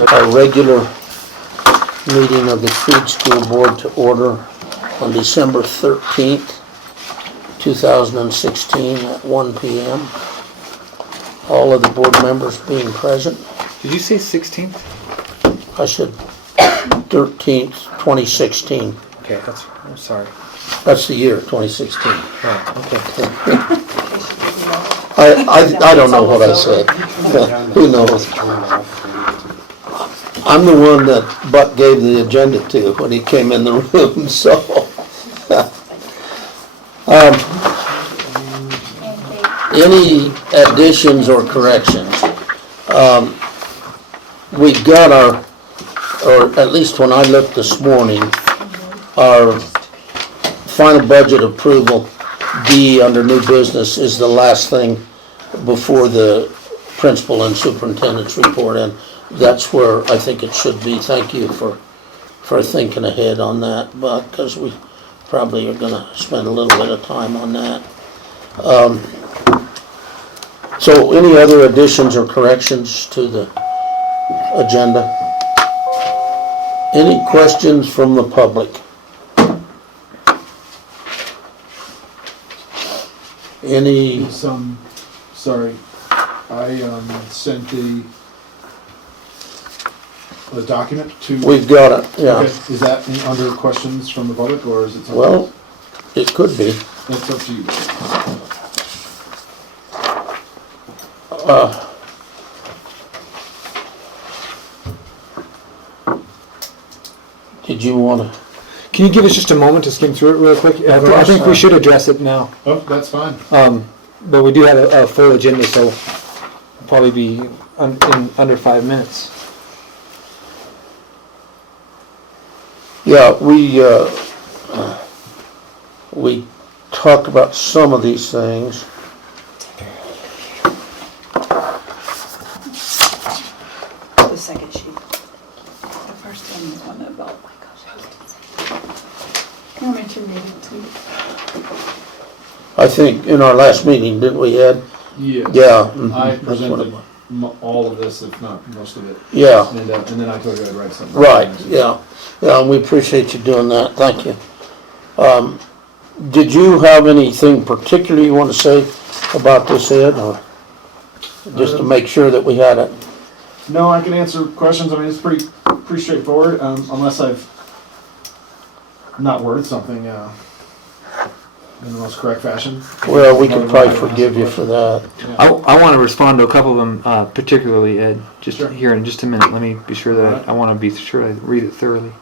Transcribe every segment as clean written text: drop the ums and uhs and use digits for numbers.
our regular meeting of the Creede School Board to order on December 13th, 2016 at 1 p.m. All of the board members being present. Did you say 16th? I said 13th, 2016. Okay, I'm sorry. That's the year, 2016. Oh, okay. I don't know what I said. Who knows? I'm the one that Buck gave the agenda to when he came in the room, so. Any additions or corrections? We've got our, or at least when I looked this morning, our final budget approval, D under new business, is the last thing before the principal and superintendent's report, and that's where I think it should be. Thank you for thinking ahead on that, Buck, because we probably are gonna spend a little bit of time on that. So any other additions or corrections to the agenda? Any questions from the public? Any? Sorry, I sent the document to. We've got it, yeah. Okay. Is that under questions from the public, or is it something? Well, it could be. It's up to you. Did you want to? Can you give us just a moment to skim through it real quick? I think we should address it now. Oh, that's fine. But we do have a full agenda, so it'll probably be in under 5 minutes. Yeah, we talked about some of these things. The second sheet. The first one is one about, oh my gosh, you want me to read it to you? I think in our last meeting, didn't we, Ed? Yes. Yeah. I That's what presented it was. all of this, if not most of it. Yeah, And then I told you I'd write something. right, yeah. Yeah, and we appreciate you doing that. Thank you. Did you have anything particular you want to say about this, Ed, or just to make sure that we had it? No, I can answer questions. I mean, it's pretty straightforward, unless I've not worded something in the most correct fashion. Well, we can probably forgive you for that. Yeah. I want to respond to a couple of them, particularly, Ed, just Sure. here in just a minute. Let me be sure that Alright. I want to be sure I read it thoroughly.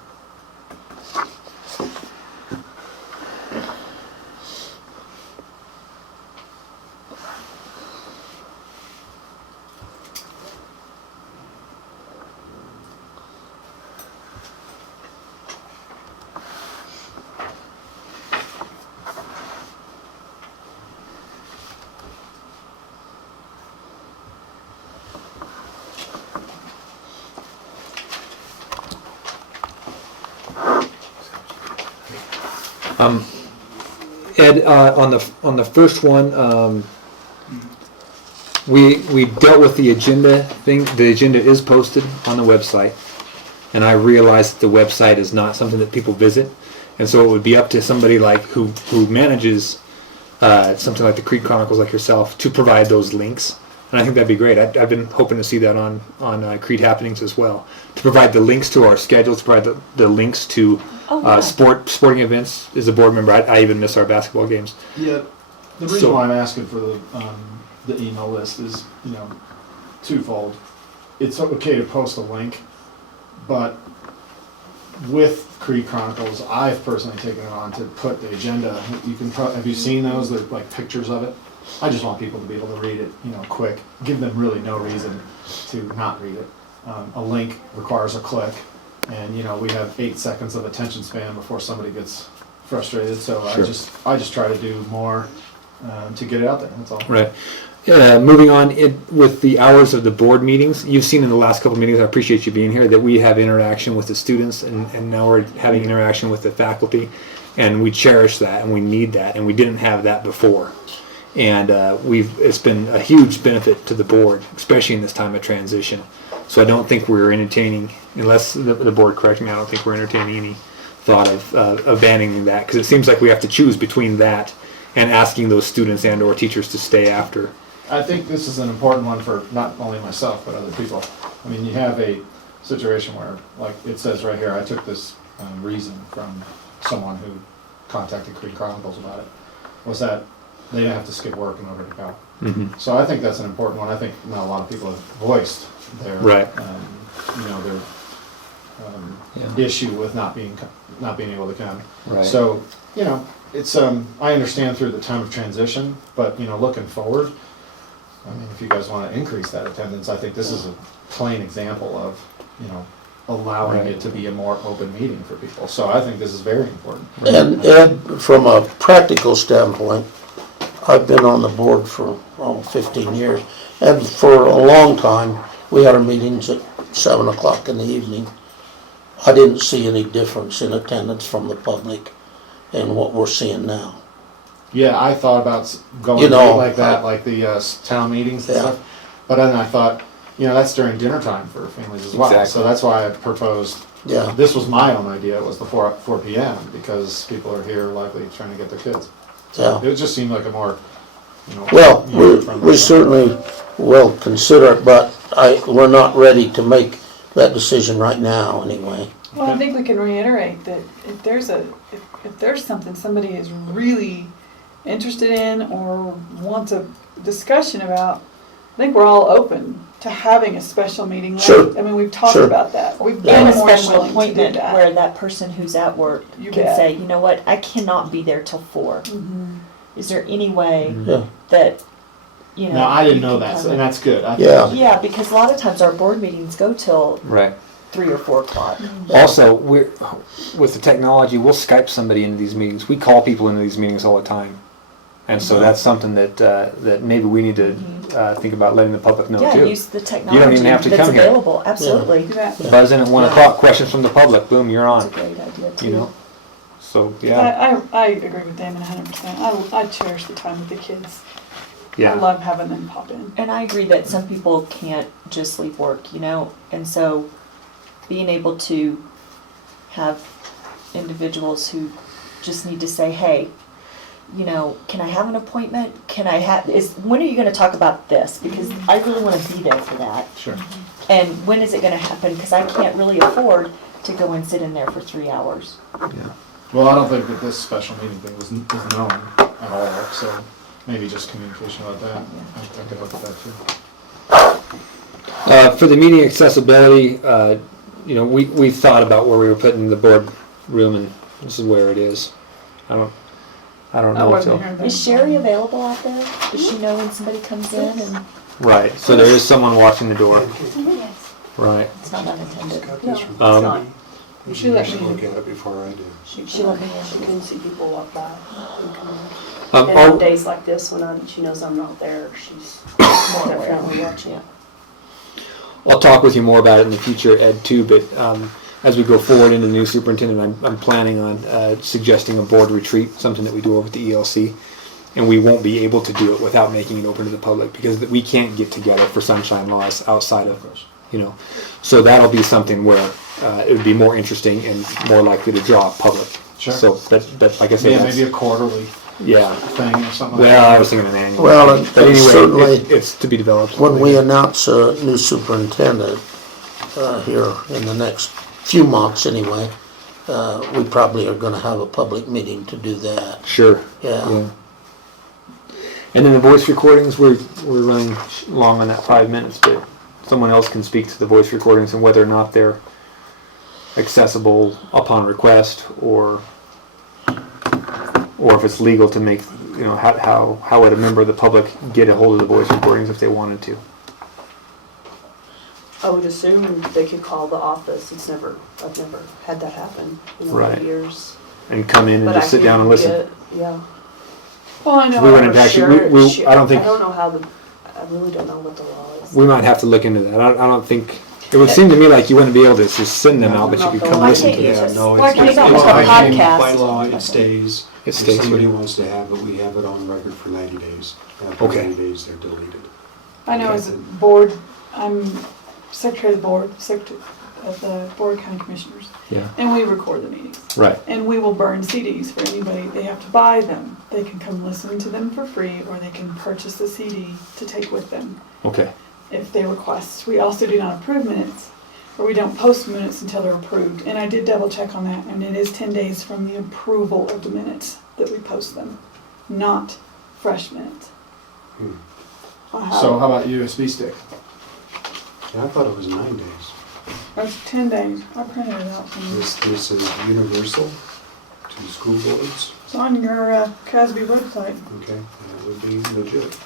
Ed, on the first one, we dealt with the agenda thing. The agenda is posted on the website, and I realized that the website is not something that people visit, and so it would be up to somebody like who manages something like the Creede Chronicles, like yourself, to provide those links. And I think that'd be great. I've been hoping to see that on Creede Happenings as well, to provide the links to our schedules, to provide the links to sporting events. As a board member, I even miss our basketball games. Yeah, the reason why I'm asking for the email list is, twofold. It's okay to post a link, but with Creede Chronicles, I've personally taken it on to put the agenda. You can have you seen those? They're like pictures of it. I just want people to be able to read it, quick. Give them really no reason to not read it. A link requires a click, and we have 8 seconds of attention span before somebody gets frustrated. So Sure. I just try to do more to get it out there. That's all. Right. Moving on with the hours of the board meetings, you've seen in the last couple of meetings, I appreciate you being here, that we have interaction with the students, and now we're having interaction with the faculty, and we cherish that, and we need that, and we didn't have that before. And it's been a huge benefit to the board, especially in this time of transition. So I don't think we're entertaining, unless the board correct me, I don't think we're entertaining any thought of abandoning that, because it seems like we have to choose between that and asking those students and or teachers to stay after. I think this is an important one for not only myself, but other people. I mean, you have a situation where, like it says right here, I took this reason from someone who contacted Creede Chronicles about it, was that they didn't have to skip work in order to go. Mm-hmm. So I think that's an important one. I think not a lot of people have voiced their, Right. Their Yeah. issue with not being able to come. Right. So, it's, I understand through the time of transition, but, looking forward, I mean, if you guys want to increase that attendance, I think this is a plain example of, allowing Right. it to be a more open meeting for people. So I think this is very important. And Ed, from a practical standpoint, I've been on the board for 15 years, and for a long time, we had our meetings at 7 o'clock in the evening. I didn't see any difference in attendance from the public and what we're seeing now. Yeah, I thought about going late like that, like the town meetings and Yeah. stuff. But then I thought, that's during dinner time for families as well. Exactly. So that's why I proposed, Yeah. this was my own idea, it was the 4 p.m. because people are here likely trying to get their kids. Yeah. It just seemed like a more, Well, user-friendly we certainly will consider it, but we're not ready to make that decision right now, anyway. Well, I think we can reiterate that if there's something somebody is really interested in or wants a discussion about, I think we're all open to having a special meeting. Sure. I mean, we've talked Sure. about that. We've Yeah. been And a more than special willing to do appointment that. where that person who's at work You can bet. say, you know what, I cannot be there till 4. Mhm. Is there any way Yeah. that, you know? No, I didn't you know can that, come and in? that's good. Yeah. Yeah, because a lot of times our board meetings go till Right. 3 or 4 o'clock. Also, with the technology, we'll Skype somebody into these meetings. We call people into these meetings all the time. And so that's something that maybe we need to think about letting the public know Yeah, too. use the technology have to that's come here. available, absolutely. Do that. Buzz in at 1 Yeah. o'clock, questions from the public, boom, you're That's a on, great idea too. you know? So, yeah, I agree with Damon 100%. I cherish the time with the kids. I yeah. love having them pop in. And I agree that some people can't just leave work, and so being able to have individuals who just need to say, hey, can I have an appointment? When are you gonna talk about this? Because I really wanna be there for that. Sure. And when is it gonna happen? Because I can't really afford to go and sit in there for 3 hours. Well, I don't think that this special meeting thing was known at all, so maybe just communication about that. I could help with that too. For the meeting accessibility, we've thought about where we were putting the board room, and this is where it is. I don't I know. wasn't Till- here then. Is Sherry available out there? Does she know when somebody comes in and Right, so there is someone watching the door. Right. it's not unattended? Um, She let me in. Look at it before I do. She let me in. She can see people walk by and come in. um, And on oh, days like this, when she knows I'm not there, she's More aware. definitely watching. I'll talk with you more about it in the future, Ed, too, but as we go forward into the new superintendent, I'm planning on suggesting a board retreat, something that we do over at the ELC, and we won't be able to do it without making it open to the public, because we can't get together for sunshine laws outside of, so that'll be something where it would be more interesting and more likely to draw public. Sure. So, but like I said, Yeah, that's- maybe a quarterly yeah. thing or something like Well, I that. was thinking an annual. Well, and But anyway, certainly it's to be developed. when we announce a new superintendent here in the next few months anyway, we probably are gonna have a public meeting to do that. Sure. Yeah. And then the voice recordings, we're running long on that 5 minutes, but someone else can speak to the voice recordings and whether or not they're accessible upon request, or if it's legal to make, how would a member of the public get a hold of the voice recordings if they wanted to? I would assume they could call the office. I've never had that happen in a lot Right. of years. And come in and But I just sit down and could listen? yeah. Well, I know. We wouldn't actually, I don't think, I don't know I really don't know what the law is. we might have to look into that. I don't think, it would seem to me like you wouldn't be able to just send them out, but you could come Why listen can't to you them. just, no, why it's- can't you it's- go to a I think podcast? By law, it stays. It If stays somebody here. wants to have it, we have it on record for 90 days. After Okay. 90 days, they're deleted. I know as a board, I'm secretary of the board, secretary of the Board of County Commissioners, Yeah. and we record the meetings. Right. And we will burn CDs for anybody. They have to buy them. They can come listen to them for free, or they can purchase the CD to take with them Okay. if they request. We also do not approve minutes, or we don't post minutes until they're approved. And I did double check on that, and it is 10 days from the approval of the minutes that we post them, not fresh minutes. So how about USB stick? Yeah, I thought it was 9 days. That's 10 days. I printed it out for you. This is universal to school boards, It's on your Casby website. okay, that would be legit.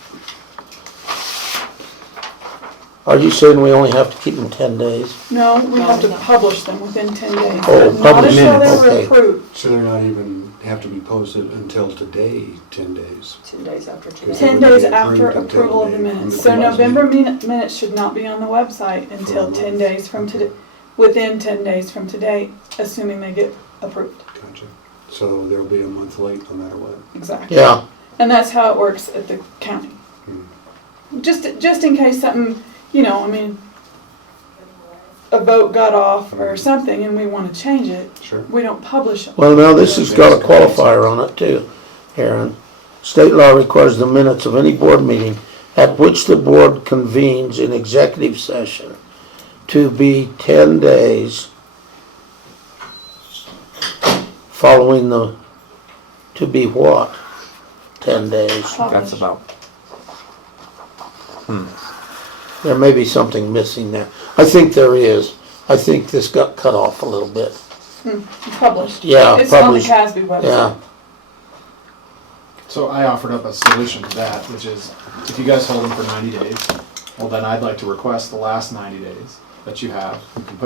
Are you saying we only have to keep them 10 days? No, we have to publish them within 10 days. Oh, but not publish until minutes, they're okay. approved. So they're not even, have to be posted until today, 10 days. 10 days after today. 10 days after approval of the minutes. So November minutes should not be on the website until 10 days from today, within 10 days from today, assuming they get approved. Gotcha. So they'll be a month late no matter what. Exactly. Yeah, And that's how it works at the county. Hmm. Just in case something, you know, I mean, a vote got off or something and we want to change it, Sure. we don't publish it. well, now this has got a qualifier on it too, Aaron. State law requires the minutes of any board meeting at which the board convenes in executive session to be 10 days following the, to be what? 10 days. That's about. There may be something missing there. I think there is. I think this got cut off a little bit. Published. Yeah, It's on the published. Casby website. Yeah, So I offered up a solution to that, which is if you guys hold them for 90 days, well then I'd like to request the last 90 days that you have.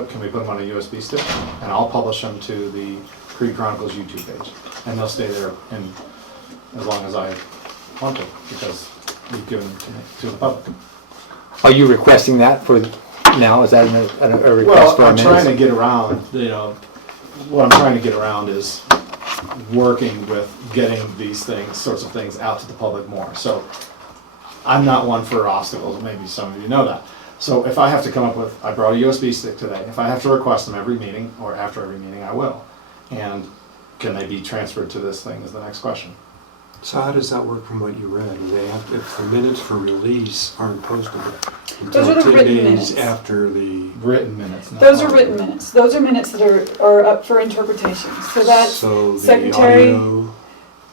Can we put them on a USB stick? And I'll publish them to the Creede Chronicles YouTube page. And they'll stay there in as long as I want to, because we've given them to the public. Are you requesting that for now? Is that a request Well, for our I'm trying to minutes? get around, you know, what I'm trying to get around is working with getting these things, sorts of things out to the public more. So I'm not one for obstacles, maybe some of you know that. So if I have to come up with, I brought a USB stick today, if I have to request them every meeting or after every meeting, I will. And can they be transferred to this thing is the next question. So how does that work from what you read? Do they have, if the minutes for release aren't posted Those are until the 10 written days minutes. after the, Written minutes. not Those are audio. written minutes. Those are minutes that are up for interpretation. So that's, so the secretary- audio,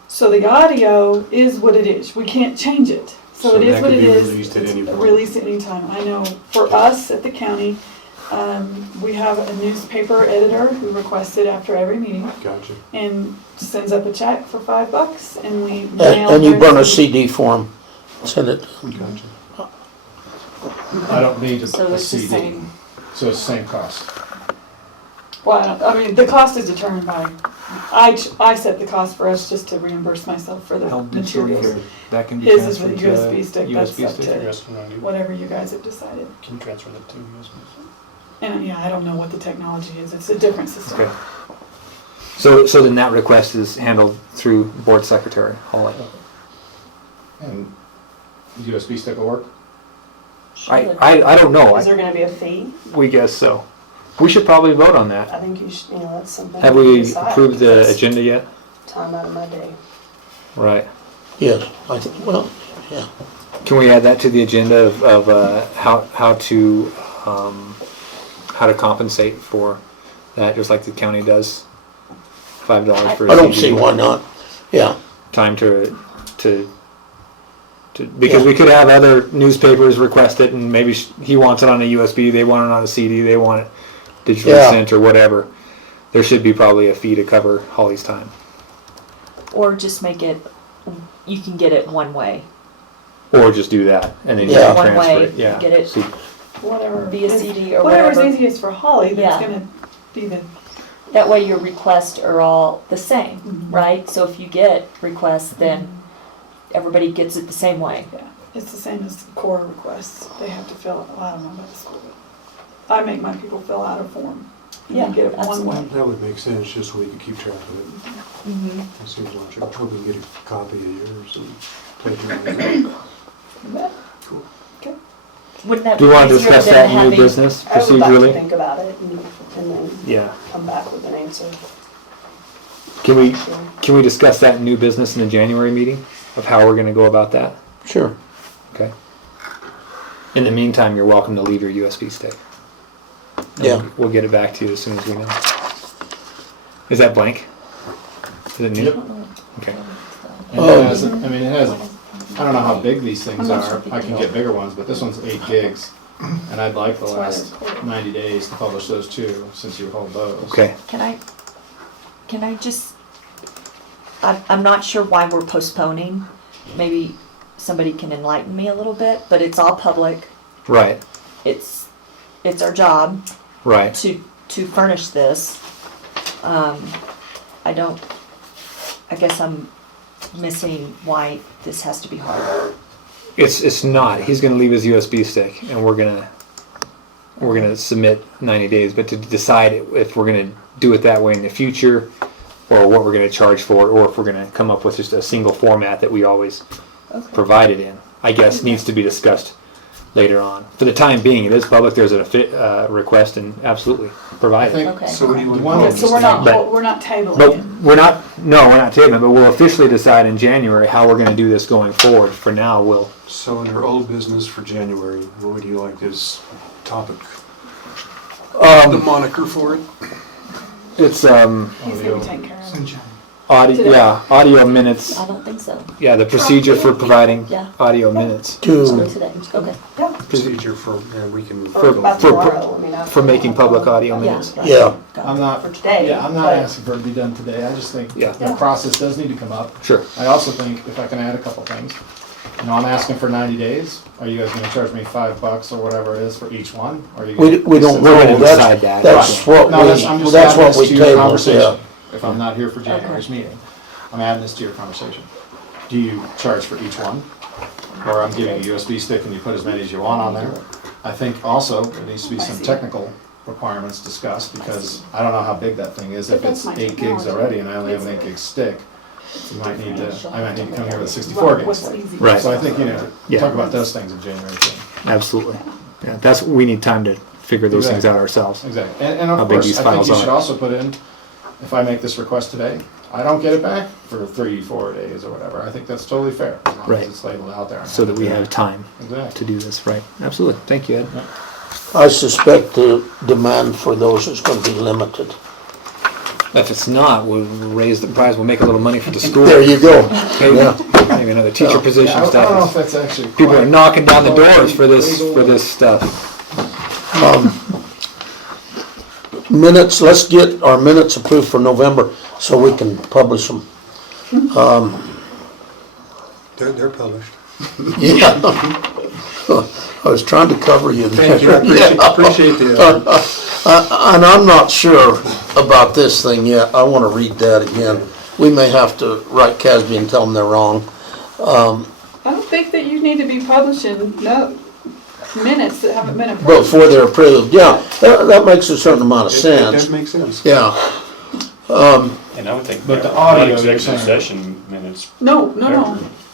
so the audio is what it is. We can't change it. So it is that what could it be is. released at It's any point. released at any time. I know for us at the county, we have a newspaper editor who requests it after every meeting Gotcha. and sends up a check for $5 and we mail. and you their burn a CD for them, send it. Gotcha. I don't need So a it's the CD. same. So it's the same cost. Well, I mean, the cost is determined by, I set the cost for us just to reimburse myself for the materials. That can His is a USB stick, that's up to Can whatever you guys have decided. you transfer that to USB? And yeah, I don't know what the technology is, it's a different system. Okay. So then that request is handled through board secretary, Holly. And USB stick will work? I don't know. Is there gonna be a fee? We guess so. We should probably vote on that. I think you should, you know, that's something. Have can we decide, approved the because agenda yet? Time out of my day. Right. Yes, I think, well, yeah. Can we add that to the agenda of how to compensate for that, just like the county does? $5 for a I don't CD. see why not. Yeah, Time to because we could have other newspapers request it, and maybe he wants it on a USB, they want it on a CD, they want it digitally Yeah. sent or whatever. There should be probably a fee to cover Holly's time. Or just make it, you can get it one way. Or just do that, and then you Yeah. can One transfer way, it, yeah. get it See, Whatever. via is- CD or Whatever's whatever. easiest for Holly, that's Yeah. gonna be the, That way your requests are all the same, Mhm. right? So if you get requests, then everybody gets it the same way. yeah, it's the same as core requests. They have to fill, well, I don't know about the school, but I make my people fill out a form. And Yeah, they get it one absolutely. way. That would make sense, just so we could keep track of it. Mm-hmm. That seems logical. I hope we can get a copy of yours and take it. You bet. Cool. Okay. Wouldn't that Do be you want to easier discuss than that new having? business I would like to procedurally? think about it and then Yeah. come back with an answer. Can we discuss that in new business in the January meeting of how we're gonna go about that? Sure. Okay. In the meantime, you're welcome to leave your USB stick. And Yeah. We'll get it back to you as soon as we know. Is that blank? Is it new? Yep. Okay. And it has, I mean, it has, I don't know how big these things I'm not are, sure if I can get bigger ones, but this one's 8 gigs. And I'd like the That's why last they're cool. 90 days to publish those too, since you hold those. Okay. Can I just, I'm not sure why we're postponing. Maybe somebody can enlighten me a little bit, but it's all public. Right. It's our job Right. to furnish this. I guess I'm missing why this has to be hard. It's not. He's gonna leave his USB stick, and we're gonna submit 90 days. But to decide if we're gonna do it that way in the future, or what we're gonna charge for it, or if we're gonna come up with just a single format that we always Okay. provide it in, I guess needs to be discussed later on. For the time being, it is public. There's a request, and absolutely provide I it. think Okay. So what do you The want? one to that's- So we're not, But- we're not tabling But it. we're not tabling, but we'll officially decide in January how we're gonna do this going forward. For now, we'll, So under old business for January, what would you like as topic? The moniker for it? it's, He's gonna take care of it. audio minutes. I don't think so. Yeah, the procedure for providing Yeah. audio minutes. So today, okay. Procedure for, we can. Or about for- tomorrow, I mean, I- For making public audio Yeah. minutes. right. Yeah. Got I'm it. not, For today. yeah, I'm not but- asking for it to be done today, I just think Yeah. the process does need to come up. Sure. I also think, if I can add a couple things, I'm asking for 90 days, are you guys gonna charge me $5 or whatever it is for each one? Or are you We gonna- don't We're know, gonna decide that. that's what No, I'm just that's adding what this we to your tabled, yeah. conversation. If I'm not here for January's meeting, I'm adding this to your conversation. Do you charge for each one? Or I'm giving you a USB stick and you put as many as you want on there? I think also there needs to be some technical requirements discussed, because I don't know how big that thing is. If But it's that's my 8 gigs technology. already and I only have an 8 gig stick, I might need to come here with a 64 gig What's stick. easy? Right. So I think, Yeah. talk about those things in January too. Absolutely. Yeah, we need time to figure those things out ourselves. Exactly. And How of big course, these I think files you are. should also put in, if I make this request today, I don't get it back for 3-4 days or whatever. I think that's totally fair, as long Right. as it's labeled out there. So that we have time Exactly. to do this, right? Absolutely. Thank you, Ed. I suspect the demand for those is gonna be limited. If it's not, we'll raise the price, we'll make a little money for the school. There you go. Maybe, Yeah. maybe another teacher Yeah, position I don't know stuff. if that's actually. People are quite- knocking down the doors for this stuff. Minutes, let's get our minutes approved for November so we can publish them. They're published. Yeah. I was trying to cover you there. Thank you, I appreciate the effort. And I'm not sure about this thing yet. I wanna read that again. We may have to write Casby and tell them they're wrong. I don't think that you need to be publishing no minutes that haven't been approved. Before they're approved, yeah, that makes a certain amount of It sense, does make sense. yeah. And I would think. But the not audio, you're executive saying- session minutes. No.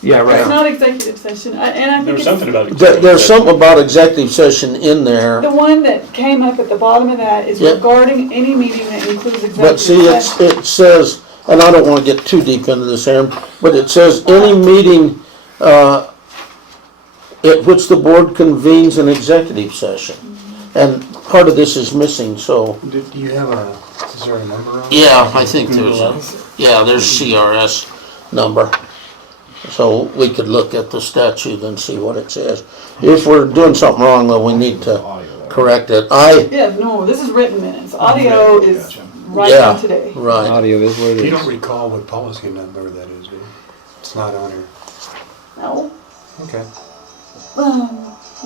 Yeah, It's right. not executive session, and I There think was something it's, about executive There's session. something about executive session in there, the one that came up at the bottom of that is Yeah. regarding any meeting that includes but see, executive session. it says, and I don't wanna get too deep into this, Aaron, but it says any meeting, at which the board convenes an executive session. And part of this is missing, so, Do you have is there a number on it? yeah, I think there's CRS number. So we could look at the statute and see what it says. If we're doing something wrong, though, we need to correct it. Yeah, no, this is written minutes. Audio is Gotcha. right Yeah. now today. Right, Audio is what it You is. don't recall what policy number that is, do you? It's not on here. No. Okay.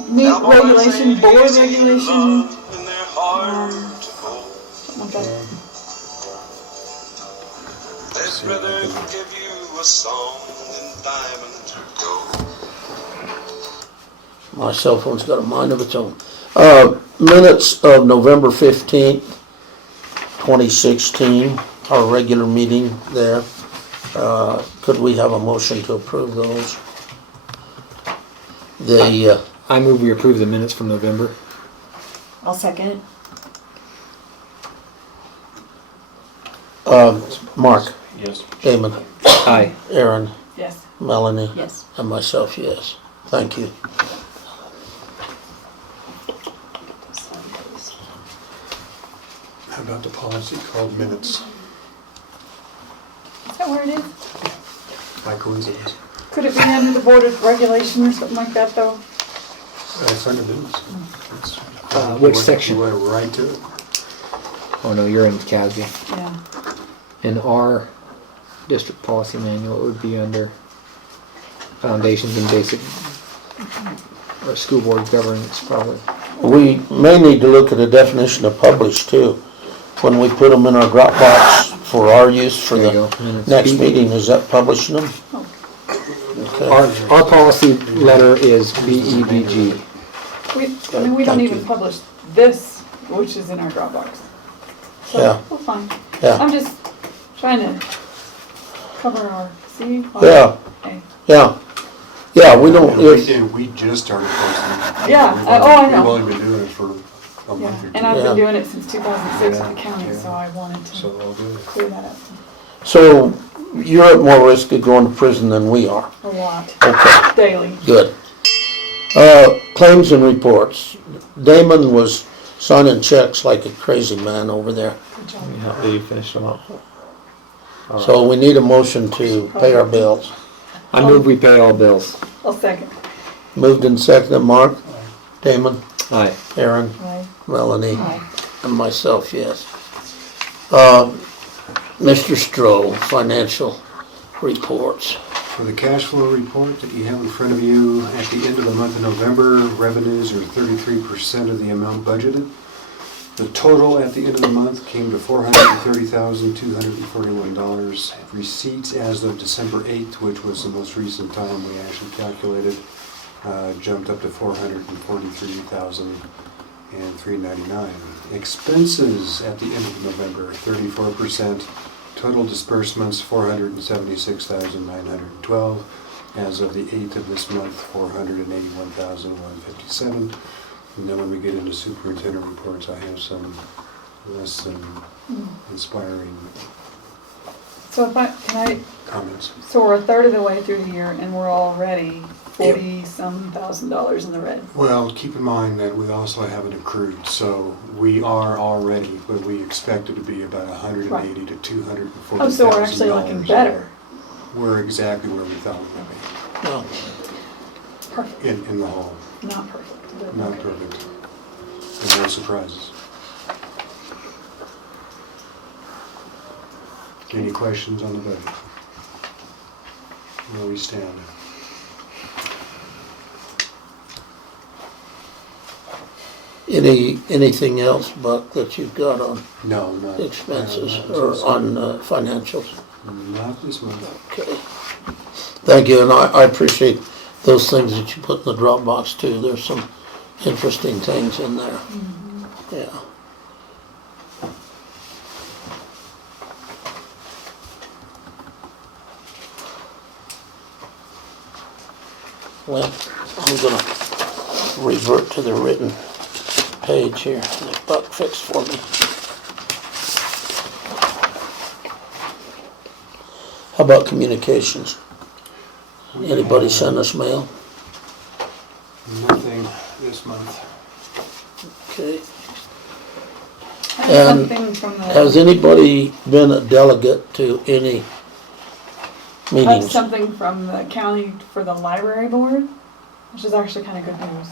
Meat regulation, board regulation, something like that. They'd rather give you a song than diamonds or gold. my cell phone's got a mind of its own. Minutes of November 15th, 2016, our regular meeting there. Could we have a motion to approve those? I move we approve the minutes from November. I'll second. Mark, Yes. Damon, Aye. Aaron, Yes. Melanie, Yes. and myself, yes. Thank you. How about the policy called minutes, Is that where it is? by coincidence? Could it be under the board of regulation or something like that, though? It's under business. It's- Which you section? went right to it. Oh no, you're in CASB. Yeah. In our district policy manual, it would be under foundations and basic, or school board governance probably. We may need to look at a definition of publish too. When we put them in our Dropbox for our use for There you the go. Minutes. next meeting, is that publishing them? Okay. Our policy letter is BEDG. We don't Thank even you. publish this, which is in our Dropbox. So, Yeah. we're fine. Yeah, I'm just trying to cover our, see? yeah, Okay. yeah. Yeah, we don't, And we just started posting. Yeah, We've oh, I only- know. We've only been doing it for a Yeah, month or two. and I've Yeah. been doing it since 2006 at the county, Yeah. so I wanted So to all good. clear that up so you're at more risk of going to prison than we are. a lot, Okay, daily. good. Claims and reports. Damon was signing checks like a crazy man over there. Good job. Yeah, did you finish them up? All So we need a motion to pay our bills. I move we pay all bills. I'll second. Moved and seconded, Mark, Damon, Aye. Aaron, Aye. Melanie, Aye. and myself, yes. Mr. Stroh, financial reports. For the cash flow report that you have in front of you, at the end of the month of November, revenues are 33% of the amount budgeted. The total at the end of the month came to $430,241. Receipts as of December 8th, which was the most recent time we actually calculated, jumped up to $443,399. Expenses at the end of November, 34%. Total disbursements, $476,912. As of the 8th of this month, $481,157. And then when we get into superintendent reports, I have some less than inspiring So comments. so we're a third of the way through the year and we're already $40-some thousand in the red. Well, keep in mind that we also have it accrued, so we are already, but we expect it to be about $180,000 to $240,000. Oh, so we're actually looking better. We're exactly where we thought we would Well, Perfect. be, in the whole, Not perfect, but not okay. perfect. And no surprises. Any questions on the budget? Where we stand? anything else, Buck, that you've got on No, not. expenses not or this- on financials? Not this month. Okay. Thank you, and I appreciate those things that you put in the Dropbox too. There's some interesting things in there. Yeah. Well, I'm gonna revert to the written page here that Buck fixed for me. How about communications? Anybody send us mail? Nothing this month. Okay. I have And something from Has the, anybody been a delegate to any I have meetings? something from the county for the library board, which is actually kind of good news.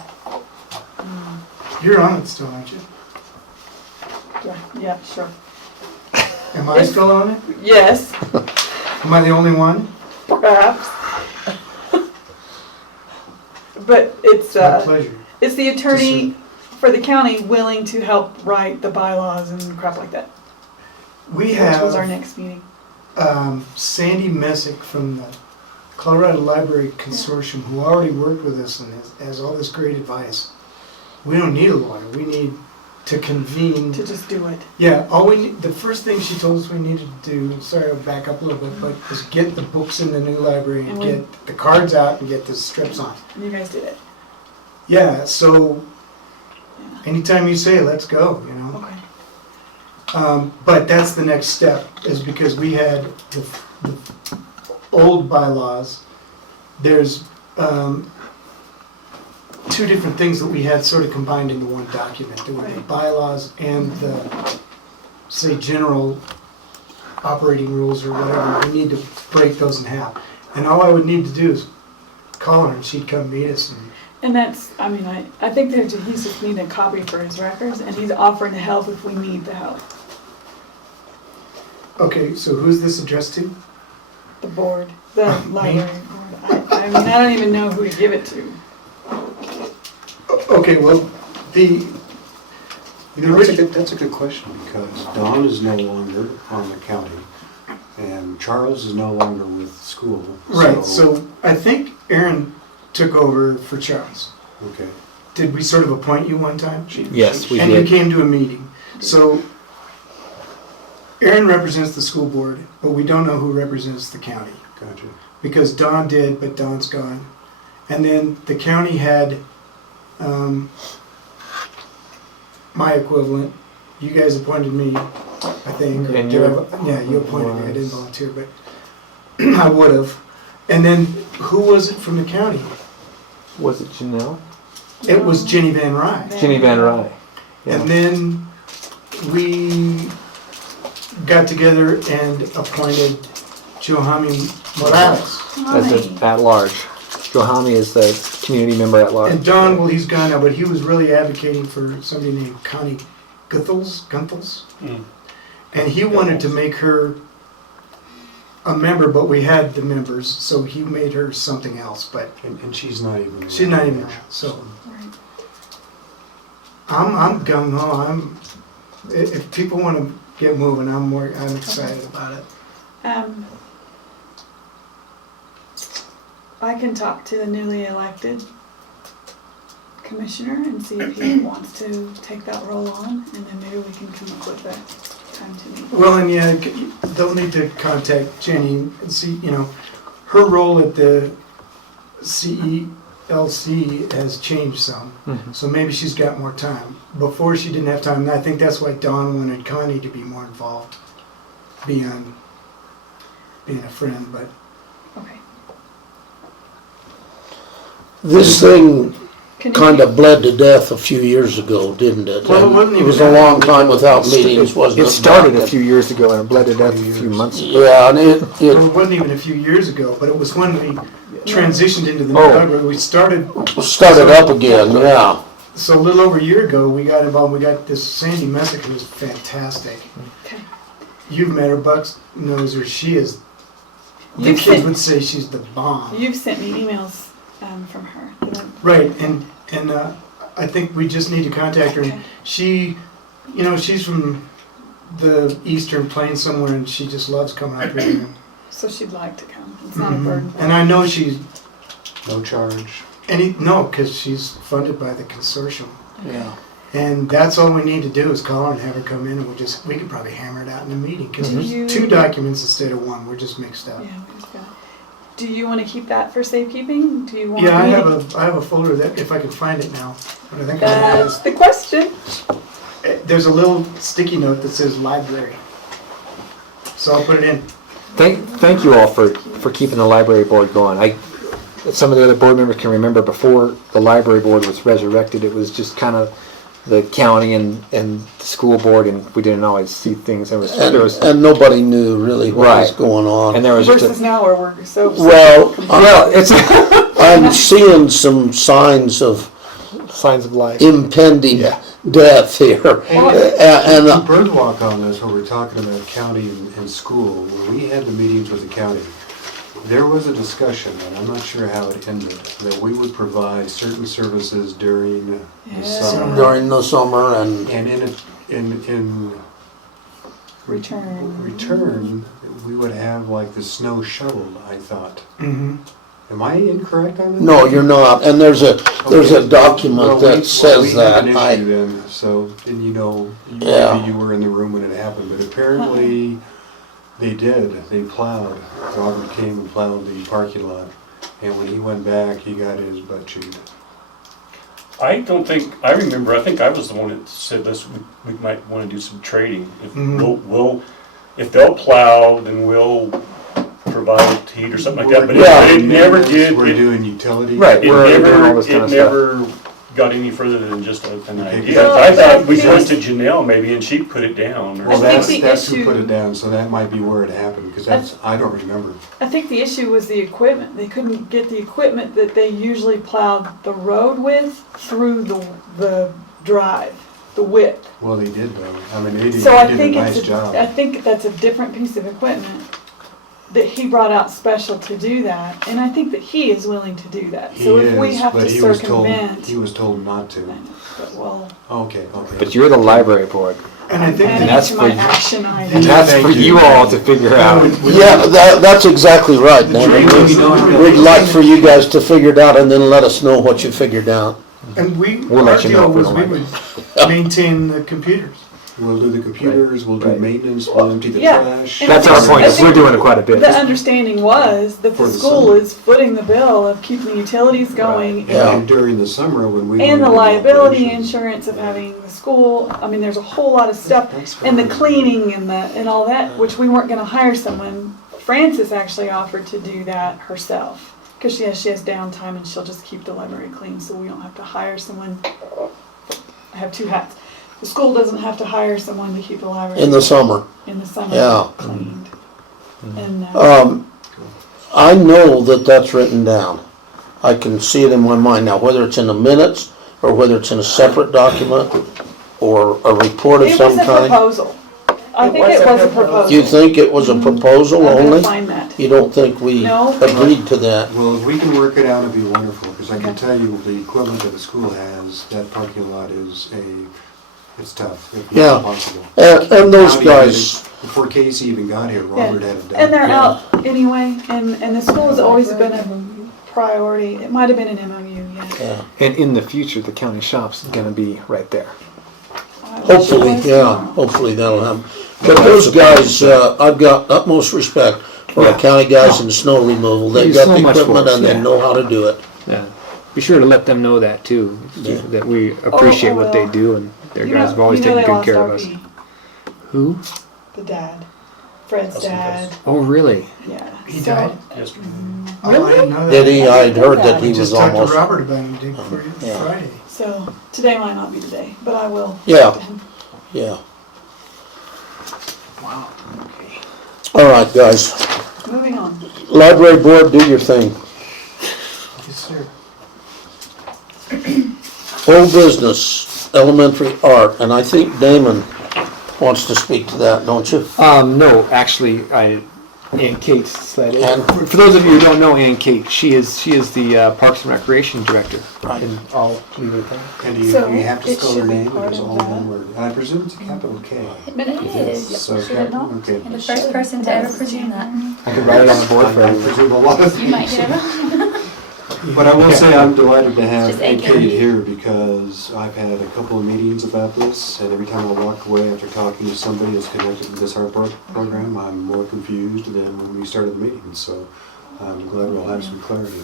You're on it still, aren't you? Yeah, sure. Am I still on it? Yes, Am I the only one? perhaps. But it's, My pleasure. it's the attorney for the county willing to help write the bylaws and crap like that, We which was our have next meeting. Sandy Messick from the Colorado Library Consortium, who already worked with us and has all this great advice. We don't need a lawyer, we need to convene. To just do it. Yeah, all we need, the first thing she told us we needed to do, sorry, I'll back up a little bit, but was get the books in the new library and And we- get the cards out and get the strips on. And you guys did it. Yeah, so anytime you say, let's go, you know. Okay. But that's the next step, is because we had the old bylaws. There's two different things that we had sort of combined into one document. There were the Right. bylaws and the, say, general operating rules or whatever. We need to break those in half. And all I would need to do is call her and she'd come meet us. And that's, I mean, I think he's just needing a copy for his records, and he's offering to help if we need the help. Okay, so who's this addressed to? The board, the library board. I mean, I don't even know who to give it to. Okay, well, You know, that's a good question, because Don is no longer on the county, and Charles is no longer with school. right, so I think Aaron took over for Charles. Okay. Did we sort of appoint you one time? Yes, we And you did. came to a meeting. So Aaron represents the school board, but we don't know who represents the county. Gotcha. Because Don did, but Don's gone. And then the county had my equivalent. You guys appointed me, I think. And Did your- yeah, you appointed me. I didn't volunteer, but I would have. And then who was it from the county? Was it Janelle? It was Jenny Van Rye. Jenny Van Rye. Yeah. And then we got together and appointed Johami Morales. As an at-large. Johami is the community member at large. And Don, well, he's gone now, but he was really advocating for somebody named Connie Guntels. Mm. And he wanted to make her a member, but we had the members, so he made her something else, but And she's not even. she's not even around, so. Right. I'm gung-ho, if people want to get moving, I'm excited about it. I can talk to the newly elected commissioner and see if he wants to take that role on, and then maybe we can come up with a time to meet. Well, and yeah, they'll need to contact Jenny and see, you know, her role at the CELC has changed some, Mhm. so maybe she's got more time. Before she didn't have time, and I think that's why Dawn wanted Connie to be more involved, beyond being a friend, but. Okay. This thing Can you kind of bled to death a few years ago, didn't it? Well, it And wasn't it was even a that. long time without meetings, wasn't it? It started a few years ago and it bled to death a few months ago. Yeah, and Well, it it wasn't even a few years ago, but it was when we transitioned into the new Oh. library. We started, started up again, yeah. so a little over a year ago, we got involved. We got this Sandy Messick, who's fantastic. Okay. You've met her, Bucks knows her. She is, the You've kids sent- would say she's the bomb. You've sent me emails from her. Right, and I think we just need to contact her. Okay. And she, you know, she's from the Eastern Plains somewhere, and she just loves coming up here. So she'd like to come. It's not a burden. And I know she's, No charge. no, because she's funded by the consortium. Yeah. And that's all we need to do is call her and have her come in, and we could probably hammer it out in a meeting, because Do there's you- 2 documents instead of 1, we're just mixed up. Yeah, we just got. Do you want to keep that for safekeeping? Do you want? Yeah, I me have a folder that, if I can find it now, but I think I have That's the question. there's a little sticky note that says library. So I'll put it in. Thank you all for keeping the library board going. Some of the other board members can remember before the library board was resurrected, it was just kind of the county and the school board, and we didn't always see things. And nobody knew really what was Right. going on. And there was just Versus now where we're so. Well, it's I'm seeing some signs of signs of life. impending Yeah. death here. And The bird walk on this, when we're talking about county and school, when we had the meetings with the county, there was a discussion, and I'm not sure how it ended, that we would provide certain services during the Yeah. summer. during the summer and And in Return. return, we would have like the snow shoveled, I thought. Mm-hmm. Am I incorrect on that? no, you're not. And there's a document that says we that. have an issue then, so, and you know, Yeah. maybe you were in the room when it happened, but apparently they did. They plowed. Robert came and plowed the parking lot, and when he went back, he got his butt chewed. I don't think, I remember, I think I was the one that said we might wanna do some trading. If if they'll plow, then we'll provide heat or something like that, but it never did. We're doing utility. Right. It We're doing all this kind of stuff. never got any further than just an idea. Well, I thought we I went to Janelle maybe and she put it down. Or Well, I think something. the that's who issue- put it down, so that might be where it happened, because I don't remember. I think the issue was the equipment. They couldn't get the equipment that they usually plowed the road with through the drive, the width. Well, they did though. I mean, they did So I a think nice it's job. I think that's a different piece of equipment that he brought out special to do that, and I think that he is willing to do that. He So if we is, have but to he was told, circumvent, he was told not to. but well, Okay. But you're the library board, And I think adding that that's to my for you. action and item. that's for you all to figure out. Yeah, that's exactly right, David. We'd like for you guys to figure it out and then let us know what you figured out. And We'll our let you know deal if we was don't we like would maintain the computers. We'll do the computers, we'll do Right. maintenance, we'll empty the Yeah. trash. And That's I our think- point, I is we're think doing it quite a bit. The understanding was that For the the school summer. is footing the bill of keeping the utilities going Yeah. And during the summer when we. and the were in liability operation. insurance of having the school. I mean, there's a whole lot of stuff. That's And the fine. cleaning and all that, which we weren't gonna hire someone. Frances actually offered to do that herself. Cause she has downtime and she'll just keep the library clean, so we don't have to hire someone. I have two hats. The school doesn't have to hire someone to keep the library. In the summer. In the summer. Yeah. Cleaned. And, I know that that's written down. I can see it in my mind now, whether it's in the minutes or whether it's in a separate document or a report of it some was a kind. proposal. I think it was a proposal. You think it was a proposal I'm gonna only? find that. You don't think we No. agreed to that? Well, if we can work it out, it'd be wonderful, because I can Okay. tell you, the equipment that the school has, that parking lot is it's tough. It's Yeah. not possible. And those County guys, Before Casey even got here, Robert had it done. And they're out anyway, and the school has always been a priority. It might have been an MOU, yeah. yeah, And in the future, the county shop's gonna be right there. I wish it hopefully, was yeah, tomorrow. hopefully that'll happen. But those guys, I've got utmost respect for our county guys in snow removal. They've There's got so the much for equipment us, and they yeah. know how to do it. Yeah. Be sure to let them know that too, Yeah. that we appreciate what they do and their You guys know- have always you know taken they good lost care of us. RP, Who? The dad, Fred's dad, Oh, really? yeah. He So- died? Yesterday. Oh, I didn't know that. Did he? I'd heard that We he just was talked almost, to Robert about it the day before Yeah. Friday. So today might not be the day, but I will. Yeah. talk to him. yeah. Wow. Okay. All right, guys. Moving on. Library board, do your thing. Yes, sir. Whole business, elementary art, and I think Damon wants to speak to that, don't you? No, actually, Ann Kate said it. Ann? For those of you who don't know Ann Kate, she is the Parks and Recreation Director. Right. And I'll leave it there. And do you, So, you have to it spell should her be name, part or is it of all that. one word? I presume it's a capital K. But it is. So Should it not? okay. The first person to ever presume that. I could write it on the board for I everybody. presume a lot of You might things. get it. But I will say I'm delighted to have Just Ann AK. Kate here, because I've had a couple of meetings about this, and every time I walk away after talking to somebody that's connected to this art program, I'm more confused than when we started the meeting, so I'm glad we'll have some clarity.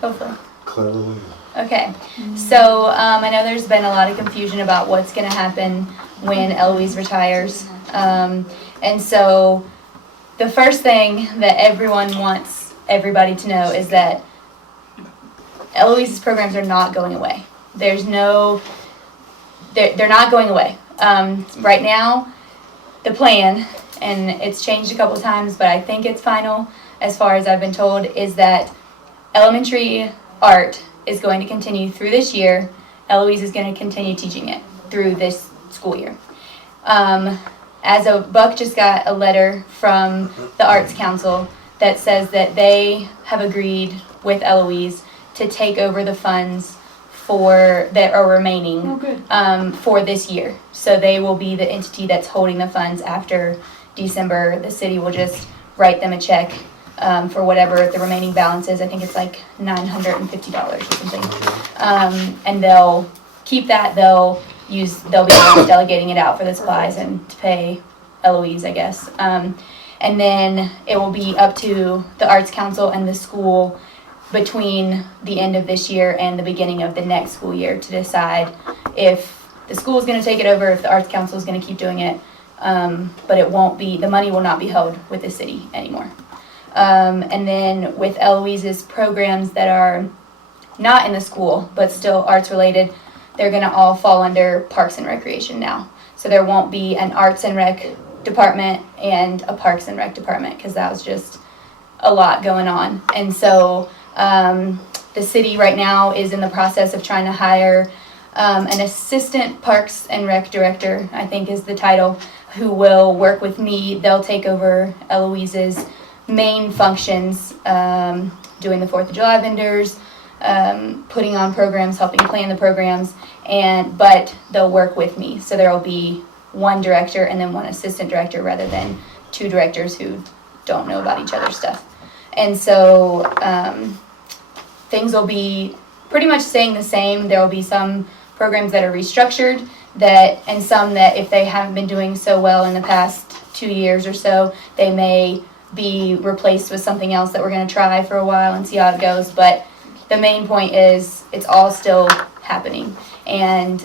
Hopefully. Clarity. Okay, so I know there's been a lot of confusion about what's going to happen when Eloise retires. And so the first thing that everyone wants everybody to know is that Eloise's programs are not going away. There's no, they're not going away. Right now, the plan, and it's changed a couple of times, but I think it's final as far as I've been told, is that elementary art is going to continue through this year. Eloise is going to continue teaching it through this school year. As of Buck just got a letter from the Arts Council that says that they have agreed with Eloise to take over the funds for that are remaining Oh, good. for this year. So they will be the entity that's holding the funds after December. The city will just write them a check for whatever the remaining balance is. I think it's like $950 or something. And they'll keep that. They'll be delegating it out for the supplies and to pay Eloise, I guess. And then it will be up to the Arts Council and the school between the end of this year and the beginning of the next school year to decide if the school is going to take it over, if the Arts Council is going to keep doing it, but it won't be, the money will not be held with the city anymore. And then with Eloise's programs that are not in the school, but still arts related, they're going to all fall under Parks and Recreation now. So there won't be an Arts and Rec department and a Parks and Rec department, because that was just a lot going on. And so the city right now is in the process of trying to hire an assistant Parks and Rec director, I think is the title, who will work with me. They'll take over Eloise's main functions, doing the 4th of July vendors, putting on programs, helping plan the programs, but they'll work with me. So there will be one director and then one assistant director rather than 2 directors who don't know about each other's stuff. And so things will be pretty much staying the same. There will be some programs that are restructured, and some that if they haven't been doing so well in the past 2 years or so, they may be replaced with something else that we're going to try for a while and see how it goes. But the main point is it's all still happening. And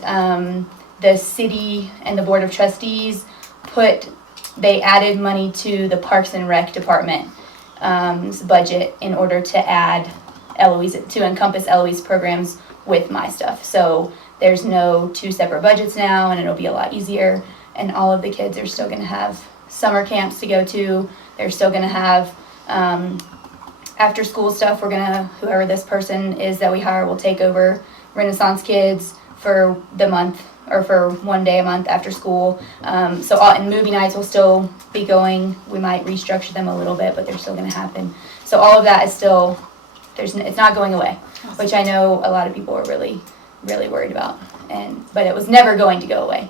the city and the Board of Trustees they added money to the Parks and Rec department budget in order to add Eloise, to encompass Eloise programs with my stuff. So there's no 2 separate budgets now, and it'll be a lot easier. And all of the kids are still going to have summer camps to go to. They're still going to have after school stuff. Whoever this person is that we hire will take over Renaissance Kids for the month, or for 1 day a month after school. And movie nights will still be going. We might restructure them a little bit, but they're still going to happen. So all of that is still, it's not going away, which I know a lot of people are really, really worried about. But it was never going to go away.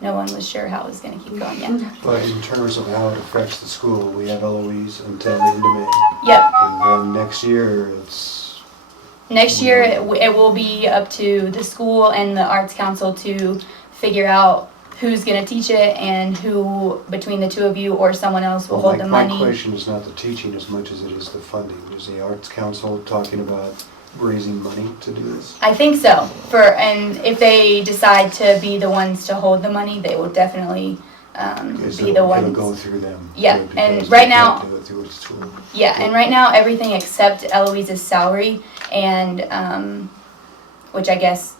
No one was sure how it was going to keep going yet. But in terms of how it affects the school, we have Eloise until the end of May. Yep. And then next year, Next year, it will be up to the school and the Arts Council to figure out who's going to teach it and who, between the 2 of you or someone else, will hold the money. My question is not the teaching as much as it is the funding. Is the Arts Council talking about raising money to do this? I think so. And if they decide to be the ones to hold the money, they will definitely be the ones. It'll go through them. Yeah, and right now, do it through its school. Yeah, and right now everything except Eloise's salary and which I guess,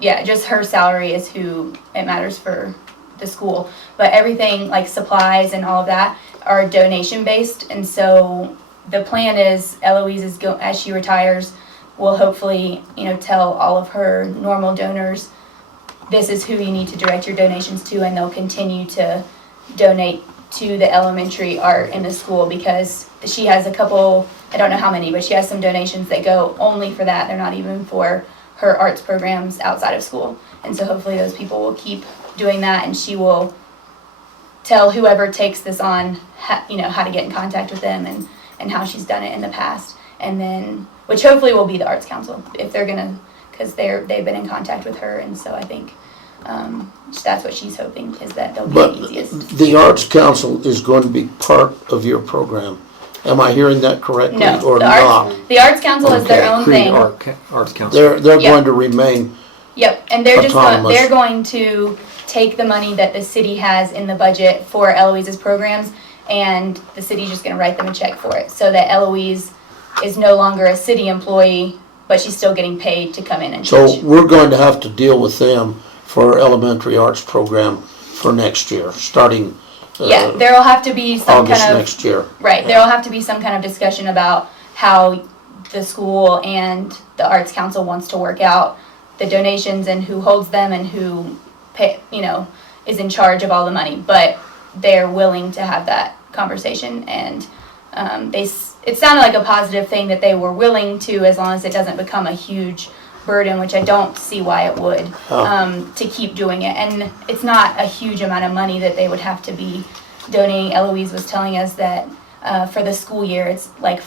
just her salary is who it matters for the school. But everything like supplies and all of that are donation based, and so the plan is Eloise as she retires will hopefully tell all of her normal donors, this is who you need to direct your donations to, and they'll continue to donate to the elementary art in the school, because she has a couple, I don't know how many, but she has some donations that go only for that. They're not even for her arts programs outside of school. And so hopefully those people will keep doing that, and she will tell whoever takes this on how to get in contact with them and how she's done it in the past. And then, which hopefully will be the Arts Council, if they're gonna, because they've been in contact with her, and so I think that's what she's hoping, is that they'll be the easiest. But the Arts Council is going to be part of your program. Am I hearing that correctly, No, or not? the Arts Council is their own Creede thing. Arts Council. They're Yep. going to remain. Yep, and they're Autonomous. going to take the money that the city has in the budget for Eloise's programs, and the city's just gonna write them a check for it, so that Eloise is no longer a city employee, but she's still getting paid to come in and So teach. we're going to have to deal with them for our elementary arts program for next year, starting There'll have to be some August kind of, next year. right, there'll have to be some kind of discussion about how the school and the Arts Council wants to work out the donations and who holds them and who is in charge of all the money. But they're willing to have that conversation, and it sounded like a positive thing that they were willing to, as long as it doesn't become a huge burden, which I don't see why it would, to keep doing it. And it's not a huge amount of money that they would have to be donating. Eloise was telling us that for the school year, it's like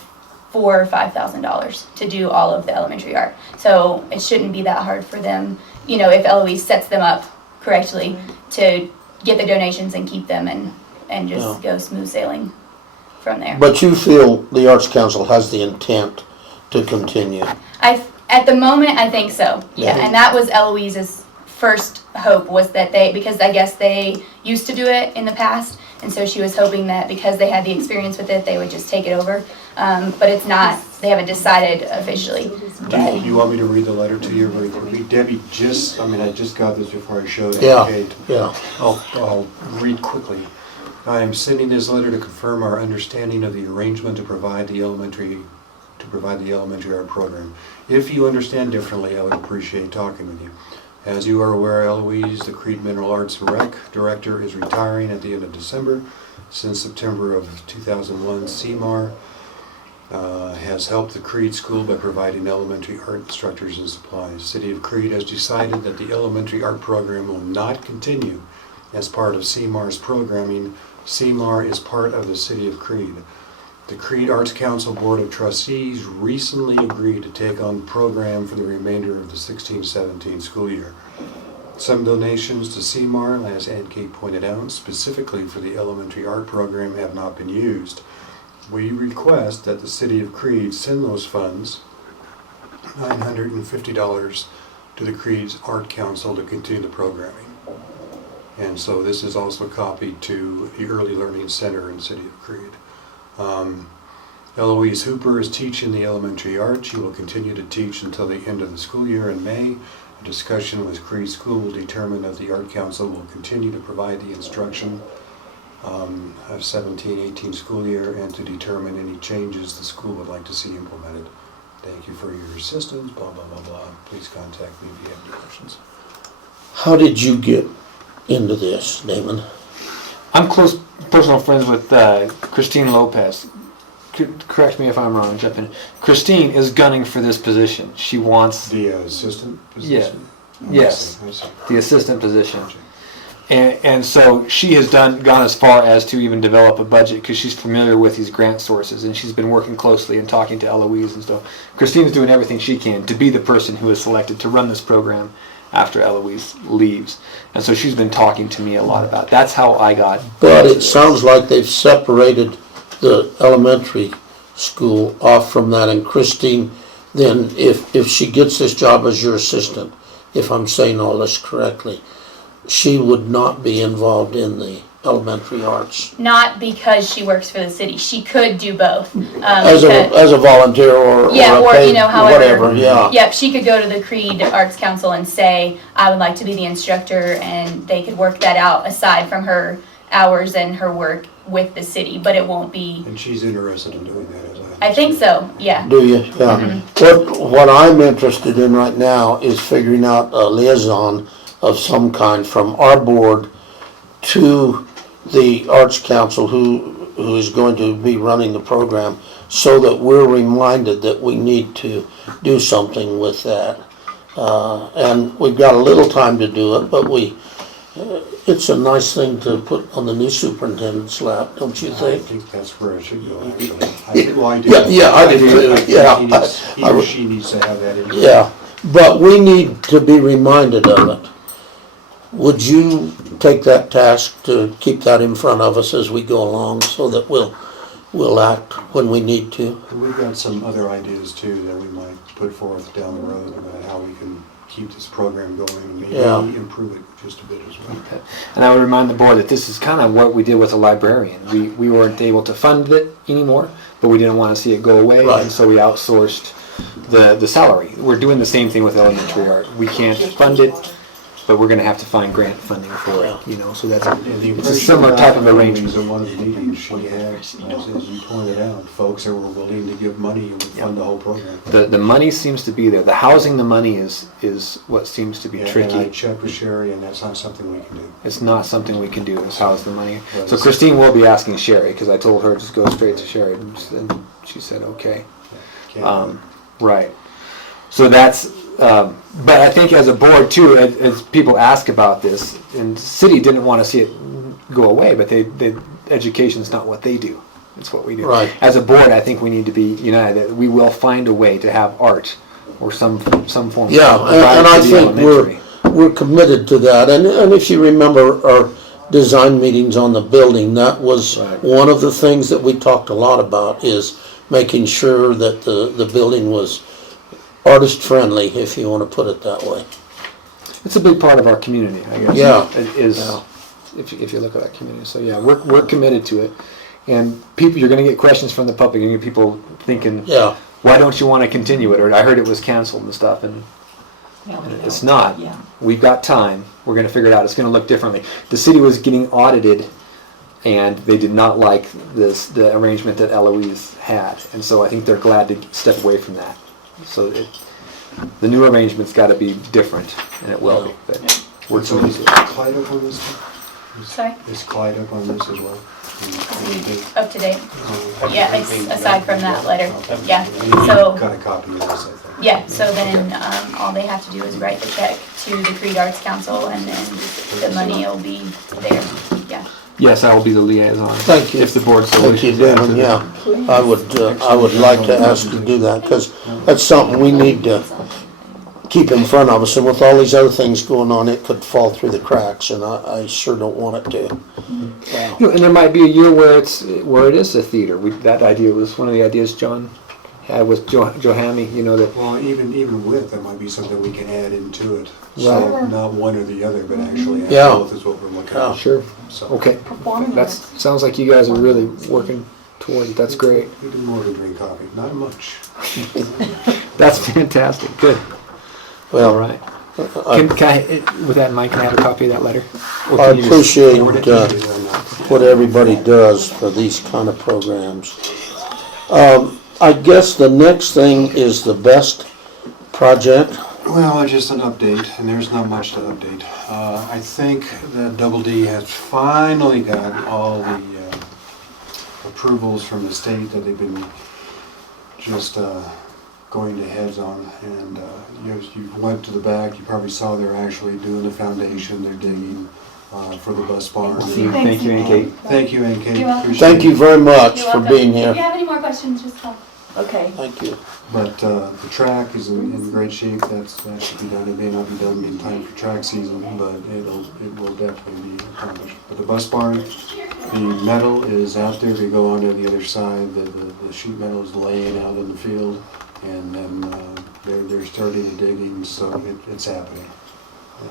$4,000 or $5,000 to do all of the elementary art. So it shouldn't be that hard for them, if Eloise sets them up correctly, to get the donations and keep them and just go smooth sailing from there. But you feel the Arts Council has the intent to continue. At the moment, I think so. Yeah, Yeah. and that was Eloise's first hope, was that because I guess they used to do it in the past, and so she was hoping that because they had the experience with it, they would just take it over. But it's not. They haven't decided officially. Do you want me to read the letter to you very quickly? Debbie I just got this before I showed it. Yeah, Kate. yeah. I'll read quickly. I am sending this letter to confirm our understanding of the arrangement to provide the elementary art program. If you understand differently, I would appreciate talking with you. As you are aware, Eloise, the Creede Mineral Arts Rec Director, is retiring at the end of December. Since September of 2001, CMAR has helped the Creede School by providing elementary art instructors and supplies. City of Creede has decided that the elementary art program will not continue as part of CMAR's programming. CMAR is part of the City of Creede. The Creede Arts Council Board of Trustees recently agreed to take on the program for the remainder of the 16-17 school year. Some donations to CMAR, as Ann Kate pointed out, specifically for the elementary art program, have not been used. We request that the City of Creede send those funds, $950, to the Creede's Art Council to continue the programming. And so this is also copied to the Early Learning Center in the City of Creede. Eloise Hooper is teaching the elementary art. She will continue to teach until the end of the school year in May. A discussion with Creede School will determine if the Art Council will continue to provide the instruction of 17-18 school year and to determine any changes the school would like to see implemented. Thank you for your assistance, blah, blah, blah, blah. Please contact me if you have any questions. How did you get into this, Damon? I'm close personal friends with Christine Lopez. Correct me if I'm wrong, jump in. Christine is gunning for this position. She wants The assistant position? yes, I see. the assistant position. And so she has gone as far as to even develop a budget because she's familiar with these grant sources, and she's been working closely and talking to Eloise and stuff. Christine's doing everything she can to be the person who is selected to run this program after Eloise leaves. And so she's been talking to me a lot about it. That's how I got. But it sounds like they've separated the elementary school off from that, and Christine, then if she gets this job as your assistant, if I'm saying all this correctly, she would not be involved in the elementary arts Not because she works for the city. She could do both. as a volunteer or Yeah, a or, paid, you know, however. whatever. Yeah. Yep, she could go to the Creede Arts Council and say, I would like to be the instructor, and they could work that out aside from her hours and her work with the city, but it won't be. And she's interested in doing that, as I think so, yeah. Do you? Yeah. What I'm interested in right now is figuring out a liaison of some kind from our board to the Arts Council who is going to be running the program, so that we're reminded that we need to do something with that. And we've got a little time to do it, but it's a nice thing to put on the new superintendent's lap, don't you I think? think that's where it should go, actually. I do. Yeah, I do too, I think yeah. he or she needs to have that in. Yeah, but we need to be reminded of it. Would you take that task to keep that in front of us as we go along, so that we'll act when we need to? We've got some other ideas too that we might put forth down the road about how we can keep this program going and maybe Yeah. improve it just a bit as well. And I would remind the board that this is kind of what we did with the librarian. We weren't able to fund it anymore, but we didn't want to see it go away, Right. and so we outsourced the salary. We're doing the same thing with elementary art. We can't fund it, but we're going to have to find grant funding for it. You know, so that's And the it's a impression similar I type got of from arrangement. in one of the meetings she had, as you pointed out, folks that were willing to give money and would fund the whole program. The money seems to be there. The housing, the money is what seems to be And I tricky. checked with Sherry, and that's not something we can do. It's not something we can do, is house the money. Right. So Christine will be asking Sherry, because I told her just go straight to Sherry, and she said okay. Can't Right. So that's, but I think as a board too, as people ask about this, and the city didn't want to see it go away, but education's not what they do. It's what we do. Right. As a board, I think we need to be united, that we will find a way to have art or some form. Yeah, and I think we're committed to that. And if you remember our design meetings on the building, that was Right. one of the things that we talked a lot about, is making sure that the building was artist-friendly, if you want to put it that way. It's a big part of our community, I guess. Yeah. It is, Yeah. if you look at that community. So yeah, we're committed to it. And people, you're gonna get questions from the public, you're gonna get people thinking, Yeah, why don't you wanna continue it? Or I heard it was canceled and stuff, and Yeah, we it's don't. not. Yeah. We've got time. We're gonna figure it out. It's gonna look differently. The city was getting audited, and they did not like the arrangement that Eloise had. And so I think they're glad to step away from that. So the new arrangement's gotta be different, and it will be. But we're So committed is to it. Clyde up on this? Sorry? Is Clyde up on this as well? Up to date. Oh, Yeah, it's aside from that letter. Yeah, You so, got a copy of this, I think. yeah, so then, all they have to do is write the check to the Creede Arts Council and then the money will be there, yeah. Yes, I will be the liaison. Thank you. If the board so thank you, wishes. Damon, yeah. I would like to ask you to do that, because that's something we need to keep in front of us, and with all these other things going on, it could fall through the cracks, and I sure don't want it to. Yeah. You know, and there might be a year where it is a theater. That idea was one of the ideas John had with Johanny, you know, that, Well, even with, that might be something we can add into it. So Right. not one or the other, but actually have Yeah. both is what we're looking Yeah. at. sure, So okay. Performing That's, arts. sounds like you guys are really working toward it. That's great. We do more than drink coffee, not much. That's fantastic, good. All Well, right. I Can I, with that in mind, can I have a copy of that letter? Or I can you just appreciate forward it? what everybody does for these kind of programs. I guess the next thing is the best project. Well, just an update, and there's not much to update. I think that Double D has finally got all the approvals from the state that they've been just going to heads on. And you went to the back, you probably saw they're actually doing the foundation, they're digging for the bus barn. Thank you, and Kate. Thank you, and Kate. You're welcome. Appreciate Thank you it. very much You're for welcome. being If here. you have any more questions, just call. Okay. Thank you. But the track is in great shape. That should be done. It may not be done in time for track season, but it will definitely be accomplished. But the bus barn, the metal is out there. They go on to the other side. The sheet metal is laying out in the field, and then they're starting the digging. So it's happening.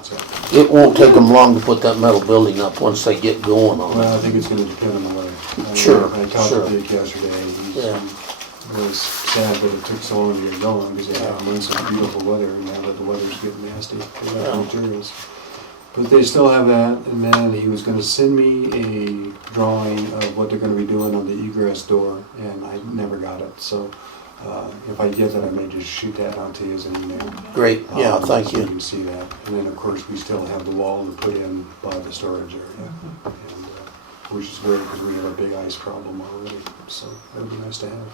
It's happening. It won't take them long to put that metal building up once they get going on Well, it. I think it's going to depend on the weather. Sure, I talked sure. to Dick yesterday. Yeah. He was sad that it took so long to get going because they had months of beautiful weather, and now that the weather's getting nasty, they got the materials. But they still have that, and then he was going to send me a drawing of what they're going to be doing on the egress door, and I never got it. So if I get that, I may just shoot that out to you as an email. Great, yeah, thank So you you. can see that. And then, of course, we still have the wall to put in by the storage area, and, which is great because we have a big ice problem already. So that would be nice to have.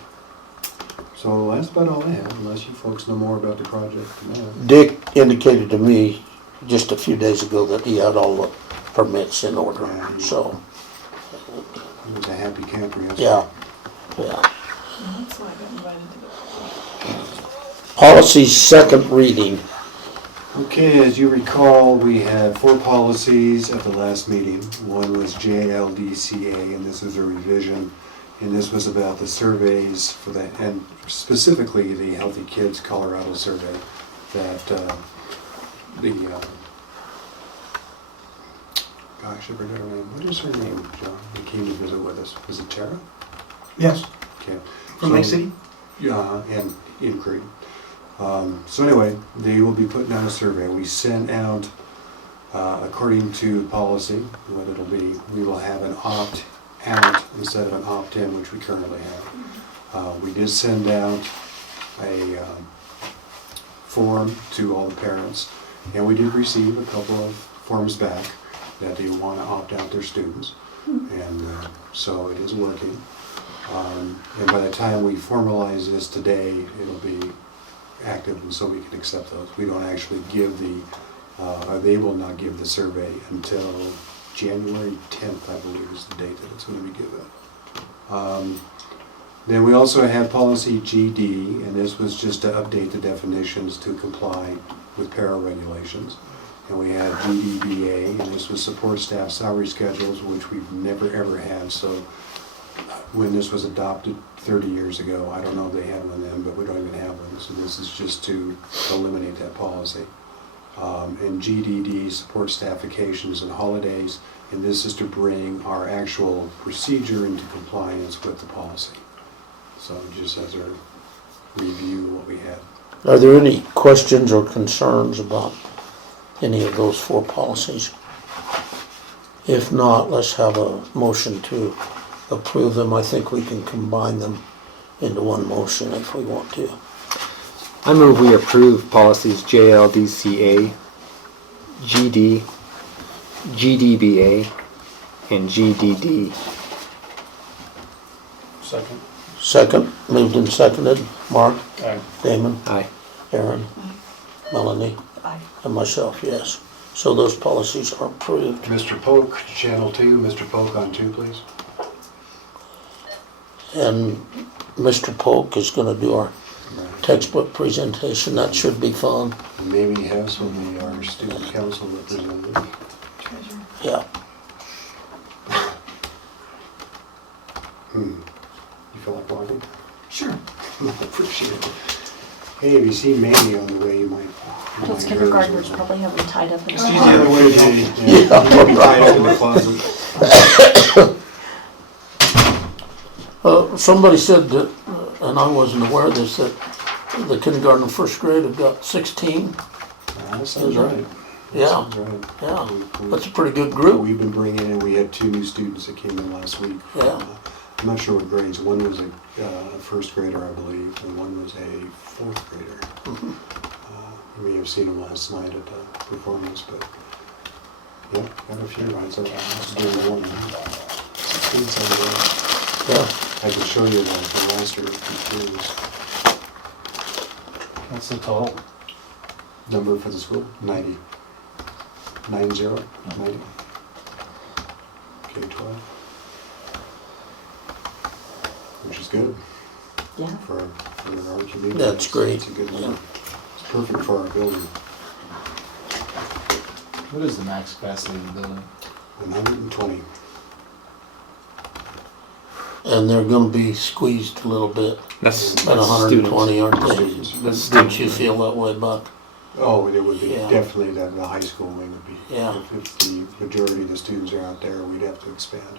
So that's about all I have, unless you folks know more about the project than that. Dick indicated to me just a few days ago that he had all the permits in order, so, He was a happy camper yesterday. yeah, yeah. That's why I got invited to the. Policy's second reading. Okay, as you recall, we had 4 policies at the last meeting. One was JLDCA, and this was a revision. And this was about the surveys for the, and specifically the Healthy Kids Colorado survey that gosh, I forgot her name. What is her name, John? He came to visit with us. Was it Tara? Yes, Okay. from Lake City? Yeah, and in Creede. So anyway, they will be putting out a survey. We sent out, according to policy, what it'll be, we will have an opt-out instead of an opt-in, which we currently have. We did send out a form to all the parents, and we did receive a couple of forms back that they want to opt out their students, and so it is working. And by the time we formalize this today, it'll be active, and so we can accept those. We don't actually give or they will not give the survey until January 10th, I believe, is the date that it's going to be given. Then we also have policy GD, and this was just to update the definitions to comply with para regulations. And we have GDBA, and this was support staff salary schedules, which we've never ever had. So when this was adopted 30 years ago. I don't know if they had one then, but we don't even have one. So this is just to eliminate that policy. And GDD supports staff vacations and holidays, and this is to bring our actual procedure into compliance with the policy. So just as a review of what we had. Are there any questions or concerns about any of those 4 policies? If not, let's have a motion to approve them. I think we can combine them into one motion if we want to. I move we approve policies JLDCA, GD, GDBA, and GDD. Second. Second, moved and seconded. Mark, Aye. Damon, Aye. Aaron, Melanie, Aye. and myself, yes. So those policies are approved. Mr. Polk, Channel 2, Mr. Polk on 2, please. And Mr. Polk is gonna do our textbook presentation. That should be fun. Maybe Hess will be our student council representative. Yeah. You feel like walking? Sure. Appreciate it. Hey, have you seen Mandy on the way? You might. Those kindergartners probably have them tied up in She's the the other way, Mandy. Yeah. Tied up in the closet. Somebody said that, and I wasn't aware of this, that the kindergarten and first grade have got 16. That sounds right. Yeah. Sounds right. Yeah, We- that's a pretty good group. We've been bringing in, we had 2 new students that came in last week. Yeah. I'm not sure what grades. One was a first grader, I believe, and one was a 4th grader. You may have seen them last night at the performance, but yeah, got a few rides up. Let's do one. 16 sounds right. Yeah. I can show you the roster if you choose. What's the total? Number for the school, 90. 90, 90. K-12. Which is good Yeah. for our community. That's great. It's a good one. It's perfect for our building. What is the max capacity of the building? 120. And they're gonna be squeezed a little bit That's at 120, aren't they? Students. That's Didn't you feel that way, Buck? Oh, it would be, Yeah. definitely the high school wing would be. Yeah. If the majority of the students are out there, we'd have to expand.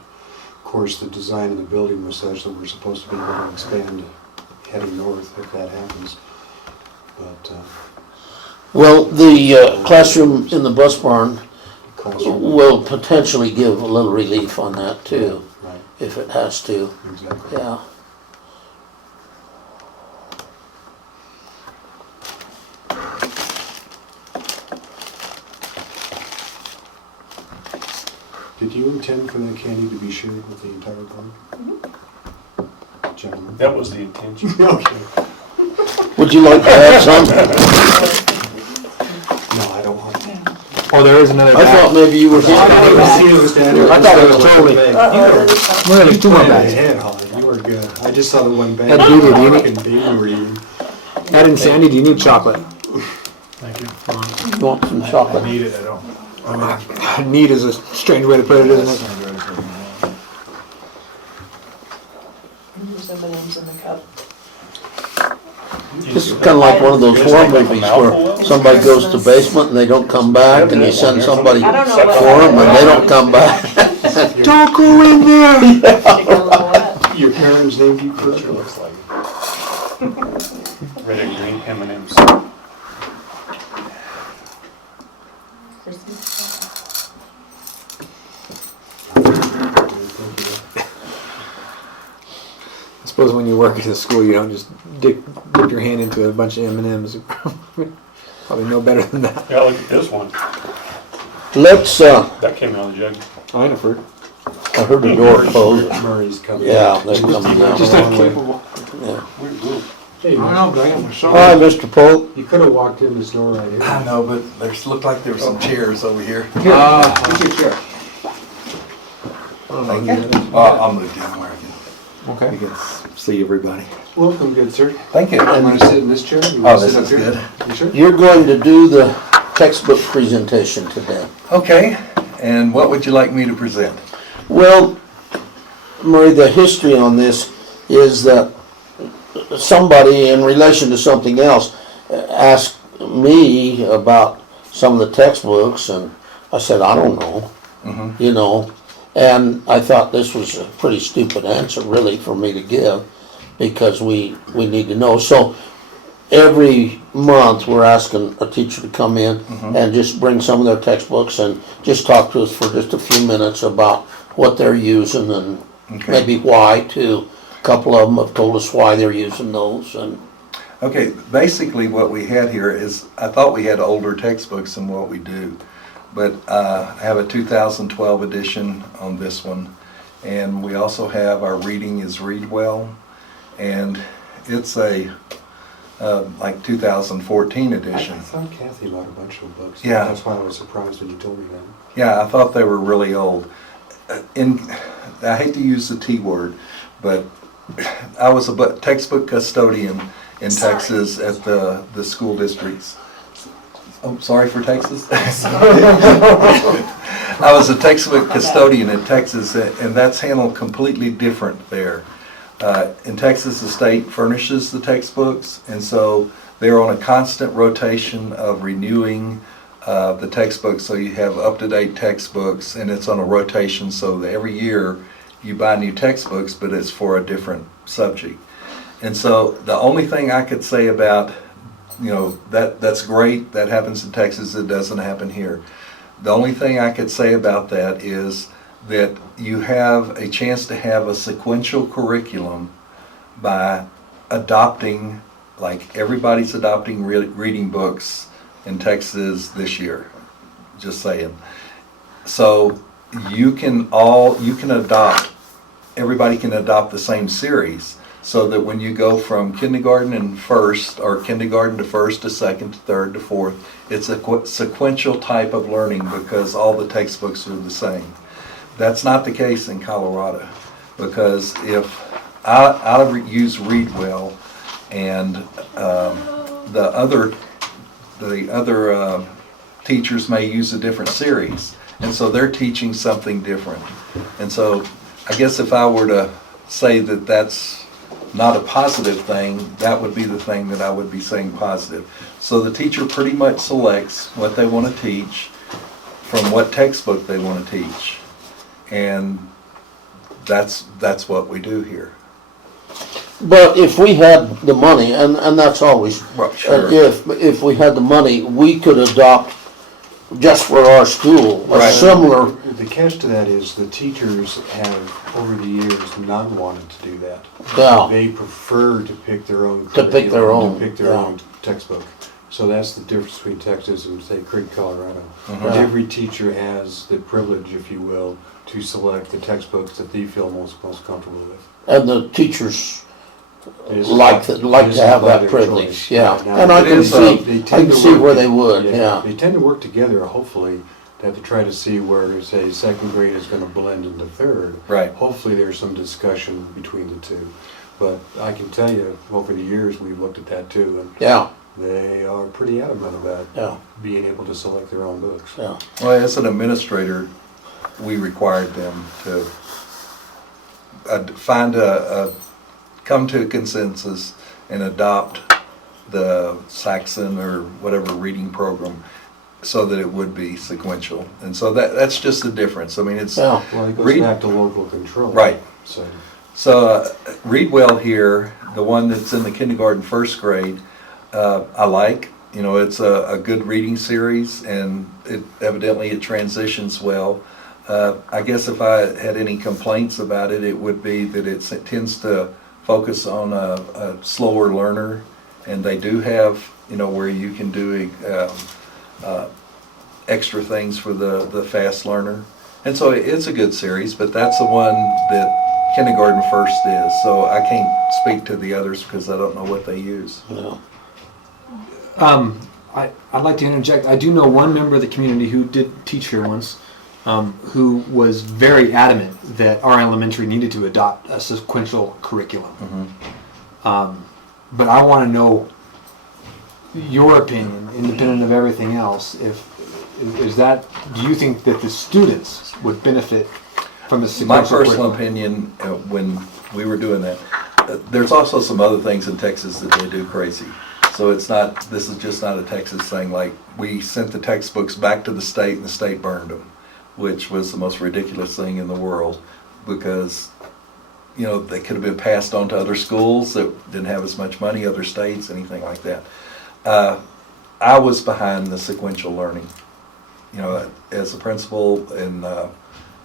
Of course, the design of the building was such that we're supposed to be able to expand heading north if that happens. But Well, the classroom in the bus barn classroom. will potentially give a little relief on that too, Right, if it has to, exactly. yeah. Did you intend for that candy to be shared with the entire board? Gentlemen? That was the intention. Okay. Would you like to have some? No, I don't want it. Oh, there is another I bag. thought maybe you were here. I thought it was totally. We're gonna do two more Planned bags. ahead, Holly. You were good. I just saw the one bag. Hey, Dee, do you need- And Dee were eating. Ed and Sandy, do you need chocolate? Thank you. You want some I chocolate? need it, I don't. Need is a strange way to put it, isn't it? There's M&Ms in the cup. This is kinda like one of those horror movies where somebody goes to basement and they don't come back, and you send somebody I don't know for what- them and they don't come back. Don't go in there! They got a little wet. Your parents named you for Sure looks like red and green M&Ms. I suppose when you work at a school, you don't just dip your hand into a bunch of M&Ms. Probably no better than that. Yeah, look at this one. Let's, That came out of the jug. Einford. I heard the door close. Murray's coming. Yeah, they're coming down. Just incapable. Yeah. Weird move. Hey, man, Hi, Mr. Polk. you could have walked in this door right here. I know, but there's looked like there were some chairs over here. Take your chair. Thank you. I'll move down where I can. Okay. You can see everybody. Welcome, good sir. Thank you. You want to sit in this chair? You Oh, want to this sit is up here? good. You sure? You're going to do the textbook presentation today. Okay, and what would you like me to present? Well, Murray, the history on this is that somebody, in relation to something else, asked me about some of the textbooks, and I said, I don't know, you know. And I thought this was a pretty stupid answer, really, for me to give, because we need to know. So every month, we're asking a teacher to come in and just bring some of their textbooks and just talk to us for just a few minutes about what they're using and maybe why, too. A couple of them have told us why they're using those. And Okay, basically what we had here is, I thought we had older textbooks than what we do. But I have a 2012 edition on this one. And we also have our Reading is Read Well. And it's a like 2014 I edition. thought Kathy bought a bunch of books. Yeah. That's why I was surprised when you told me that. Yeah, I thought they were really old. I hate to use the T word, but I was a textbook custodian in Texas at the school districts. Oh, sorry for Texas. I was a textbook custodian in Texas, and that's handled completely different there. In Texas, the state furnishes the textbooks, and so they're on a constant rotation of renewing the textbooks, so you have up-to-date textbooks, and it's on a rotation, so that every year you buy new textbooks, but it's for a different subject. And so the only thing I could say about, that's great, that happens in Texas, it doesn't happen here. The only thing I could say about that is that you have a chance to have a sequential curriculum by adopting, like everybody's adopting reading books in Texas this year, just saying. So everybody can adopt the same series, so that when you go from kindergarten and first, or kindergarten to first to second to third to fourth, it's a sequential type of learning because all the textbooks are the same. That's not the case in Colorado, because if I use Read Well, and the other teachers may use a different series, and so they're teaching something different. And so I guess if I were to say that that's not a positive thing, that would be the thing that I would be saying positive. So the teacher pretty much selects what they want to teach from what textbook they want to teach. And that's what we do here. but if we had the money, and that's always, Right, sure. if we had the money, we could adopt just for our school a Right. similar. The catch to that is the teachers have, over the years, not wanted to do that. Yeah. They prefer to pick their own To pick their curriculum, own, to pick their yeah. own textbook. So that's the difference between Texas and, say, Creede, Colorado. Mhm. Every teacher has the privilege, if you will, to select the textbooks that they feel most comfortable with. And the teachers It is- like it to is have by that their privilege, choice. yeah. Now, And I it can is, see, they I tend can to see work where to- they would, yeah. They tend to work together, hopefully, to try to see where, say, second grade is gonna blend into third. Right. Hopefully, there's some discussion between the two. But I can tell you, over the years, we've looked at that too, and Yeah, they are pretty adamant about yeah, being able to select their own books. yeah. Well, as an administrator, we required them to come to a consensus and adopt the Saxon or whatever reading program so that it would be sequential. And so that's just the difference. I mean, it's, Yeah. Well, it goes Read- back to local control. Right. So, Read Well here, the one that's in the kindergarten first grade, I like. It's a good reading series, and it transitions well. I guess if I had any complaints about it, it would be that it tends to focus on a slower learner, and they do have, where you can do extra things for the fast learner. And so it's a good series, but that's the one that kindergarten first is. So I can't speak to the others because I don't know what they use. Yeah. I'd like to interject. I do know one member of the community who did teach here once, who was very adamant that our elementary needed to adopt a sequential curriculum. But I want to know your opinion, independent of everything else. Do you think that the students would benefit From a My sequential personal curriculum. opinion, when we were doing that, there's also some other things in Texas that they do crazy. So it's not, this is just not a Texas thing, like, we sent the textbooks back to the state and the state burned them, which was the most ridiculous thing in the world, because, you know, they could have been passed on to other schools that didn't have as much money, other states, anything like that. I was behind the sequential learning. You know, as a principal in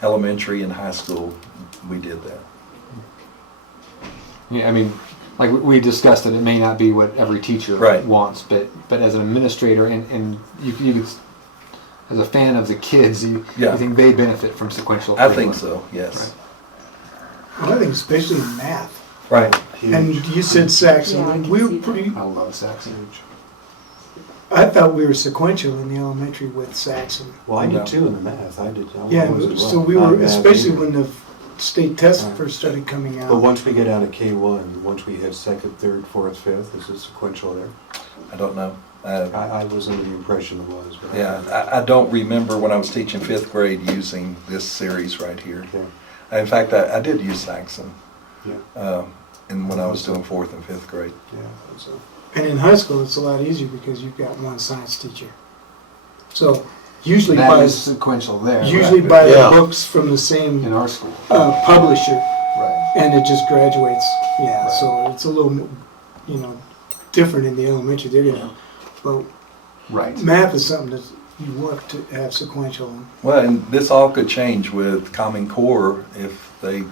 elementary and high school, we did that. Yeah, I mean, like we discussed it may not be what every teacher Right. wants, but as an administrator and you could, as a fan of the kids, you think they benefit from sequential I think curriculum. so, yes. Well, I think especially in math. Right. And you said Saxon, Yeah, I and can we see were that. pretty, I love Saxon. I thought we were sequential in the elementary with Saxon. Well, I did too in the math, I did. I Yeah, was as so well. we Not were, math especially either. when the state tests Right. first started coming out. But once we get out of K1, once we hit second, third, fourth, fifth, is it sequential there? I don't know. I was under the impression it was. But Yeah, I don't remember when I was teaching 5th grade using this series right here. Yeah, In fact, I did use Saxon yeah, and when I was doing 4th and 5th grade. yeah. I think so. And in high school, it's a lot easier because you've got one science teacher. So usually That by, is sequential there. usually right, by Yeah. the books from the in same our school. publisher, Right. and it just graduates. Yeah, Right. so it's a little, different in the elementary. They're gonna, but Right. math is something that you want to have sequential. Well, and this all could change with Common Core. If they,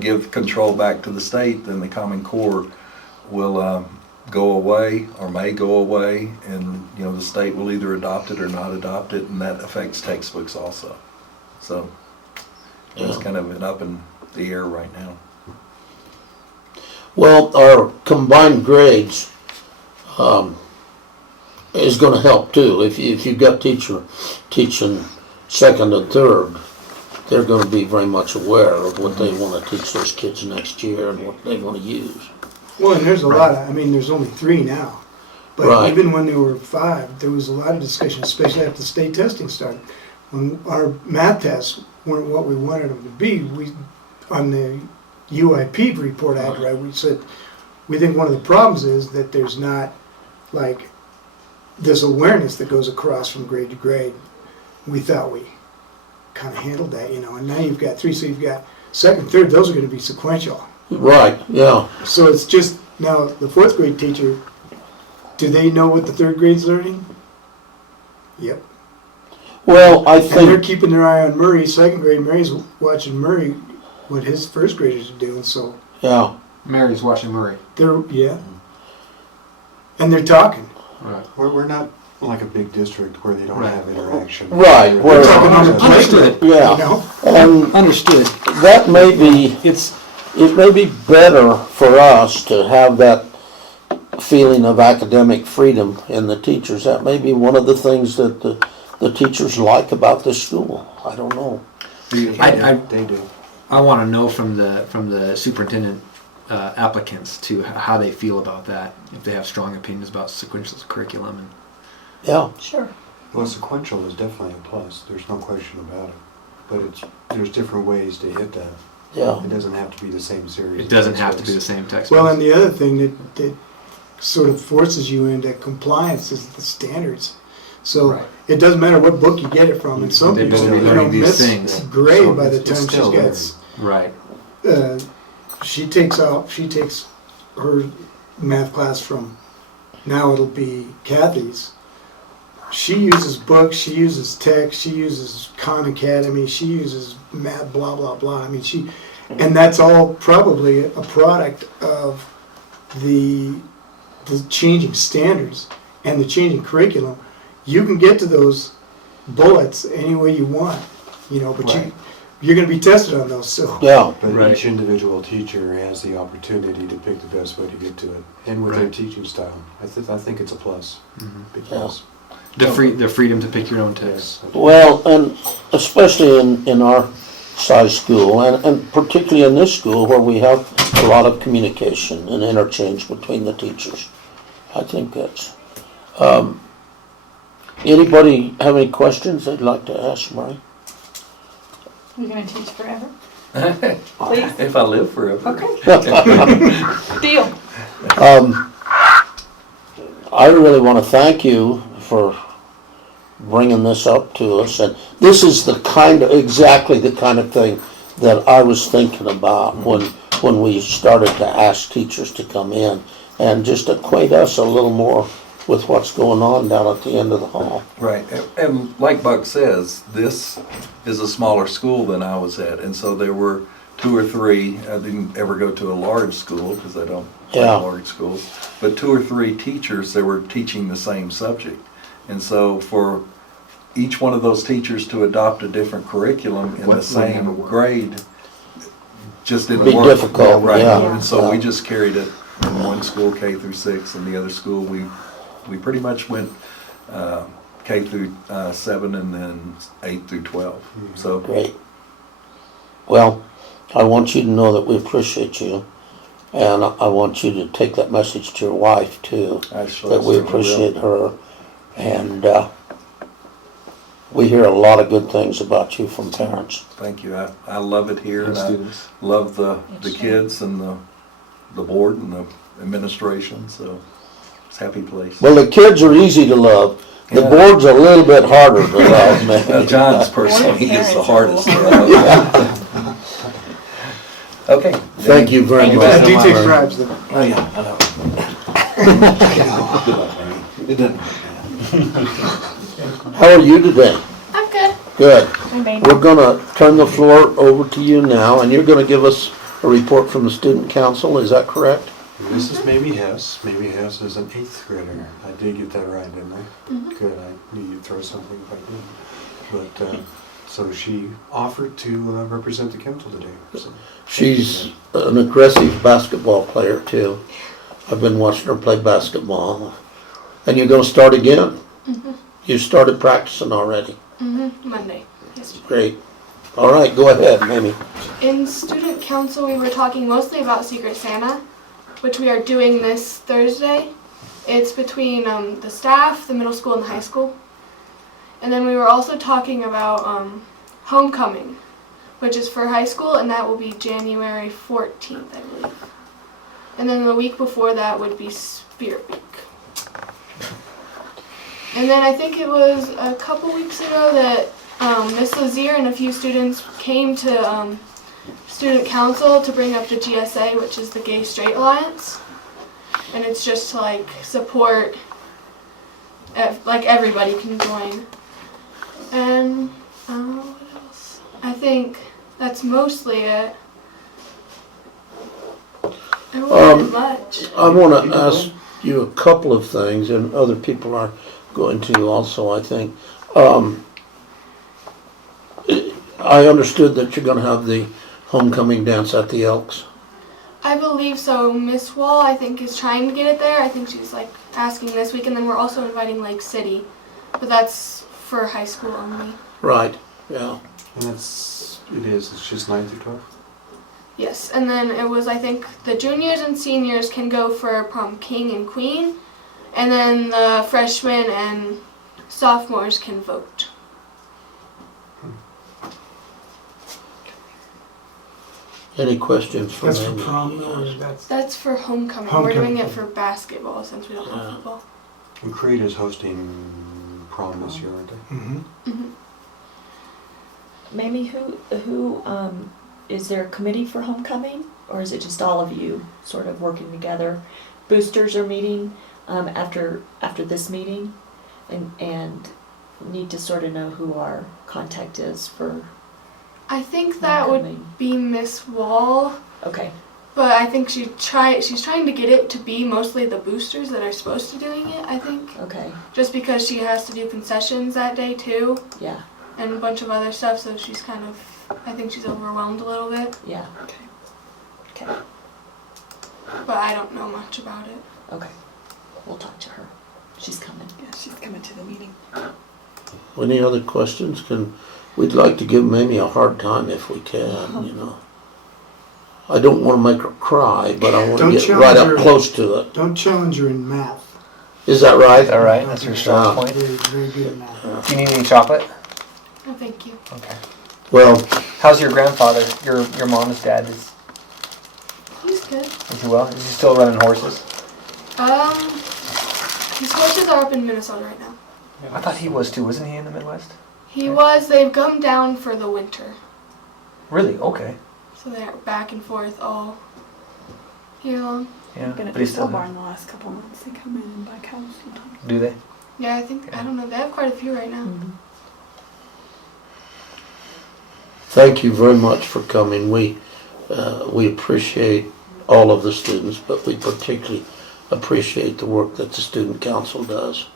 give control back to the state, then the Common Core will go away or may go away, and the state will either adopt it or not adopt it, and that affects textbooks also. So it's Yeah. kind of up in the air right now. Well, our combined grades is going to help too. If you've got teacher teaching second and third, they're going to be very much aware of what they want to teach those kids next year and what they want to use. Well, and there's a lot of, there's only 3 now. But Right. even when there were 5, there was a lot of discussion, especially after state testing started. When our math tests weren't what we wanted them to be, on the UIP report I had read, we said, we think one of the problems is that there's not, like, this awareness that goes across from grade to grade. We thought we kind of handled that, and now you've got 3, so you've got second, third, those are going to be sequential. Right, yeah. So it's just, now, the 4th grade teacher, do they know what the 3rd grade's learning? Yep. Well, I And they're think, keeping their eye on Murray, 2nd grade, Murray's watching Murray, what his 1st graders are doing, so yeah, Mary's watching Murray. they're, and they're talking. Right. We're not like a big district where they don't Right. have interaction. Right, We're where- talking on the Understood. playground, yeah. And Understood. that may be, It's it may be better for us to have that feeling of academic freedom in the teachers. That may be one of the things that the teachers like about this school. I don't know. They do. I want to know from the superintendent applicants to how they feel about that. If they have strong opinions about sequential curriculum and Yeah, Sure. Well, sequential is definitely a plus, there's no question about it. But there's different ways to hit that. yeah. It doesn't have to be the same series. it doesn't have to be the same textbook. Well, and the other thing that sort of forces you into compliance is the standards. So Right. it doesn't matter what book you get it from, and some They people, better be learning these miss things. grade So by the it's time she's still got Right. she takes her math class from, now it'll be Kathy's. She uses books, she uses text, she uses Khan Academy, she uses math, blah, blah, blah. And that's all probably a product of the changing standards and the changing curriculum. You can get to those bullets any way you want, but Right. you're gonna be tested on those, so. Yeah, But Right. each individual teacher has the opportunity to pick the best way to get to it, and with their Right. teaching style. I think it's a plus, big plus. The freedom to pick your own text. Yes. well, and especially in our size school, and particularly in this school where we have a lot of communication and interchange between the teachers. I think that's, anybody have any questions they'd like to ask Murray? You gonna teach forever? Please? If I live forever. Okay. Deal. I really want to thank you for bringing this up to us, and this is exactly the kind of thing that I was thinking about when we started to ask teachers to come in and just acquaint us a little more with what's going on down at the end of the hall. Right, and like Buck says, this is a smaller school than I was at, and so there were 2 or 3, I didn't ever go to a large school because I don't like large schools, but 2 or 3 teachers that were teaching the same subject. And so for each one of those teachers to adopt a different curriculum in the same grade just didn't Be work. difficult, Right, yeah. and so we just carried it in one school, K through 6, and the other school, we pretty much went K through 7 and then 8 through 12. So Great. Well, I want you to know that we appreciate you, and I want you to take that message to your wife too, that we appreciate her, and we hear a lot of good things about you from parents. thank you. I love it here, and I love the kids and the board and the administration. So it's a happy place. Well, the kids are easy to love. The Yeah. board's a little bit harder to love, man. John's personally is the hardest. Okay. Thank you very much. I do take bribes though. Oh, yeah, I know. Good luck, Bernie. It doesn't hurt. How are you today? I'm good. Good. I'm baby. We're gonna turn the floor over to you now, and you're gonna give us a report from the student council, is that correct? Mrs. Mamie Hess. Mamie Hess is an 8th grader. I did get that right, didn't I? Good, I knew you'd throw something if I did. But, so she offered to represent the council today. So, She's an aggressive basketball player too. I've been watching her play basketball. And you're gonna start again? You started practicing already. Monday, yesterday. Great. All right, go ahead, Mamie. In student council, we were talking mostly about Secret Santa, which we are doing this Thursday. It's between the staff, the middle school, and the high school. And then we were also talking about homecoming, which is for high school, and that will be January 14th, I believe. And then the week before that would be Spirit Week. And then I think it was a couple weeks ago that Miss Lazier and a few students came to student council to bring up the GSA, which is the Gay Straight Alliance. And it's just to like support, like everybody can join. And what else? I think that's mostly it. It wasn't much. I wanna ask you a couple of things, and other people are going to also, I think. I understood that you're gonna have the homecoming dance at the Elks. I believe so. Miss Wall, I think, is trying to get it there. I think she's like asking this week, and then we're also inviting Lake City, but that's for high school only. Right, yeah. and it's just 9 through 12? Yes, and then it was, I think, the juniors and seniors can go for prom king and queen, and then the freshmen and sophomores can vote. Any questions for That's for Mamie? prom though, or That's for homecoming. We're Homecoming. doing it for basketball since we don't have Yeah. football. And Creede is hosting prom this year, aren't they? Mm-hmm. Mamie, who is there a committee for homecoming, or is it just all of you sort of working together? Boosters are meeting after this meeting, and need to sort of know who our contact is for I think that would homecoming. be Miss Wall, Okay, but I think she's trying to get it to be mostly the boosters that are supposed to doing it, I think. okay, Just because she has to do concessions that day too, yeah, and a bunch of other stuff, so she's kind of, I think she's overwhelmed a little bit, yeah. Okay, but I don't know much about it. okay. We'll talk to her. She's coming. Yeah, she's coming to the meeting. Any other questions? We'd like to give Mamie a hard time if we can, you know. I don't wanna make her cry, but I wanna Don't get right challenge up her. close to it. Don't challenge her in math. Is that right? All right, that's your strong point. Very, very good at math. Do you need any chocolate? Oh, thank you. Okay. Well, How's your grandfather, your mom's dad? He's good. Is he well? Is he still running horses? His horses are up in Minnesota right now. I thought he was too. Wasn't he in the Midwest? He was. They've come down for the winter, Really? Okay. so they're back and forth all year long. Yeah. Been at But the he's sale still barn the last couple months. They come in and buy cows sometimes. Do they? Yeah, I think I don't know. They have quite a few right now. thank you very much for coming. We appreciate all of the students, but we particularly appreciate the work that the student council does.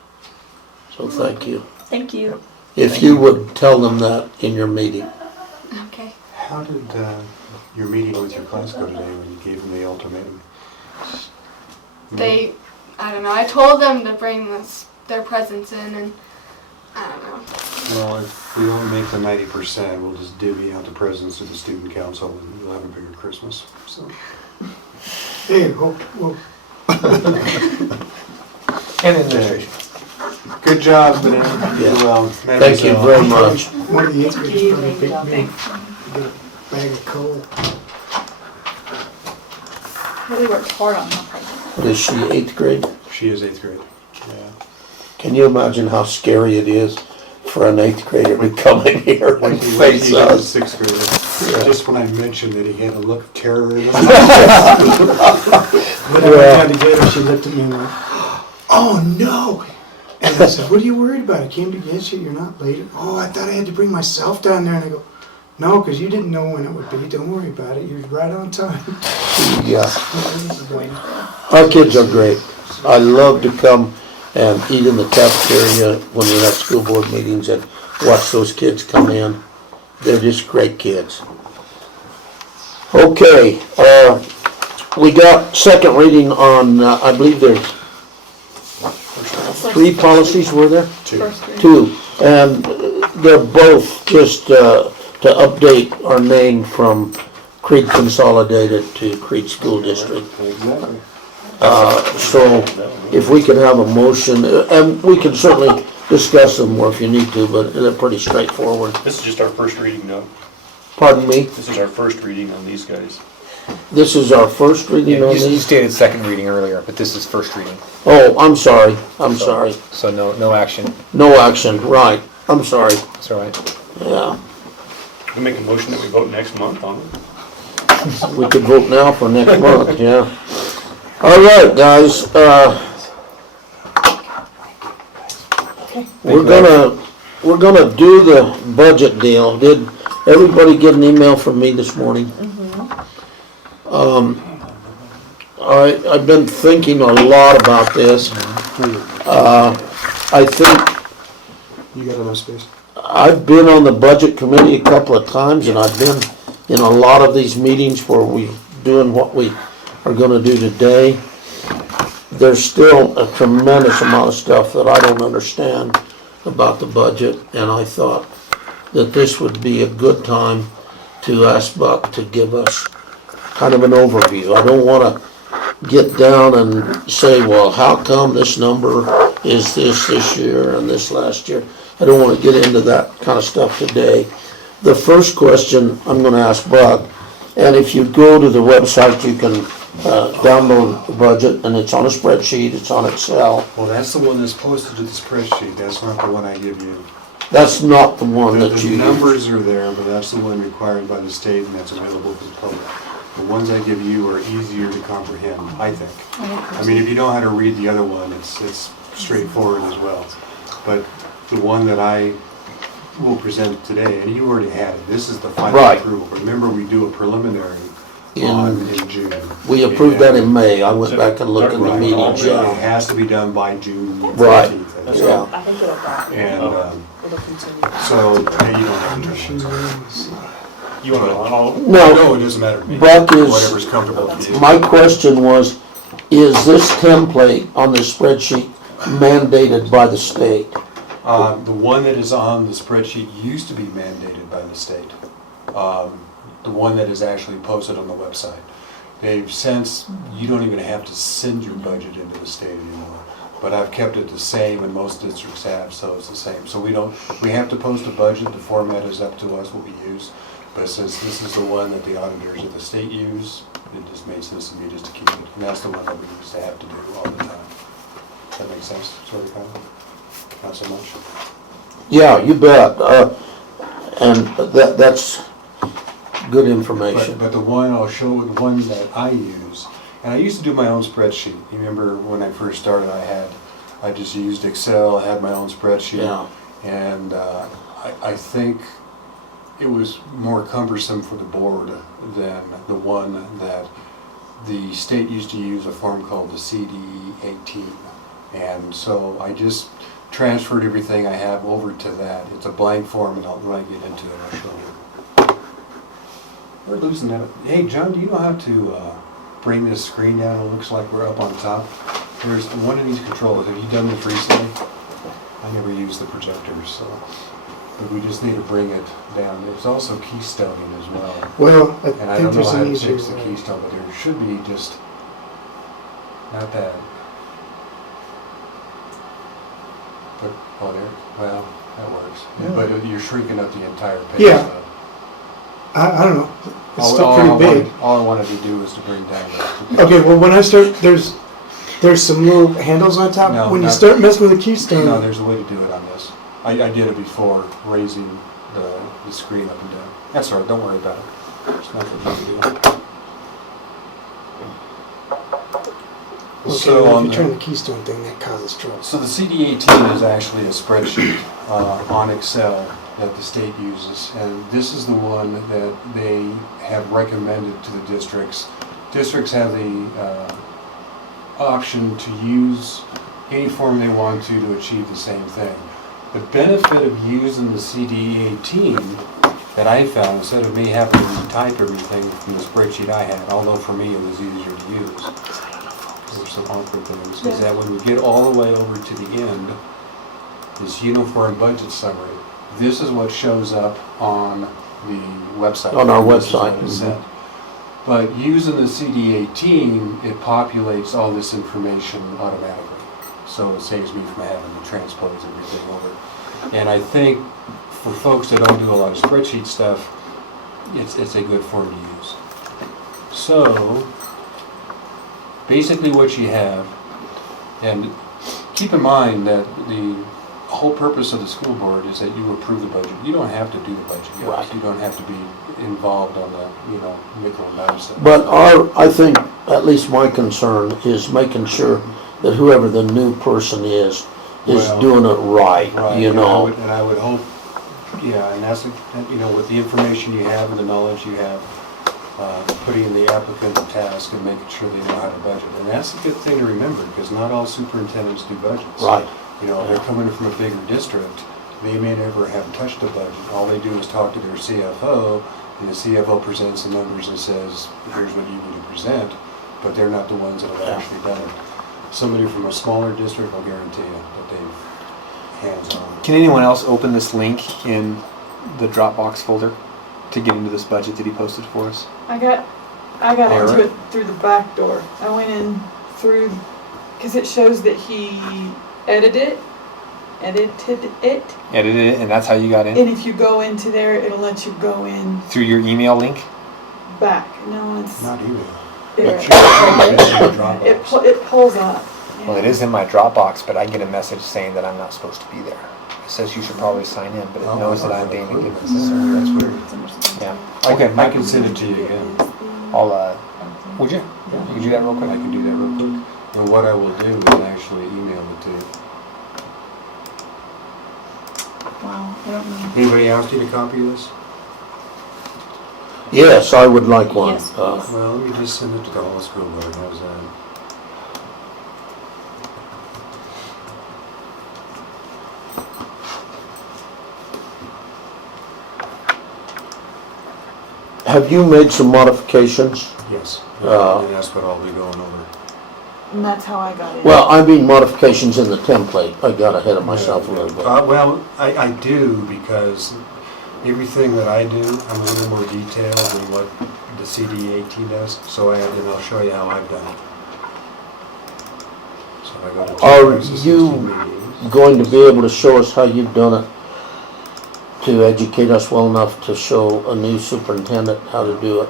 So thank you. Thank you. If you would tell them that in your meeting. Okay. How did your meeting with your class go today when you gave them the ultimatum? I don't know. I told them to bring their presents in, and I don't know. Well, if we don't make the 90%, we'll just divvy out the presents to the student council and you'll have a bigger Christmas. So. Hey, hope, well, And administration. Good job, but Yeah. Thank you very much. one of the 8th graders probably picked me to get a bag of coal. Really worked hard on her present. What is she, 8th grade? She is 8th grade. Yeah. Can you imagine how scary it is for an 8th grader to come in here and He face was a us? 6th grader. Just when I mentioned that, he had a look of terror in his eyes. When I went down to get her, she looked at me and went, oh no! And I said, what are you worried about? I came to get you, you're not late. Oh, I thought I had to bring myself down there. And I go, no, because you didn't know when it would be. Don't worry about it. You're right on time. Yeah. Our kids are great. I love to come and eat in the cafeteria when we have school board meetings and watch those kids come in. They're just great kids. Okay, we got second reading on, I believe there's 3 policies, were there? First reading. 2, and they're both just to update our name from Creede Consolidated to Creede School District. Exactly. So if we can have a motion, and we can certainly discuss them more if you need to, but they're pretty straightforward. This is just our first reading, though. Pardon me? This is our first reading on these guys. This is our first reading on You these? stated second reading earlier, but this is first reading. Oh, I'm sorry, I'm sorry. So no action. No action, right. I'm sorry, That's all right. yeah. We make a motion that we vote next month on it. We could vote now for next month, yeah. All right, guys, we're gonna do the budget deal. Did everybody get an email from me this morning? I've been thinking a lot about this. I think You got enough space? I've been on the budget committee a couple of times, and I've been in a lot of these meetings where we're doing what we are gonna do today. There's still a tremendous amount of stuff that I don't understand about the budget, and I thought that this would be a good time to ask Buck to give us kind of an overview. I don't wanna get down and say, well, how come this number is this year and this last year? I don't wanna get into that kind of stuff today. The first question I'm gonna ask Buck, and if you go to the website, you can download the budget, and it's on a spreadsheet, it's on Excel. Well, that's the one that's posted to the spreadsheet. That's not the one I give you. That's not the one The that you use. numbers are there, but that's the one required by the state and that's available to the public. The ones I give you are easier to comprehend, I think. I mean, if you know how to read the other one, it's straightforward as well. But the one that I will present today, and you already had it, this is the final Right. approval. Remember, we do a preliminary In- in June. We approved that in May. I went back and looked in the Right. meetings, It yeah. has to be done by June Right. 15th. Yeah. I think it'll go. And It'll continue. so, and you don't have to turn it on. You want to on all of them? No, No, it doesn't matter to me. Buck is, Whatever's comfortable with you. my question was, is this template on the spreadsheet mandated by the state? The one that is on the spreadsheet used to be mandated by the state. The one that is actually posted on the website. They've since, you don't even have to send your budget into the state anymore. but I've kept it the same, and most districts have, so it's the same. So we have to post a budget, the format is up to us what we use, but since this is the one that the auditors of the state use, it just made sense to me just to keep it, and that's the one that we used to have to do all the time. Does that make sense, sort of, Kyle? Not so much? Yeah, you bet. And that's good information. But the one, I'll show the one that I use, and I used to do my own spreadsheet. You remember when I first started, I just used Excel, I had my own spreadsheet. Yeah. And I think it was more cumbersome for the board than the one that the state used to use, a form called the CD18. And so I just transferred everything I have over to that. It's a blank form, and when I get into it, I'll show you. We're losing that. Hey, John, do you know how to bring this screen down? It looks like we're up on top. There's one of these controllers. Have you done this recently? I never use the projectors, so. But we just need to bring it down. There's also keystoning as well. Well, I And I think don't know there's how an to easier fix the way. keystone, but there should be just, not that. But, oh, there, well, that works. Yeah. But you're shrinking up the entire page. Yeah. so. I don't know. It's All- still all pretty I big. wanted- All I wanted to do was to bring down the. Okay, well, when I start, there's some little handles on top. No, When you not- start messing with the keystone, No, there's a way to do it on this. I did it before, raising the screen up and down. That's all right, don't worry about it. It's not a big deal. okay, So well, on if you turn the, the keystone thing, that causes trouble. so the CD18 is actually a spreadsheet on Excel that the state uses, and this is the one that they have recommended to the districts. Districts have the option to use any form they want to achieve the same thing. The benefit of using the CD18 that I found, instead of me having to type everything from the spreadsheet I had, although for me it was easier to use, there were some awkward things, is that when we get all the way over to the end, this uniform budget summary, this is what shows up on the website. On our This is what website, it said. But using the CD18, it populates all this information automatically. So it saves me from having to transpose everything over. And I think for folks that don't do a lot of spreadsheet stuff, it's a good form to use. So basically what you have, and keep in mind that the whole purpose of the school board is that you approve the budget. You don't have to do the budget, guys. Right. You don't have to be involved on the, nickel and dime stuff. But I think, at least my concern is making sure that whoever the new person is Well, doing it right, you and know. And I would hope, yeah, and that's, with the information you have and the knowledge you have, putting the applicant to task and making sure they know how to budget. And that's a good thing to remember, because not all superintendents do budgets. Right. They're coming from a bigger district, they may never have touched a budget. All they do is talk to their CFO, and the CFO presents the numbers and says, here's what you need to present, but they're not the ones that have actually done it. Somebody from a smaller district, I'll guarantee you that they've hands-on. Can anyone else open this link in the Dropbox folder to get into this budget that he posted for us? I got Alright. into it through the back door. I went in through, because it shows that he edited it, Edited it, and that's how you got in? and if you go into there, it'll let you go in Through your email link? back. No, it's Not email. there. It should be in Dropbox. It pulls up. Well, it is in my Dropbox, but I get a message saying that I'm not supposed to be there. It says you should probably sign in, but it knows that I'm being given this. That's weird. Yeah. Okay, I can send it to you again. I'll, would you? You can do that real I quick? can do that real quick. And what I will do is actually email it to you. Wow, I don't know. Anybody else need a copy of this? Yes, I would like one. Yes, Well, let me just send it to the whole school board. How's that? Have you made some modifications? Yes. Uh, And that's what I'll be going over. And that's how I got in. Well, I mean modifications in the template. I got ahead of myself a little bit. Well, I do, because everything that I do, I'm a little more detailed than what the CD18 does. So and I'll show you how I've done it. So I go to 2 Are times to 16 you meetings. going to be able to show us how you've done it to educate us well enough to show a new superintendent how to do it?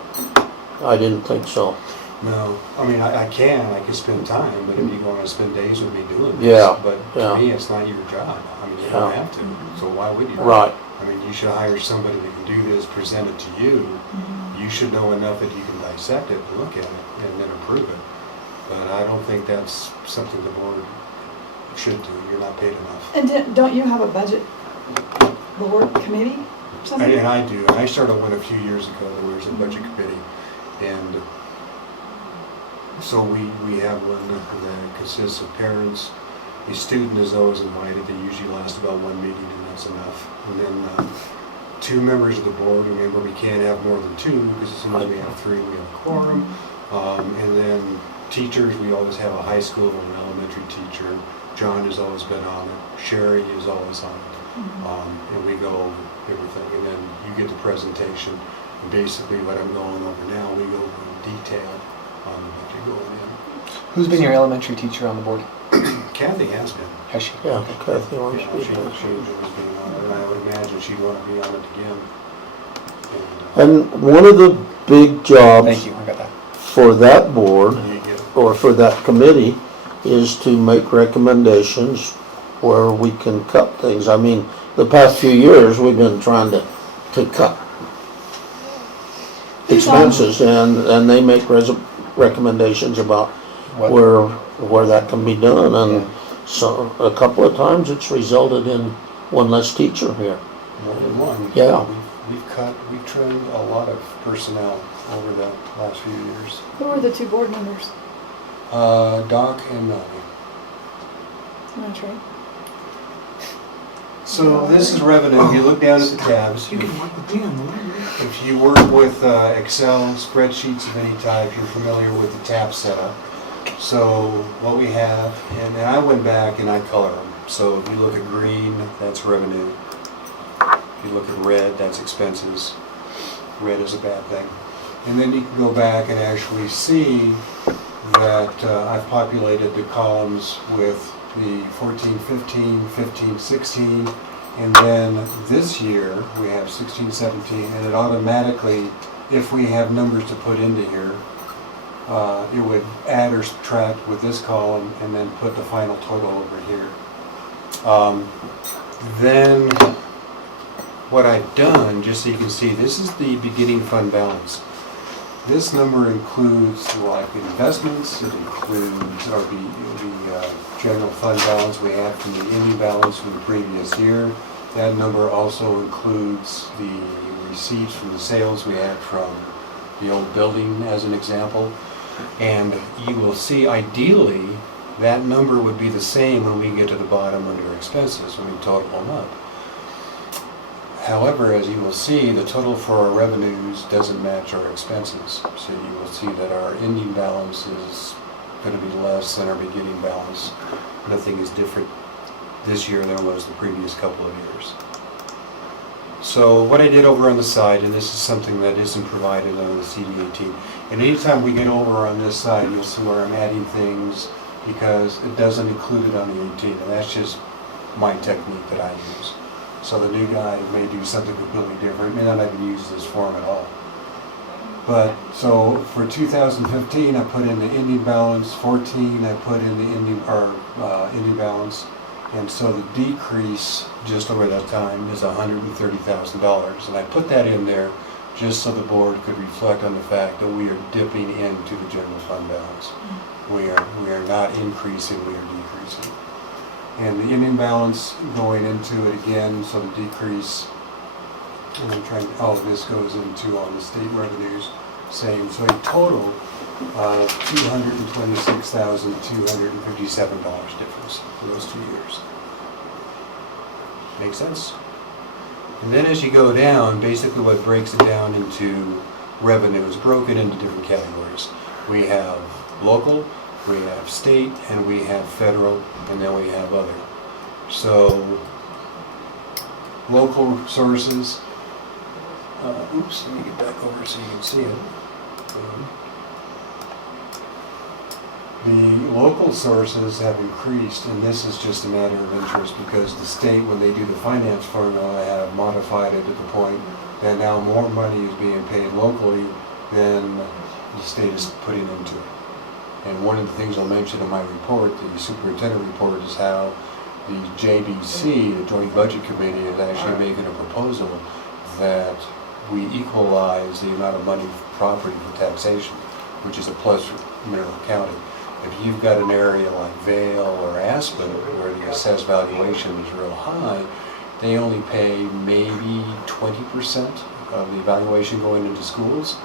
I didn't think so. No, I mean, I can spend time, but if you want to spend days with me doing this. Yeah, But yeah. to me, it's not your job. I mean, you Yeah. don't have to, so why would you? Right. I mean, you should hire somebody that can do this, present it to you. You should know enough that you can dissect it, look at it, and then approve it. But I don't think that's something the board should do. You're not paid enough. And don't you have a budget board committee or something? And I do. I started one a few years ago. There was a budget committee, and so we have one that consists of parents. A student is always invited. They usually last about 1 meeting, and that's enough. And then 2 members of the board. Remember, we can't have more than 2 because as soon as we have 3, we have a quorum. And then teachers, we always have a high school and an elementary teacher. John has always been on it. Sherry is always on it. And we go over everything. And then you get the presentation. And basically what I'm going over now, we go over in detail on the budget going in. Who's been your elementary teacher on the board? Kathy has been. Has she? Yeah, Kathy wants Yeah, to be she there. was being on it, and I would imagine she'd want to be on it again. And one of the big jobs Thank you, I got that. for that board You get- or for that committee is to make recommendations where we can cut things. I mean, the past few years, we've been trying to cut expenses, and they make recommendations about What? where that can be done, and so a couple of times it's resulted in one less teacher here. More than one. Yeah. We've trimmed a lot of personnel over the last few years. Who are the 2 board members? Doc and Melanie. That's right. So this is revenue. If you look down at the tabs, You can work with me on the library. if you work with Excel spreadsheets of any type, you're familiar with the tab setup. So what we have, and I went back and I color them. So if you look at green, that's revenue. If you look at red, that's expenses. Red is a bad thing. And then you can go back and actually see that I've populated the columns with the 14, 15, 15, 16, and then this year we have 16, 17, and it automatically, if we have numbers to put into here, it would add or subtract with this column and then put the final total over here. Then what I've done, just so you can see, this is the beginning fund balance. This number includes like investments, it includes the general fund balance we had from the ending balance from the previous year. That number also includes the receipts from the sales we had from the old building as an example. And you will see ideally that number would be the same when we get to the bottom under expenses, when we total them up. However, as you will see, the total for our revenues doesn't match our expenses. So you will see that our ending balance is going to be less than our beginning balance. Nothing is different this year than it was the previous couple of years. So what I did over on the side, and this is something that isn't provided on the CD18, and anytime we get over on this side, you'll see where I'm adding things because it doesn't include it on the 18, and that's just my technique that I use. So the new guy may do something completely different, may not even use this form at all. But, so for 2015, I put in the ending balance, 14, I put in the ending balance, and so the decrease just over that time is $130,000. And I put that in there just so the board could reflect on the fact that we are dipping into the general fund balance. We are not increasing, we are decreasing. And the ending balance going into it again, so the decrease, and I'm trying, all of this goes into on the state revenues, same. So a total of $226,257 difference for those 2 years. Make sense? And then as you go down, basically what breaks it down into revenue is broken into different categories. We have local, we have state, and we have federal, and then we have other. So, local sources, oops, let me get back over so you can see it. The local sources have increased, and this is just a matter of interest because the state, when they do the finance formula, have modified it to the point that now more money is being paid locally than the state is putting into it. And one of the things I'll mention in my report, the superintendent report, is how the JBC, the Joint Budget Committee, is actually making a proposal that we equalize the amount of money for property for taxation, which is a plus for Mineral County. If you've got an area like Vale or Aspen where the assessed valuation is real high, they only pay maybe 20% of the valuation going into schools,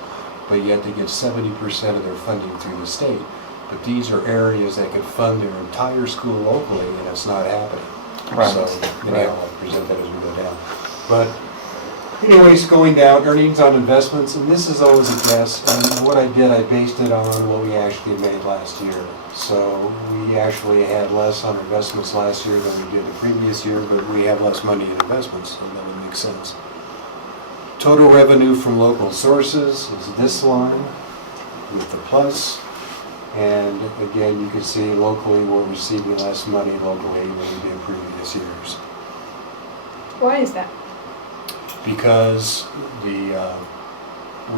but yet they get 70% of their funding through the state. But these are areas that could fund their entire school locally, and it's not happening. Right. So, I'll present that as we go down. But anyways, going down, earnings on investments, and this is always a guess. And what I did, I based it on what we actually made last year. So we actually had less on investments last year than we did the previous year, but we have less money in investments, so that would make sense. Total revenue from local sources is this line with the plus. And again, you can see locally we're receiving less money locally than we did previous years. Why is that? Because we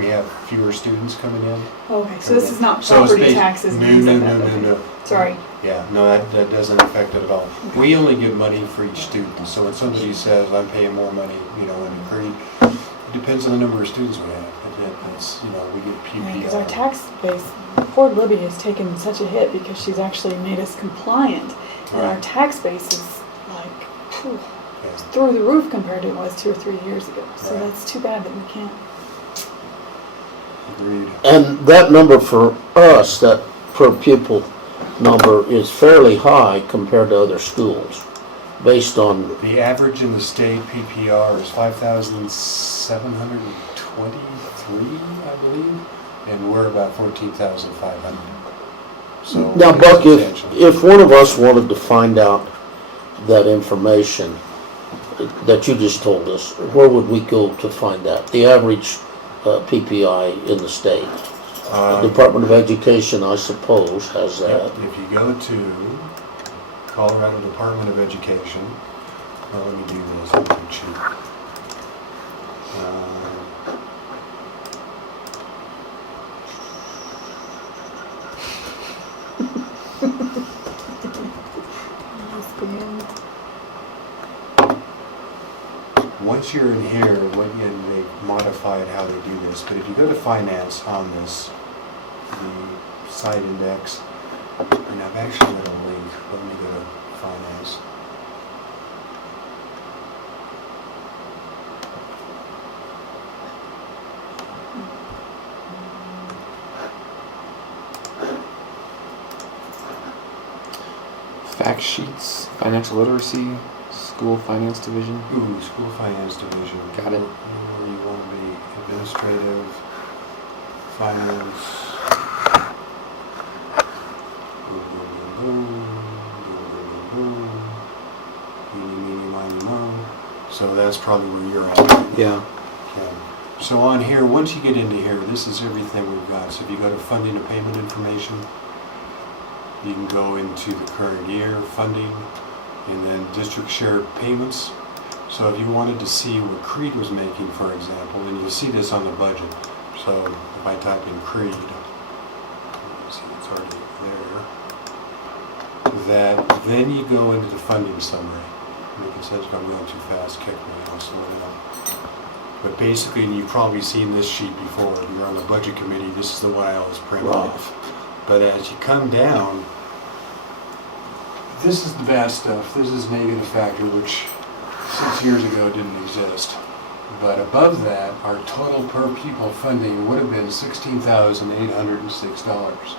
have fewer students coming in. Okay, so this is not So it's property based- taxes and No, things no, like no, that. no, Okay. no. Sorry. Yeah, no, that doesn't affect it at all. We only get money for each student, so when somebody says, I'm paying more money, in Creede, it depends on the number of students we have. It's, we get PPR. Because our tax base, poor Libby has taken such a hit because she's actually made us compliant. And our Right. tax base is like, phew, Yeah. it's through the roof compared to it was 2 or 3 years ago. So Right. that's too bad that we can't. Agreed. And that number for us, that per pupil number, is fairly high compared to other schools, based on, The average in the state PPR is 5,723, I believe, and we're about 14,500. So now it's Buck, substantial. if one of us wanted to find out that information that you just told us, where would we go to find that? The average PPI in the state? The Department of Education, I suppose, has that. If you go to Colorado Department of Education, well, let me do this on the sheet. Once you're in here, and they've modified how they do this, but if you go to finance on this, the site index, and I've actually got a link, let me go to finance. Fact sheets, financial literacy, school finance division. Ooh, school finance division. Got it. Where you want to be, administrative, finance. Boom, boom, boom, boom, boom, boom, boom, boom. Eeny, meeny, miny, mo. So that's probably where you're at. Yeah. Okay. So on here, once you get into here, this is everything we've got. So if you go to funding and payment information, you can go into the current year funding and then district share payments. So if you wanted to see what Creede was making, for example, and you'll see this on the budget. So if I type in Creede, see it's already there, that then you go into the funding summary. And if it says if I'm going too fast, kick me, I'll slow down. But basically, and you've probably seen this sheet before, if you're on the budget committee, this is the one I always print off. But as you come down, this is the bad stuff. This is negative factor, which 6 years ago didn't exist. But above that, our total per pupil funding would have been $16,806.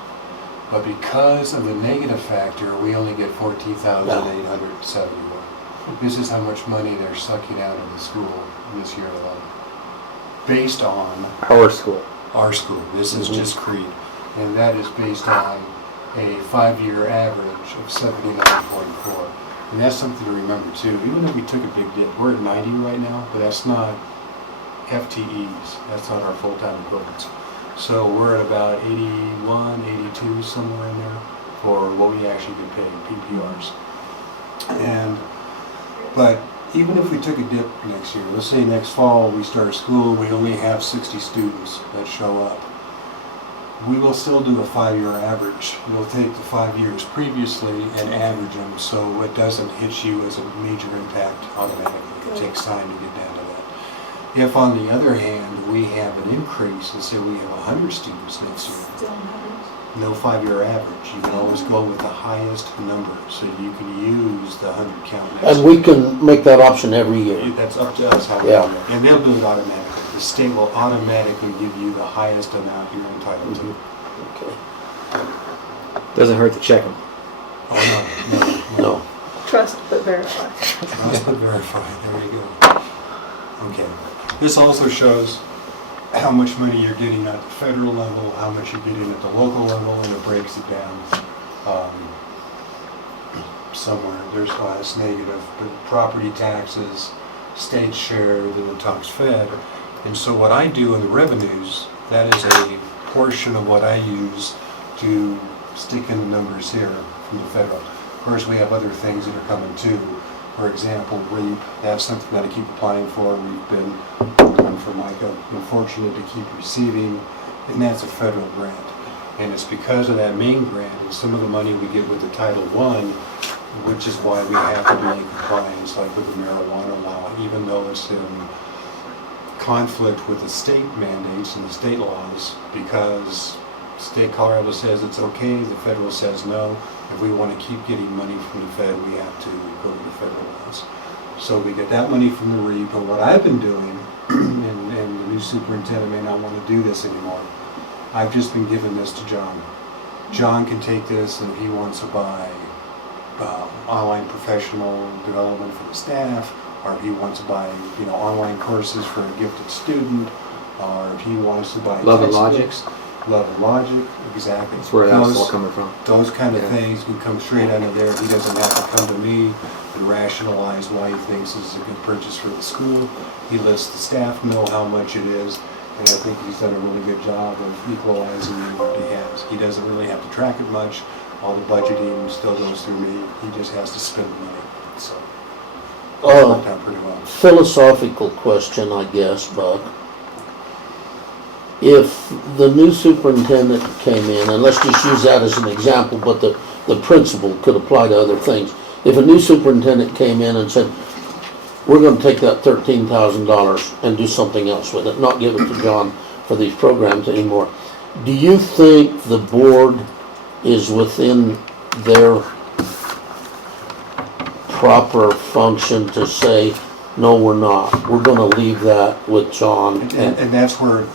But because of the negative factor, we only get $14,871. This is how much money they're sucking out of the school this year alone. Based on Our school. our school. This is just Creede. And that is based on a 5-year average of 79.4. And that's something to remember too. Even though we took a big dip, we're at 90 right now, but that's not FTEs. That's not our full-time equivalents. So we're at about 81, 82, somewhere in there. for what we actually get paid, PPRs. But even if we took a dip next year, let's say next fall we start school, we only have 60 students that show up. We will still do a 5-year average. We'll take the 5 years previously and average them so it doesn't hit you as a major impact automatically. It takes time to get down to that. If on the other hand we have an increase, let's say we have 100 students next year, no 5-year average. You can always go with the highest number, so you can use the 100 count next And we can make that option every year. That's up to us how we do Yeah. it. And they'll do it automatically. The state will automatically give you the highest amount you're entitled to. Okay. Doesn't hurt to check them. Oh, no. No. Trust but verify. Trust but verify. There you go. Okay. This also shows how much money you're getting at the federal level, how much you're getting at the local level, and it breaks it down somewhere. There's it's negative, but property taxes, state share, then it talks Fed. And so what I do in the revenues, that is a portion of what I use to stick in the numbers here from the federal. Of course, we have other things that are coming too. For example, REAP, that's something that I keep applying for. We've been, for Micah, been fortunate to keep receiving, and that's a federal grant. And it's because of that main grant and some of the money we get with the Title I, which is why we have to be in compliance, like with the marijuana law, even though it's in conflict with the state mandates and the state laws, because state Colorado says it's okay, the federal says no. If we want to keep getting money from the Fed, we have to go to the federal laws. So we get that money from the REAP, but what I've been doing, and the new superintendent may not want to do this anymore, I've just been giving this to John. John can take this, and if he wants to buy online professional development for the staff, or if he wants to buy online courses for a gifted student, or if he wants to buy Love and Logic. Love and Logic, exactly. That's where that's all coming from. Those kind of things can come straight out of there. He doesn't have to come to me and rationalize why he thinks this is a good purchase for the school. He lets the staff know how much it is, and I think he's done a really good job of equalizing what he has. He doesn't really have to track it much. All the budgeting still goes through me. He just has to spend the money. So it's worked out pretty well. Philosophical question, I guess, Buck. If the new superintendent came in, and let's just use that as an example, but the principle could apply to other things. If a new superintendent came in and said, we're going to take that $13,000 and do something else with it, not give it to John for these programs anymore, do you think the board is within their proper function to say, no, we're not. We're going to leave that with John. And that's what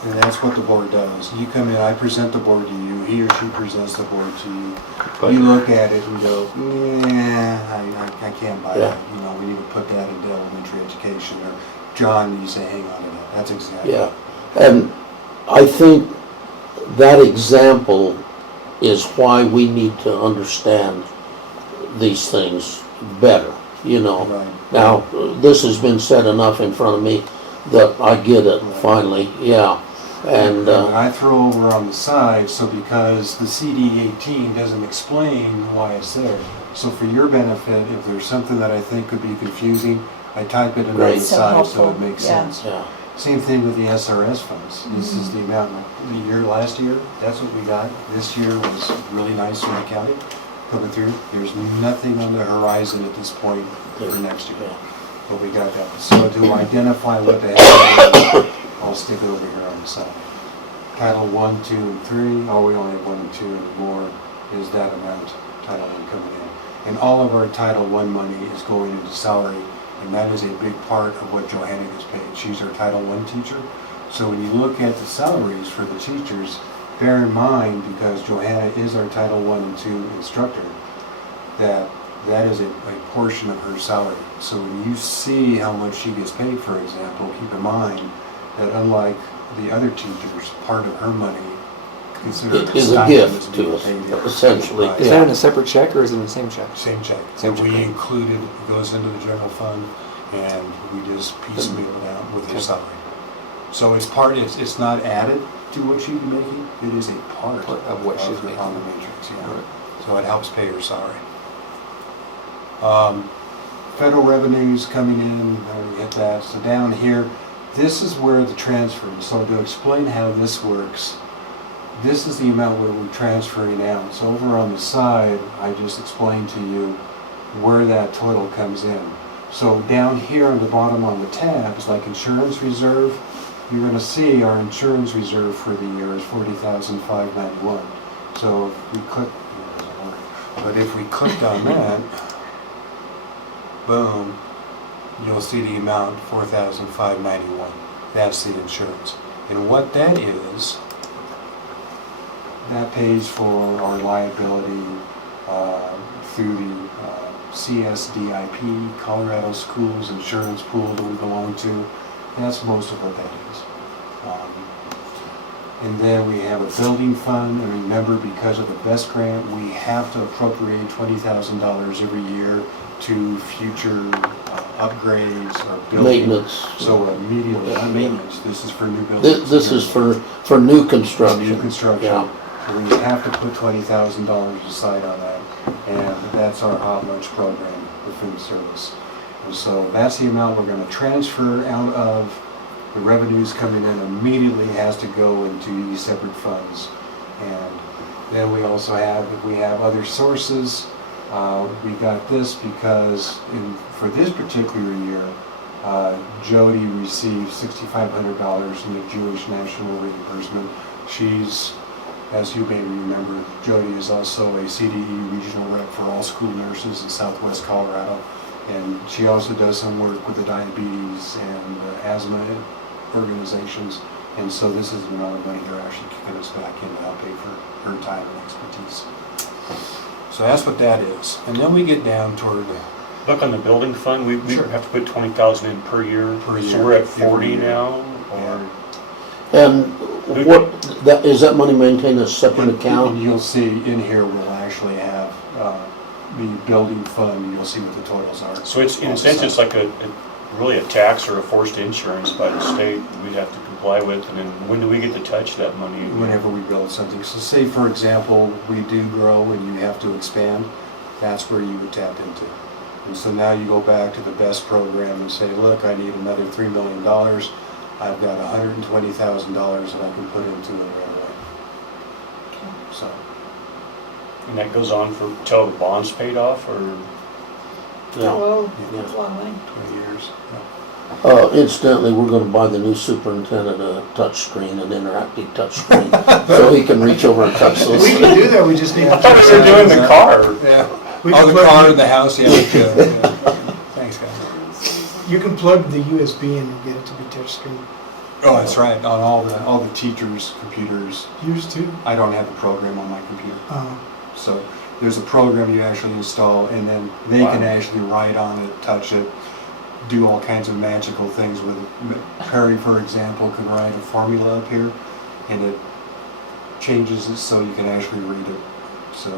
the board does. You come in, I present the board to you, he or she presents the board to you. You look at it and go, yeah, I can't buy that. We need to put that into elementary education, or John needs to hang on to that. That's exactly. Yeah, and I think that example is why we need to understand these things better, Right. Now, this has been said enough in front of me that I get it finally, yeah. And I throw over on the side, so because the CD 18 doesn't explain why it's there. So for your benefit, if there's something that I think could be confusing, I type it in on the side so it makes sense. Yeah. Same thing with the SRS funds. This is the amount, last year, that's what we got. This year was really nice from the county coming through. There's nothing on the horizon at this point for next year. But we got that. So to identify what the heck it is, I'll stick it over here on the side. Title 1, 2, and 3, we only have 1 and 2 anymore, is that amount, Title 1 coming in. And all of our Title 1 money is going into salary, and that is a big part of what Johanna gets paid. She's our Title 1 teacher. So when you look at the salaries for the teachers, bear in mind, because Johanna is our Title 1 and 2 instructor, that is a portion of her salary. So when you see how much she gets paid, for example, keep in mind that unlike the other teachers, part of her money considered it is a gift to us, essentially. Is that in a separate check or is it in the same check? Same check. Same check. We included, it goes into the general fund, and we just piecemeal it out with her salary. So it's not added to what she's making, it is a part of what she's making on the matrix, yeah. Right. So it helps pay your salary. Federal revenues coming in, we hit that. So down here, this is where the transfer is. So to explain how this works, this is the amount where we're transferring out. So over on the side, I just explained to you where that total comes in. So down here on the bottom on the tabs, like insurance reserve, you're going to see our insurance reserve for the year is $40,591. So if we click, but if we clicked on that, boom, you'll see the amount, $4,591. That's the insurance. And what that is, that pays for our liability through the CSDIP, Colorado Schools Insurance Pool that we belong to. That's most of what that is. And then we have a building fund, and remember, because of the BEST grant, we have to appropriate $20,000 every year to future upgrades or building. Maintenance. So immediately, not maintenance, this is for new buildings. This is for new construction. New construction. Yeah. So we have to put $20,000 aside on that, and that's our hot lunch program, the food service. And so that's the amount we're going to transfer out of. The revenues coming in immediately has to go into these separate funds. And then we also have, if we have other sources, we got this because for this particular year, Jody received $6,500 in the Jewish National Reimbursement. She's, as you may remember, Jody is also a CDE regional rep for all school nurses in Southwest Colorado. And she also does some work with the diabetes and asthma organizations. And so this is the amount of money they're actually kicking us back in to help pay for her time and expertise. So that's what that is. And then we get down toward the... Look, on the building fund, we Sure. have to put 20,000 in per year. Per year. So we're at 40 Every year. now, or? And is that money maintained as a separate And account? you'll see in here, we'll actually have the building fund, you'll see what the totals are. So it's, in a sense, it's like really a tax or a forced insurance by the state we'd have to comply with, and then when do we get to touch that money? Whenever we build something. So say, for example, we do grow and you have to expand, that's where you would tap into. And so now you go back to the BEST program and say, look, I need another $3 million. I've got $120,000 that I can put into it right away. So. And that goes on for, till the bond's paid off, or? Yeah. Whoa, that's a lot of money. 20 years. Yeah. Incidentally, we're gonna buy the new superintendent a touch screen, an interactive touch screen, so he can reach over and touch those. We can do that, we just need I to. thought we were doing the car. Yeah. We Oh, can the plug- car in the house, yeah. Yeah. Thanks, guys. You can plug the USB in and get it to be touchscreen. Oh, that's right, on all the teachers' computers. Yours too? I don't have a program on my computer. So there's a program you actually install, and then they can actually write on it, touch it, do all kinds of magical things with it. Perry, for example, can write a formula up here, and it changes it so you can actually read it. So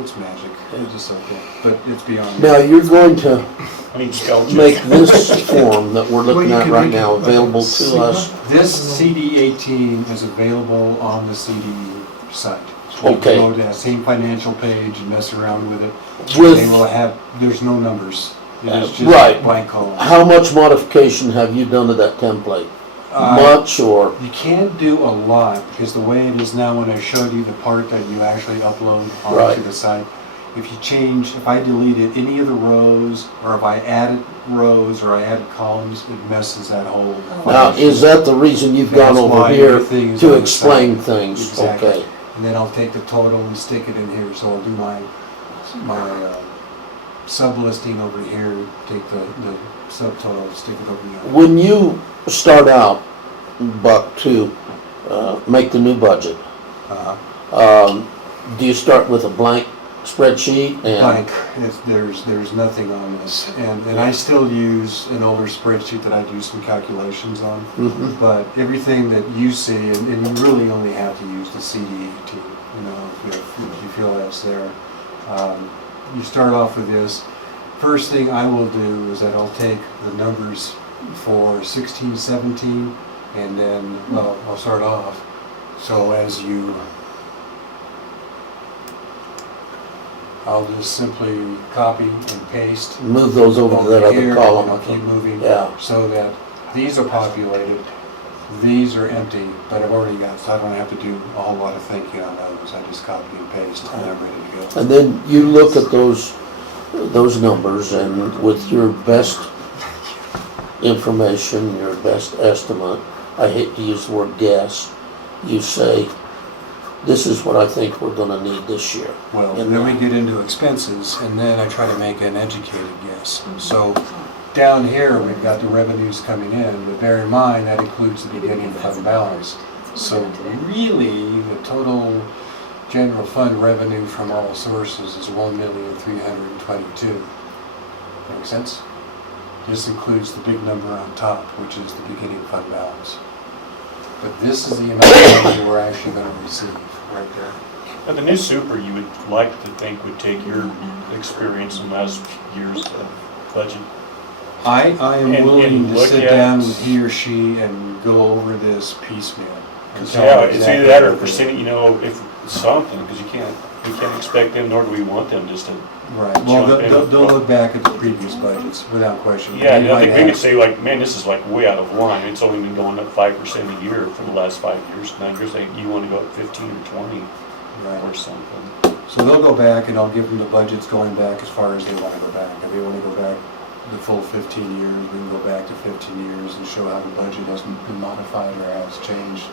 it's magic. It's just like that. But it's beyond. Now, you're going to I need spell make check. this form that we're looking Well, you at can right make now it available like to us. This CD18 is available on the CDE site. So Okay. you can go to that same financial page and mess around with it. With- They will have, there's no numbers. It is just Right. blank columns. How much modification have you done to that template? Much, or? You can't do a lot, because the way it is now, when I showed you the part that you actually upload onto Right. the site, if you change, if I deleted any of the rows, or if I added rows, or I added columns, it messes that whole. Now, is that the reason you've gone That's over why here everything is to on the explain site. things? Exactly. Okay. And then I'll take the total and stick it in here, so I'll do my sub-listing over here, take the subtotal, stick it over here. When you start out, Buck, to make the new budget, do you start with a blank spreadsheet and? Blank, there's nothing on this, and I still use an older spreadsheet that I do some calculations on, Mhm. but everything that you see, and you really only have to use the CD18, you know, if you feel that's there. You start off with this. First thing I will do is that I'll take the numbers for 16, 17, and then, well, I'll start off. So as you I'll just simply copy and paste. Move those over to that here, other column. and I'll keep moving. Yeah. So that these are populated, these are empty, but I've already got, so I don't have to do a whole lot of thinking on those. I just copy and paste and I'm ready to go. And then you look at those numbers, and with your best information, your best estimate, I hate to use the word guess, you say, this is what I think we're gonna need this year. Well, And then we get into expenses, and then I try to make an educated guess. So down here, we've got the revenues coming in, but bear in mind, that includes the beginning fund balance. So really, the total general fund revenue from all sources is 1,322,000. Make sense? This includes the big number on top, which is the beginning fund balance. But this is the amount of money we're actually going to receive right there. Now, the new super, you would like to think would take your experience in last year's budget. I am And willing to look sit at- down with he or she and go over this piecemeal. and tell Yeah, them it's exactly either that or what we're percent, you know, if something, because we can't expect them, nor do we want them just to. doing. Right, well, jump in. they'll look back at the previous budgets without question. Yeah, They I might think we have- could say like, man, this is like way out of line. It's only been going up 5% a year for the last 5 years. Now you're saying you want to go up 15 or 20 Right. or something. So they'll go back and I'll give them the budgets going back as far as they want to go back. If they want to go back the full 15 years, we can go back to 15 years and show how the budget hasn't been modified or has changed.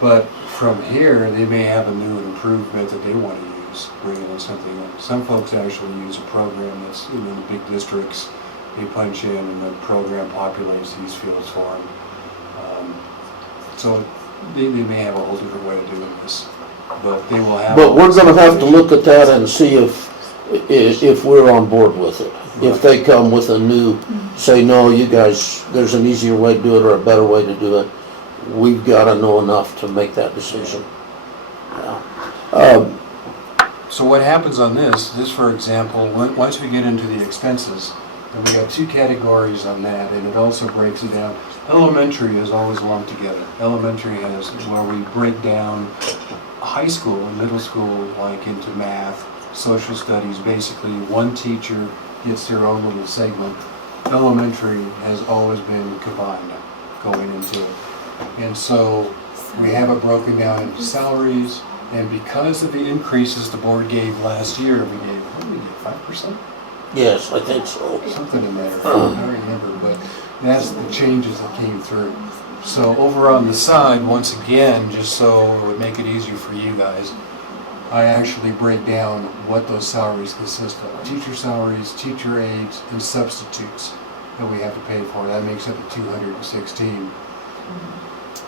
But from here, they may have a new improvement that they want to use, bringing in something else. Some folks actually use a program that's in the big districts. They punch in and the program populates these fields for them. So they may have a whole different way of doing this, but they will have. But we're gonna have to look at that and see if we're on board with it. If they come with a new, say, no, you guys, there's an easier way to do it or a better way to do it, we've gotta know enough to make that decision. Yeah. So what happens on this, for example, once we get into the expenses, and we got two categories on that, and it also breaks it down. Elementary is always lumped together. Elementary has where we break down high school and middle school, like into math, social studies, basically one teacher gets their own little segment. Elementary has always been combined going into it. And so we have it broken down into salaries, and because of the increases the board gave last year, we gave, what did we give, 5%? Yes, I think so. Something in there, I don't remember, but that's the changes that came through. So over on the side, once again, just so it would make it easier for you guys, I actually break down what those salaries consist of. Teacher salaries, teacher aides, and substitutes that we have to pay for. That makes up to 216.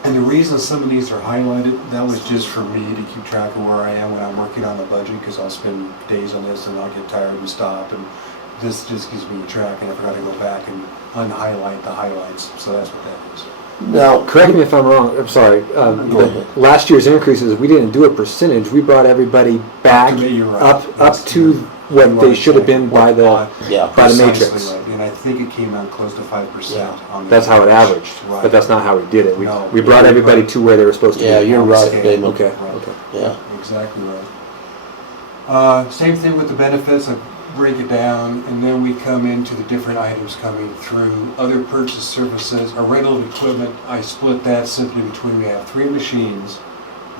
And the reason some of these are highlighted, that was just for me to keep track of where I am when I'm working on the budget, because I'll spend days on this and I'll get tired and stop. And this just gives me a track, and I forgot to go back and unhighlight the highlights. So that's what that is. Now, Correct me if I'm wrong, I'm sorry. Go ahead. Last year's increases, we didn't do a percentage, we brought everybody back You're right. up That's- to what they should have been by the yeah, by the Precisely matrix. right. And I think it came out close to 5% Yeah. on the That's how it averaged, Right. but that's not how we did it. We No. we brought everybody to where they were supposed to be. yeah, you're right, Scale. Damon. Okay, Right. okay. Yeah. Exactly right. Same thing with the benefits. I break it down, and then we come into the different items coming through. Other purchase services, a rental of equipment, I split that simply between, we have 3 machines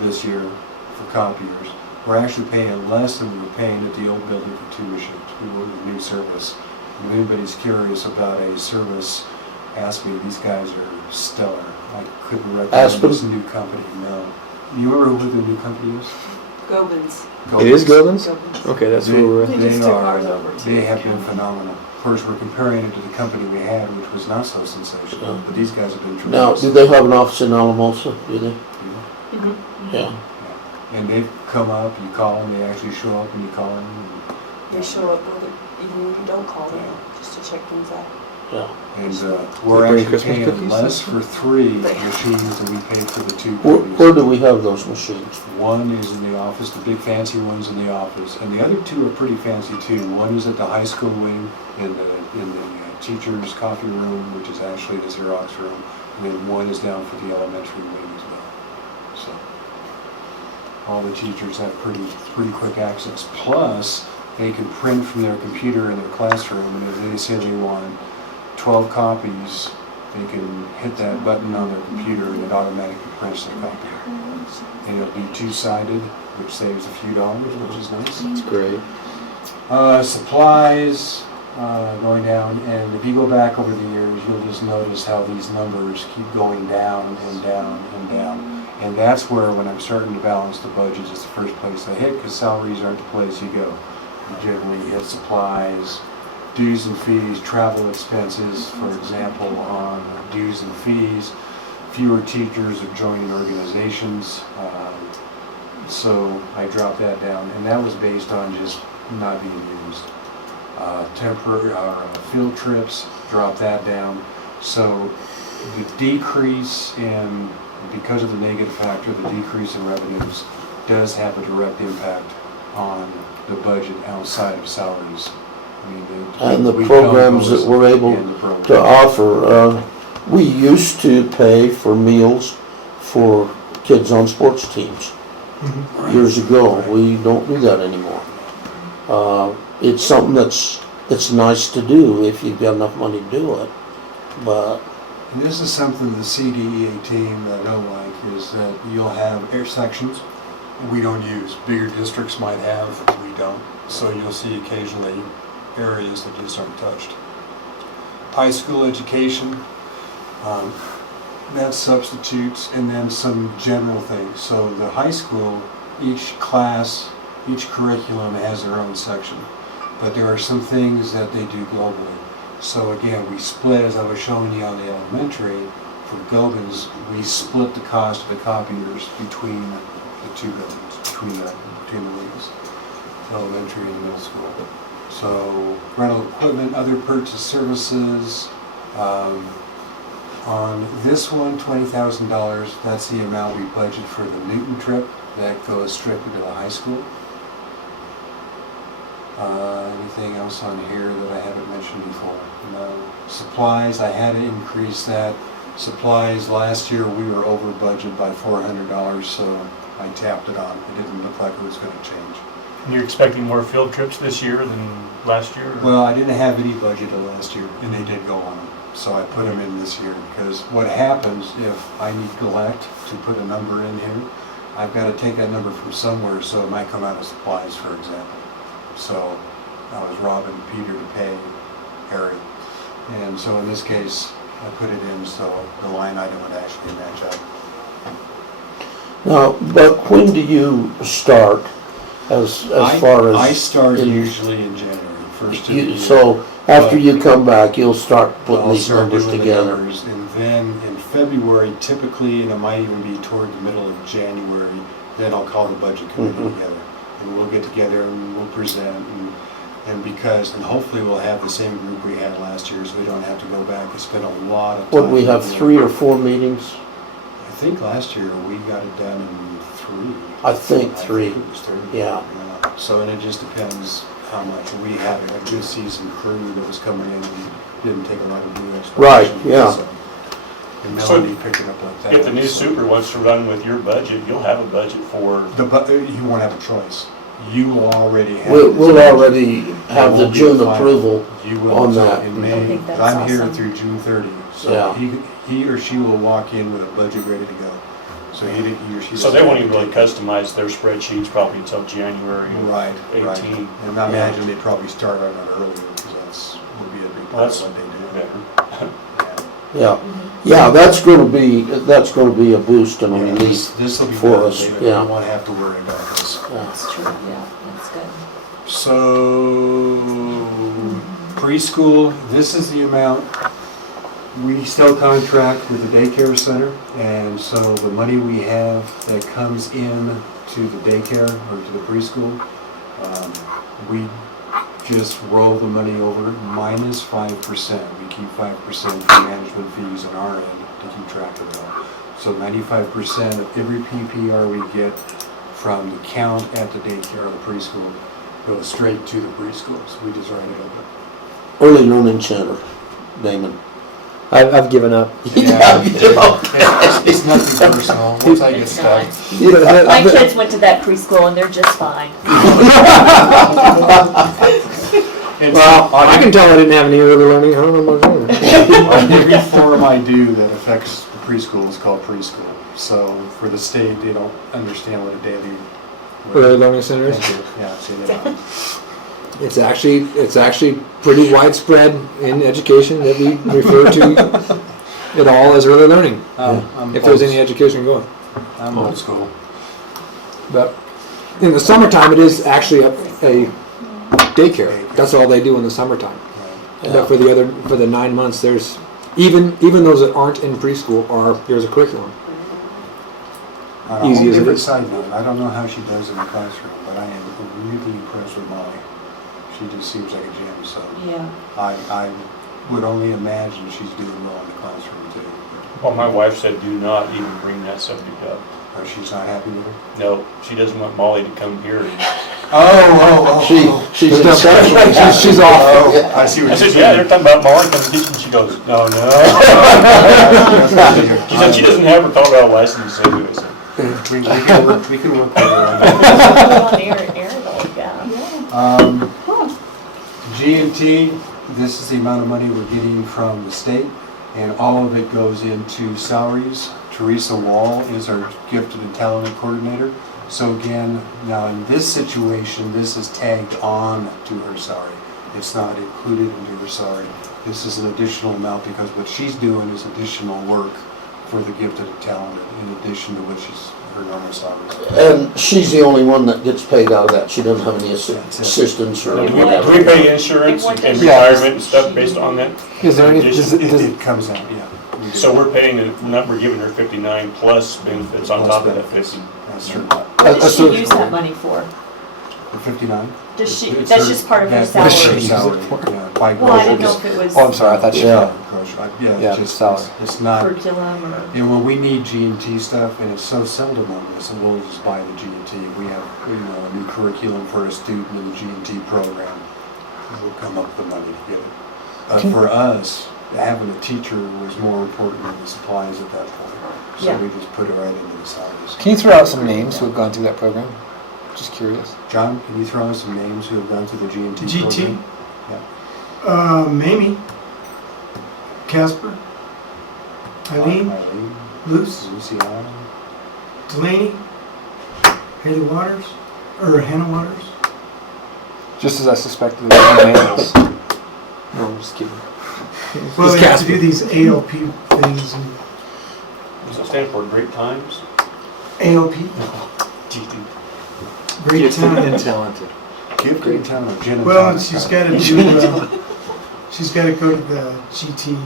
this year for copiers. We're actually paying less than we were paying at the old building for 2 machines. We went with a new service. If anybody's curious about a service, ask me. These guys are stellar. I couldn't recommend Aspen? this new company, no. You remember who the new company is? Gobins. It is Gobins? Gobins. Okay, that's where we're at. They They just took are, ours over too. they have been phenomenal. Of course, we're comparing it to the company we had, which was not so sensational, but these guys have been Now, tremendous. do they have an office in Alamosa? Do they? Mhm. Yeah. And they've come up, you call them, they actually show up and you call them. They show up even if you don't call them, just to check things out. Yeah. And They we're bring actually Christmas paying cookies? less for 3 machines than we paid for the 2 Where previous. do we have those machines? One is in the office, the big fancy one's in the office, and the other 2 are pretty fancy too. One is at the high school wing in the teacher's coffee room, which is actually the Xerox room, and then one is down for the elementary wing as well. So all the teachers have pretty quick access. Plus, they can print from their computer in their classroom, and if they say they want 12 copies, they can hit that button on their computer and it automatically prints their copy. And it'll be two-sided, which saves a few dollars, which is nice. That's great. Supplies, going down, and if you go back over the years, you'll just notice how these numbers keep going down and down and down. And that's where, when I'm starting to balance the budget, is the first place I hit, because salaries aren't the place you go. You generally hit supplies, dues and fees, travel expenses, for example, on dues and fees. Fewer teachers are joining organizations, so I dropped that down, and that was based on just not being used. Temporary field trips, drop that down. So the decrease in, because of the negative factor, the decrease in revenues does have a direct impact on the budget outside of salaries. I mean, And the we programs don't that we're able in the program. to offer, we used to pay for meals for kids on sports teams. Years ago, we don't do that anymore. It's something it's nice to do if you've got enough money to do it, but. And this is something the CDEA team that I don't like, is that you'll have air sections we don't use. Bigger districts might have, we don't. So you'll see occasionally areas that just aren't touched. High school education, that substitutes, and then some general things. So the high school, each class, each curriculum has their own section, but there are some things that they do globally. So again, we split, as I was showing you on the elementary, for Gobins, we split the cost of the copiers between the two buildings, between the wings, elementary and middle school. So rental equipment, other purchase services. On this one, $20,000, that's the amount we budget for the Newton trip. That goes strictly to the high school. Anything else on here that I haven't mentioned before? No. Supplies, I had to increase that. Supplies, last year we were over budget by $400, so I tapped it on. It didn't look like it was going to change. And you're expecting more field trips this year than last year? Or? Well, I didn't have any budgeted last year, and they did go on them. So I put them in this year, because what happens if I need collect to put a number in here, I've got to take that number from somewhere, so it might come out of supplies, for example. So I was robbing Peter to pay Harry. And so in this case, I put it in so the line item would actually match up. Now, but when do you start as far as? I start usually in January, first of the year. So after you come back, you'll start putting I'll these start numbers doing the together. numbers, and then in February, typically, and it might even be toward the middle of January, then I'll call the budget committee together. And we'll get together and we'll present, and hopefully we'll have the same group we had last year, so we don't have to go back and spend a lot of time. Would we have 3 or 4 meetings? I think last year we got it done in 3. I think 3. It was 3. Yeah. So, and it just depends how much. We had a good season crew that was coming in and didn't take a lot of new explanation. Right, yeah. So, and Melanie picked it up like that. If the new super wants to run with your budget, you'll have a budget for... You won't have a choice. You will already have... We'll already have the June approval You will on that. in May. I think that's I'm here awesome. through June 30th. So Yeah. he or she will walk in with a budget ready to go. So he or she... So they won't even really customize their spreadsheets probably until January of Right, 18. right. And I imagine they probably start on it earlier, because would be a big part of what they do. Better. Yeah, that's gonna be a boost and a Yeah, relief this will be for better. us, They yeah. won't have to worry about this. That's true, yeah, that's good. So, preschool, this is the amount. We still contract with the daycare center, and so the money we have that comes in to the daycare or to the preschool, we just roll the money over minus 5%. We keep 5% for management fees on our end to keep track of that. So 95% of every PPR we get from the count at the daycare or the preschool goes straight to the preschools. We just write it over. Early Learning Center, Damon. I've given up. Yeah, it's nothing personal, once I get stuck. My kids went to that preschool and they're just fine. Well, I can tell I didn't have any early learning. I don't know about On every form I do that affects the preschool is called preschool. So for the state, they don't understand what a daily. early learning centers. Thank you. Yeah, see, they don't. It's actually pretty widespread in education that we refer to it all as early learning. If there's any education going. I'm old school. But in the summertime, it is actually a daycare. That's all they do in the summertime. But for the 9 months, there's even those that aren't in preschool there's a curriculum. On a Easy whole as it different is. side note, I don't know how she does in the classroom, but I am really impressed with Molly. She just seems like a gem, so Yeah. I would only imagine she's doing well in the classroom too. Well, my wife said do not even bring that subject up. Oh, she's not happy with her? No, she doesn't want Molly to come here. She's She's off. Oh, I see what I you're said, saying. yeah, they're talking about Molly coming to teach, and she goes, no. She said she doesn't have her Colorado license, so anyway, so. We can work with her on that. On air though, yeah. G&T, this is the amount of money we're getting from the state, and all of it goes into salaries. Teresa Wall is our gifted and talented coordinator. So again, now in this situation, this is tagged on to her salary. It's not included into her salary. This is an additional amount because what she's doing is additional work for the gifted and talented in addition to what her normal salary. And she's the only one that gets paid out of that. She doesn't have any assistants or Do whatever. we pay insurance and retirement and stuff based on that? Is there any? It comes out, yeah. we do. So we're paying, we're giving her 59 plus benefits on top of that 50. That's true. What does she use that money for? The 59? Does she, that's just part of her That's her salary? salary, yeah, by Well, I didn't know groceries. if it was Oh, I'm sorry, I thought you. Yeah. Yeah, Yeah, it's just, salary. it's not, curriculum or? and when we need G&T stuff, and it's so seldom on this, and we'll just buy the G&T. We have, a new curriculum for a student in the G&T program. We'll come up with the money to get it. But for us, having a teacher was more important than the supplies at that point. So Yeah. we just put it right into the salaries. Can you throw out some names who have gone through that program? Just curious. John, can you throw out some names who have gone through the G&T GT? program? Yeah. Mamie, Casper, Eileen, Luce, Lucy Allen. Delaney, Haley Waters, or Hannah Waters. Just as I suspected, there were males. No, I'm just kidding. Well, they have to do these ALP things and Does that stand for Great Times? ALP, GT. great Gifted and talent. talented. Give great talent, Jen and Well, Todd. she's got to do. She's got to go to the GT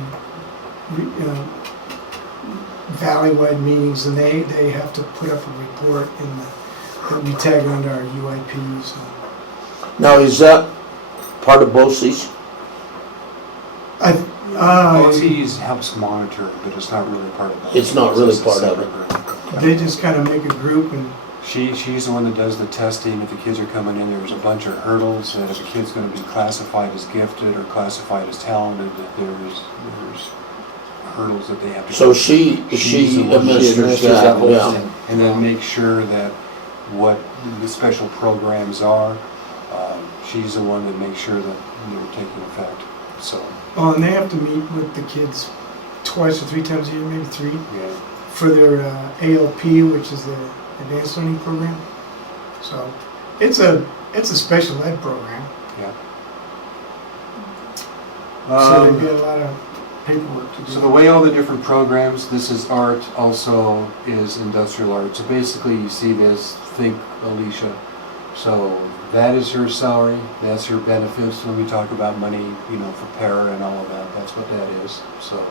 valley-wide meetings, and they have to put up a report that we tag onto our UIPs. Now, is that part of BOCES? BOCES helps monitor, but it's not really part of it. It's not really part of it. They just kind of make a group and. She's the one that does the testing. If the kids are coming in, there's a bunch of hurdles that if a kid's going to be classified as gifted or classified as talented, that there's hurdles that they have to. So go she through. She's the one administers that, whole yeah. thing. And then make sure that what the special programs are, she's the one that makes sure that they're taking effect. So. Oh, and they have to meet with the kids twice or three times a year, maybe three, Yeah. for their ALP, which is the Advanced Learning Program. So it's a special ed program. Yeah. So they've got a lot of paperwork to do. So the way all the different programs, this is art, also is industrial art. So basically you see this, think Alicia. So that is her salary, that's her benefits when we talk about money, for para and all of that, that's what that is. So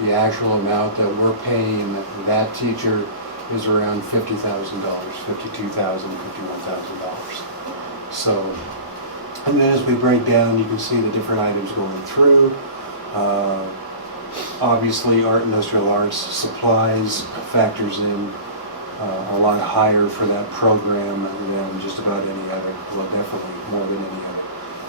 the actual amount that we're paying that teacher is around $50,000, $52,000, $51,000. So, and then as we break down, you can see the different items going through. Obviously, art, industrial arts, supplies factors in a lot higher for that program than just about any other, well, definitely more than any other.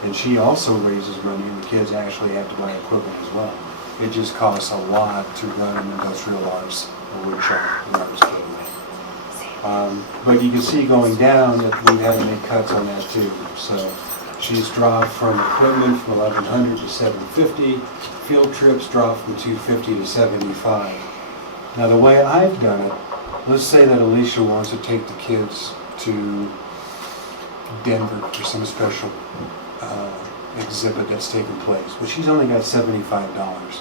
And she also raises money, and the kids actually have to buy equipment as well. It just costs a lot to run an industrial arts workshop in arts building. But you can see going down that we've had to make cuts on that too. So she's dropped from equipment from 1,100 to 750. Field trips dropped from 250 to 75. Now the way I've done it, let's say that Alicia wants to take the kids to Denver for some special exhibit that's taking place. Well, she's only got $75,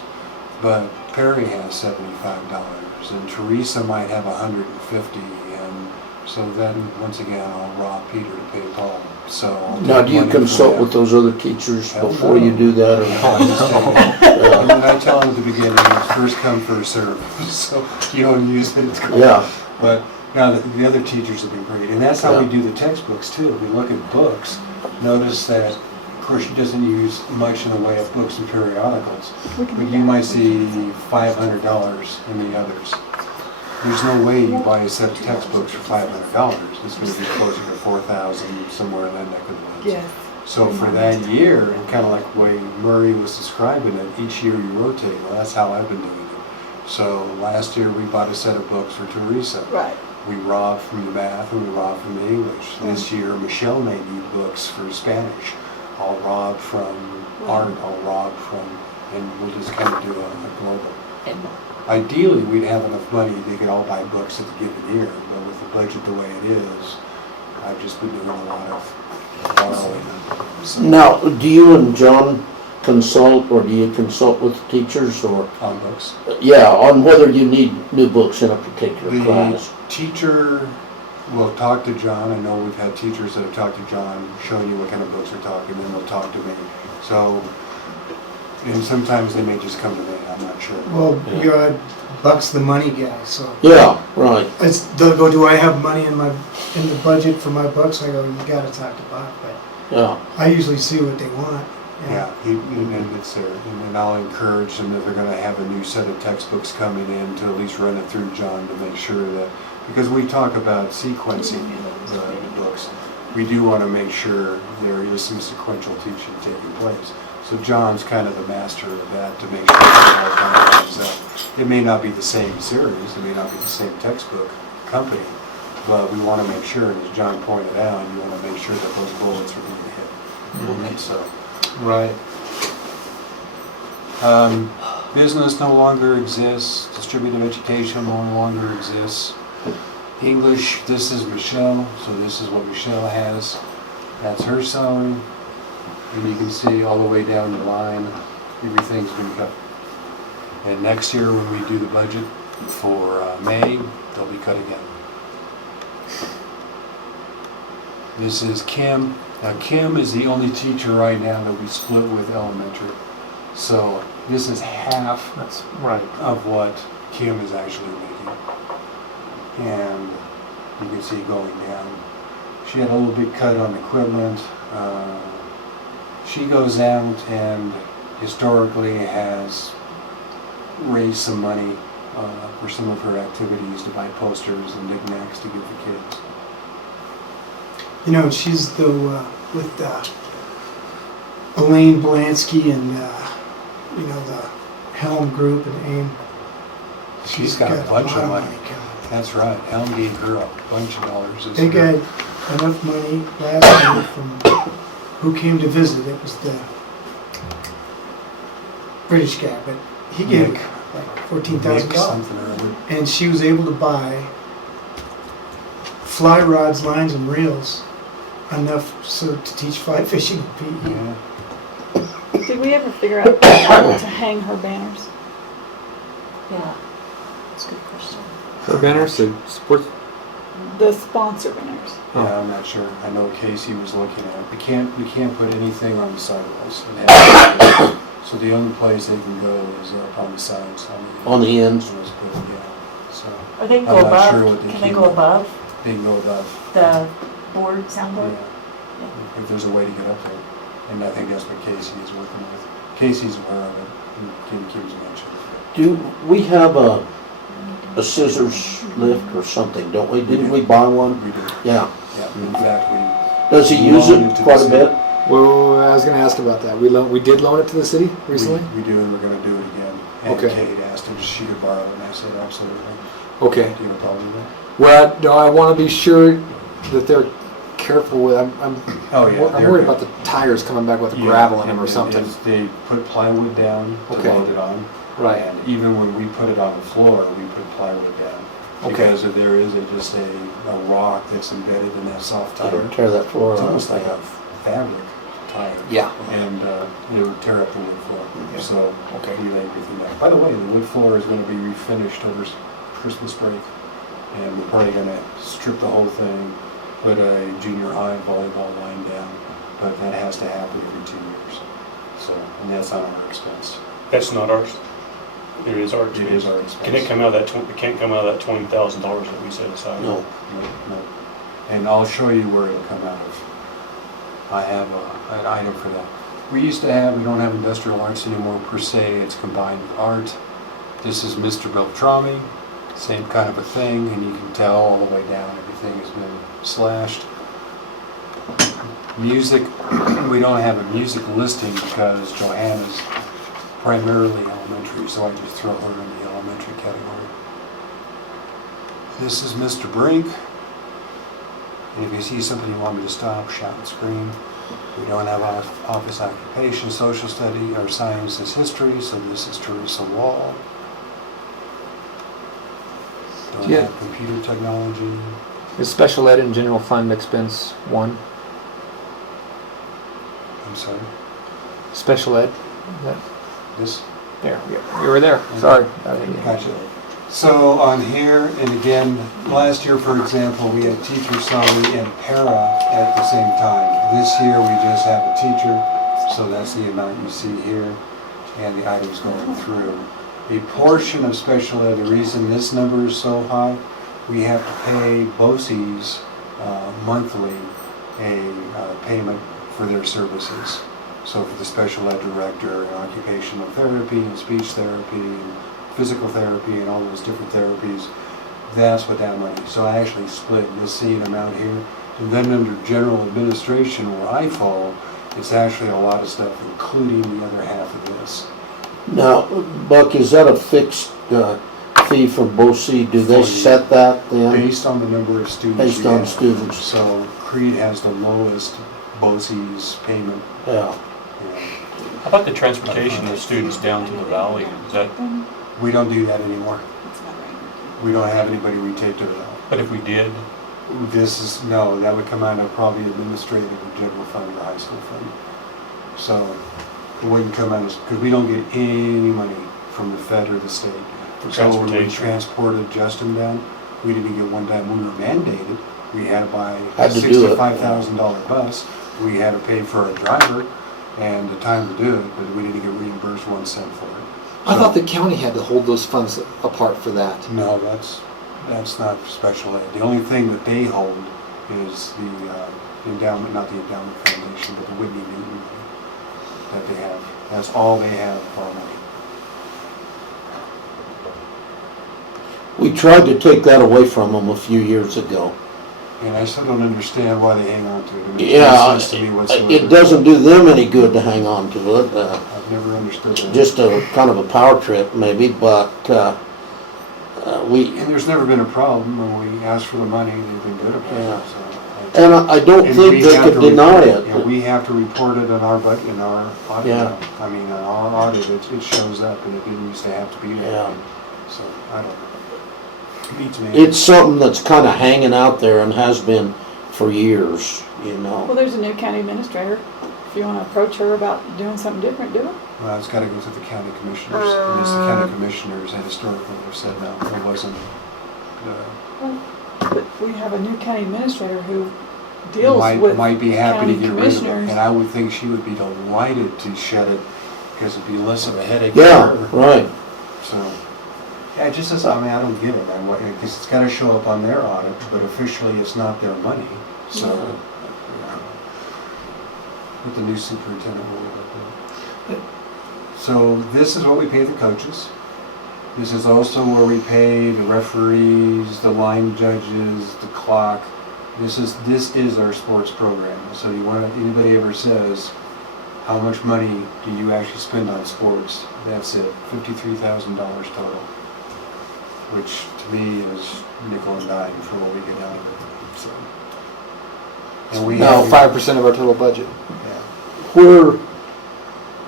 but Perry has $75, and Teresa might have 150, and so then once again I'll rob Peter to pay Paul. So I'll Now, take do you money from consult that. with those other teachers Hell before no. you do that, or? And then I tell them at the beginning, it's first come, first serve. So you don't use it, it's cool. Yeah. But now the other teachers have been great, and that's how we do the textbooks too. We look at books, notice that, of course, she doesn't use much in the way of books and periodicals, but you might see $500 in the others. There's no way you buy a set of textbooks for $500. It's going to be closer to $4,000 somewhere in that neck of the woods. Yes. So for that year, and kind of like the way Murray was describing it, each year you rotate. Well, that's how I've been doing it. So last year we bought a set of books for Teresa. Right. We robbed from the math and we robbed from the English. This year Michelle may need books for Spanish. I'll rob from art, I'll rob from, and we'll just kind of do a global. Ideally, we'd have enough money they could all buy books at the given year, but with the budget the way it is, I've just been doing a lot of borrowing. So, Now, do you and John consult, or do you consult with the teachers, or? on books. Yeah, on whether you need new books in a particular The class. teacher will talk to John. I know we've had teachers that have talked to John, showing you what kind of books we're talking, and then they'll talk to me. So, and sometimes they may just come to me, I'm not sure. Well, you're Buck's the money guy, so. Yeah, right. They'll go, do I have money in the budget for my books? I go, you gotta talk to Buck, but Yeah. I usually see what they want. Yeah, and it's there, and then I'll encourage them if they're gonna have a new set of textbooks coming in to at least run it through John to make sure that, because we talk about sequencing the books, we do wanna make sure there is some sequential teaching taking place. So John's kind of the master of that to make sure that all comes out. It may not be the same series, it may not be the same textbook company, but we wanna make sure, and as John pointed out, you wanna make sure that those bullets are being hit. So. Right. Business no longer exists, distributive education no longer exists. English, this is Michelle, so this is what Michelle has. That's her salary. And you can see all the way down the line, everything's been cut. And next year when we do the budget for May, they'll be cut again. This is Kim. Now Kim is the only teacher right now that we split with elementary. So this is half That's right. of what Kim is actually making. And you can see going down. She had a little bit cut on equipment. She goes out and historically has raised some money for some of her activities to buy posters and knickknacks to give the kids. You know, she's with Elaine Blansky and, you know, the Helm Group and AIM. She's got a bunch lot of money. coming. That's right. Helm gave her a bunch of dollars this They year. got enough money last year from who came to visit. It was the British guy, but he gave Nick. like Nick $14,000. something or other. And she was able to buy fly rods, lines, and reels enough so to teach fly fishing and PE. Yeah. Did we ever figure out how to hang her banners? Yeah, that's a good question. The banners, the sports. The sponsor banners. Yeah, I'm not sure. I know Casey was looking at it. We can't put anything on the sidewalls. It has to be- So the only place they can go is up on the sides. On the ends. So it's good, yeah. So Or they can I'm go not sure above, what they can they keep. go above They can go above. the board, soundboard? Yeah. If there's a way to get up there. And I think that's what Casey is working with. Casey's aware of it. And Kim's mentioned it. Do we have a scissors lift or something, don't we? Didn't we buy one? We do. Yeah. Yeah. In fact, Does he use loaned it to quite the a city. bit? Well, I was going to ask about that. We did loan it to the city recently. We do, and we're gonna do it again. And Okay. Kate asked if she could borrow it, and I said, absolutely. Okay. Do you have a problem with that? Well, no, I want to be sure that they're careful with. I'm Oh, yeah. I'm worried about the tires coming back with gravel in them or something. They put plywood down to Okay. load it on. Right. And even when we put it on the floor, we put plywood down. Okay. Because there is just a rock that's embedded in that soft tire. Tear that floor It's off. almost like a fabric tire. Yeah. And it would tear up the wood floor. Yeah. So Okay. we laid everything down. By the way, the wood floor is going to be refinished over Christmas break. And we're probably going to strip the whole thing, put a junior high volleyball line down. But that has to happen every 2 years. So, and that's on our expense. That's not ours. It is our It expense. is our expense. Can it come out of that, it can't come out of that $20,000 that we set aside? No. No. And I'll show you where it'll come out of. I have an item for that. We don't have industrial arts anymore per se, it's combined with art. This is Mr. Beltrami, same kind of a thing, and you can tell all the way down, everything has been slashed. Music, we don't have a music listing because Johanna's primarily elementary, so I just throw her in the elementary category. This is Mr. Brink. And if you see something you want me to stop, shout and scream. We don't have office occupation, social study, or science is history, so this is Teresa Wall. Don't Yeah. have computer technology. Is special ed and general fund expense one? I'm sorry. Special ed? That, This? there, yeah, you were there. Sorry. Gotcha. So on here, and again, last year, for example, we had teacher salary and para at the same time. This year, we just have a teacher, so that's the amount you see here, and the items going through. A portion of special ed, the reason this number is so high, we have to pay BOCES monthly a payment for their services. So for the special ed director, and occupational therapy, and speech therapy, and physical therapy, and all those different therapies, that's what that money is. So I actually split, you'll see an amount here. And then under general administration, where I fall, it's actually a lot of stuff, including the other half of this. Now, Buck, is that a fixed fee for BOCES? Do they set that then? Based on the number of students Based we on have. students. So Creede has the lowest BOCES payment. Yeah. How about the transportation of students down to the valley? Is that, We don't do that anymore. We don't have anybody retape to that. but if we did, No, that would come out of probably administrative or general fund or high school fund. So it wouldn't come out of, because we don't get any money from the Fed or the state. For So when we transportation. transported Justin down, we didn't get one time, we were mandated, we had to buy a Had to do it. $65,000 bus. We had to pay for a driver and the time to do it, but we didn't get reimbursed 1 cent for it. I thought the county had to hold those funds apart for that. No, that's not special ed. The only thing that they hold is the endowment, not the endowment foundation, but the Whitney Newton money that they have. That's all they have for money. We tried to take that away from them a few years ago. And I still don't understand why they hang on to it. I mean, it Yeah, makes sense to me whatsoever. it doesn't do them any good to hang on to it. I've never understood that. Just a kind of a power trip maybe, but we, And there's never been a problem when we ask for the money, they've been good about Yeah. it, so. and I don't And think we they have could to deny report- it. yeah, we have to report it in our budget, in our audit. Yeah. now. I mean, in our audit, it shows up, and it didn't used to have to be there. Yeah. So, I don't know. Beats me. It's something that's kind of hanging out there and has been for years, you Well, know. there's a new county administrator. If you want to approach her about doing something different, do it. Well, it's gotta go to the county commissioners, and it's the county commissioners that historically have said no, it wasn't, But we have a new county administrator who deals with might be happy to county get rid of it. commissioners. And I would think she would be delighted to shed it, because it'd be less of a headache. Yeah, for her. right. So, yeah, it just says, I mean, I don't get it, because it's gotta show up on their audit, but officially it's not their money, so. Yeah. With the new superintendent will work with it. So this is what we pay the coaches. This is also where we pay the referees, the line judges, the clock. This is our sports program. So anybody ever says, how much money do you actually spend on sports? That's it, $53,000 total, which to me is nickel and dime for what we get out of it, so. And we No, have, 5% of our total budget. Where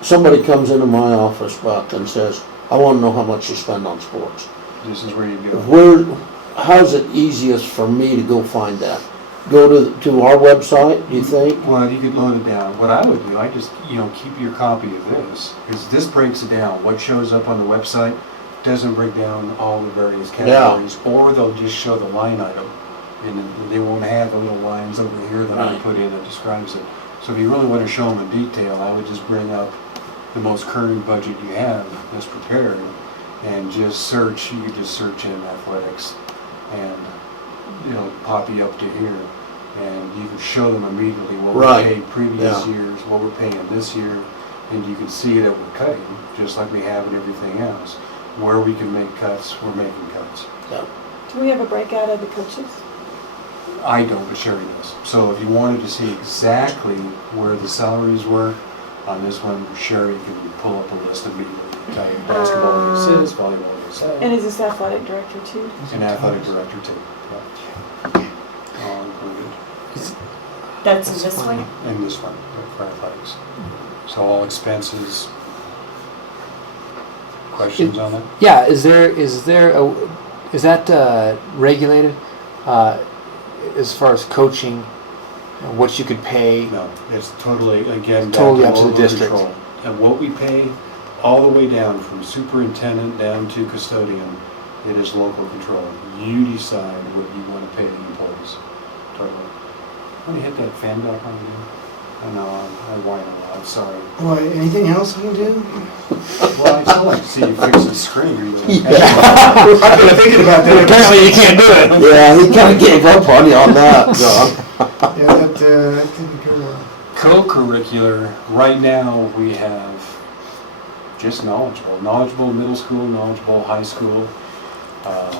somebody comes into my office, Buck, and says, I wanna know how much you spend on sports. this is where you go. How's it easiest for me to go find that? Go to our website, do you think? Well, you could load it down. What I would do, I just, keep your copy of this, because this breaks it down. What shows up on the website doesn't break down all the various categories, or they'll just show the line item, and they won't have the little lines over here that I Right. put in that describes it. So if you really want to show them in detail, I would just bring up the most current budget you have that's prepared, and just search. You could just search in athletics, and it'll pop you up to here, and you can show them immediately what Right. we paid previous Yeah. years, what we're paying this year, and you can see that we're cutting, just like we have in everything else. Where we can make cuts, we're making cuts. Do we have a breakout of the coaches? I don't, but Sherry does. So if you wanted to see exactly where the salaries were on this one, Sherry can pull up a list immediately. Tell you basketball is this, volleyball is that. And is this athletic director too? And athletic director too. Yeah. All included. That's in this one? And this one, for athletics. So all expenses. Questions on that? Yeah, is that regulated as far as coaching, what you could pay? No, it's totally, again, back Totally up to the local district. control. And what we pay, all the way down from superintendent down to custodian, it is local control. You decide what you want to pay the employees. Totally. Want to hit that fan back on again? I know, I whine a lot, sorry. Boy, anything else I can do? Well, I'd still like to see you fix the screen. I've been thinking about that. Apparently you can't do it. Yeah, he kinda gave up on you on that, John. Yeah, that didn't go well. Co-curricular, right now we have just knowledgeable middle school, knowledgeable high school.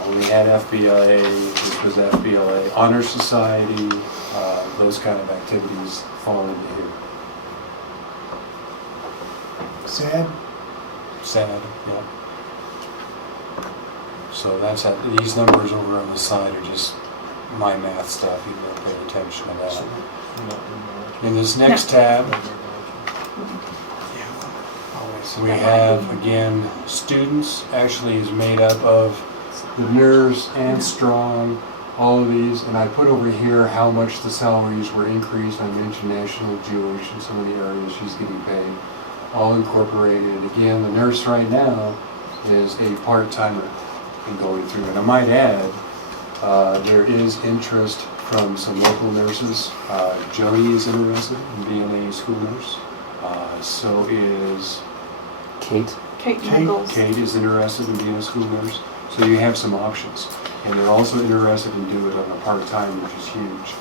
We had FBLA, this was FBLA, Honor Society, those kind of activities fall into here. Sad. Sad, yeah. So that's how, these numbers over on the side are just my math stuff, you don't pay attention to that. In this next tab, we have, again, students actually is made up of the nurse and strong, all of these, and I put over here how much the salaries were increased. I mentioned National Jewish and some of the areas she's getting paid, all incorporated. Again, the nurse right now is a part-timer in going through, and I might add, there is interest from some local nurses. Jody is interested in being a school nurse. So is Kate. Kate Nichols. Kate is interested in being a school nurse. So you have some options. And they're also interested in doing it on a part-time, which is huge.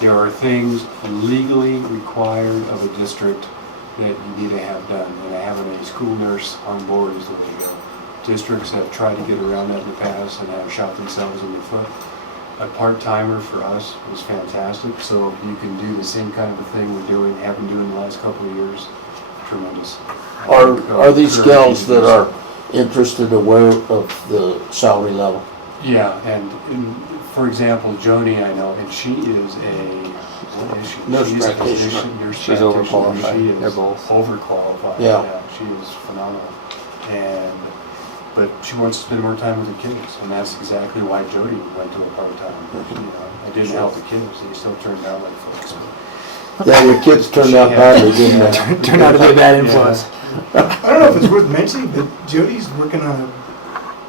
There are things legally required of a district that you need to have done. And having a school nurse on board is the way to go. Districts have tried to get around that in the past and have shot themselves in the foot. A part-timer for us was fantastic. So if you can do the same kind of a thing have been doing the last couple of years, tremendous. Are these gals that are interested aware of the salary level? Yeah, and for example, Joni, I know, and she is what is she? Nurse She's a practitioner. physician, nurse She's practitioner. overqualified. She They're is both. overqualified. Yeah. She is phenomenal. But she wants to spend more time with the kids, and that's exactly why Jody went to a part-time. I didn't help the kids, they still turned out like folks. Yeah, your kids turned out badly, didn't they? Turned out to be a bad influence. I don't know if it's worth mentioning, but Jody's working on a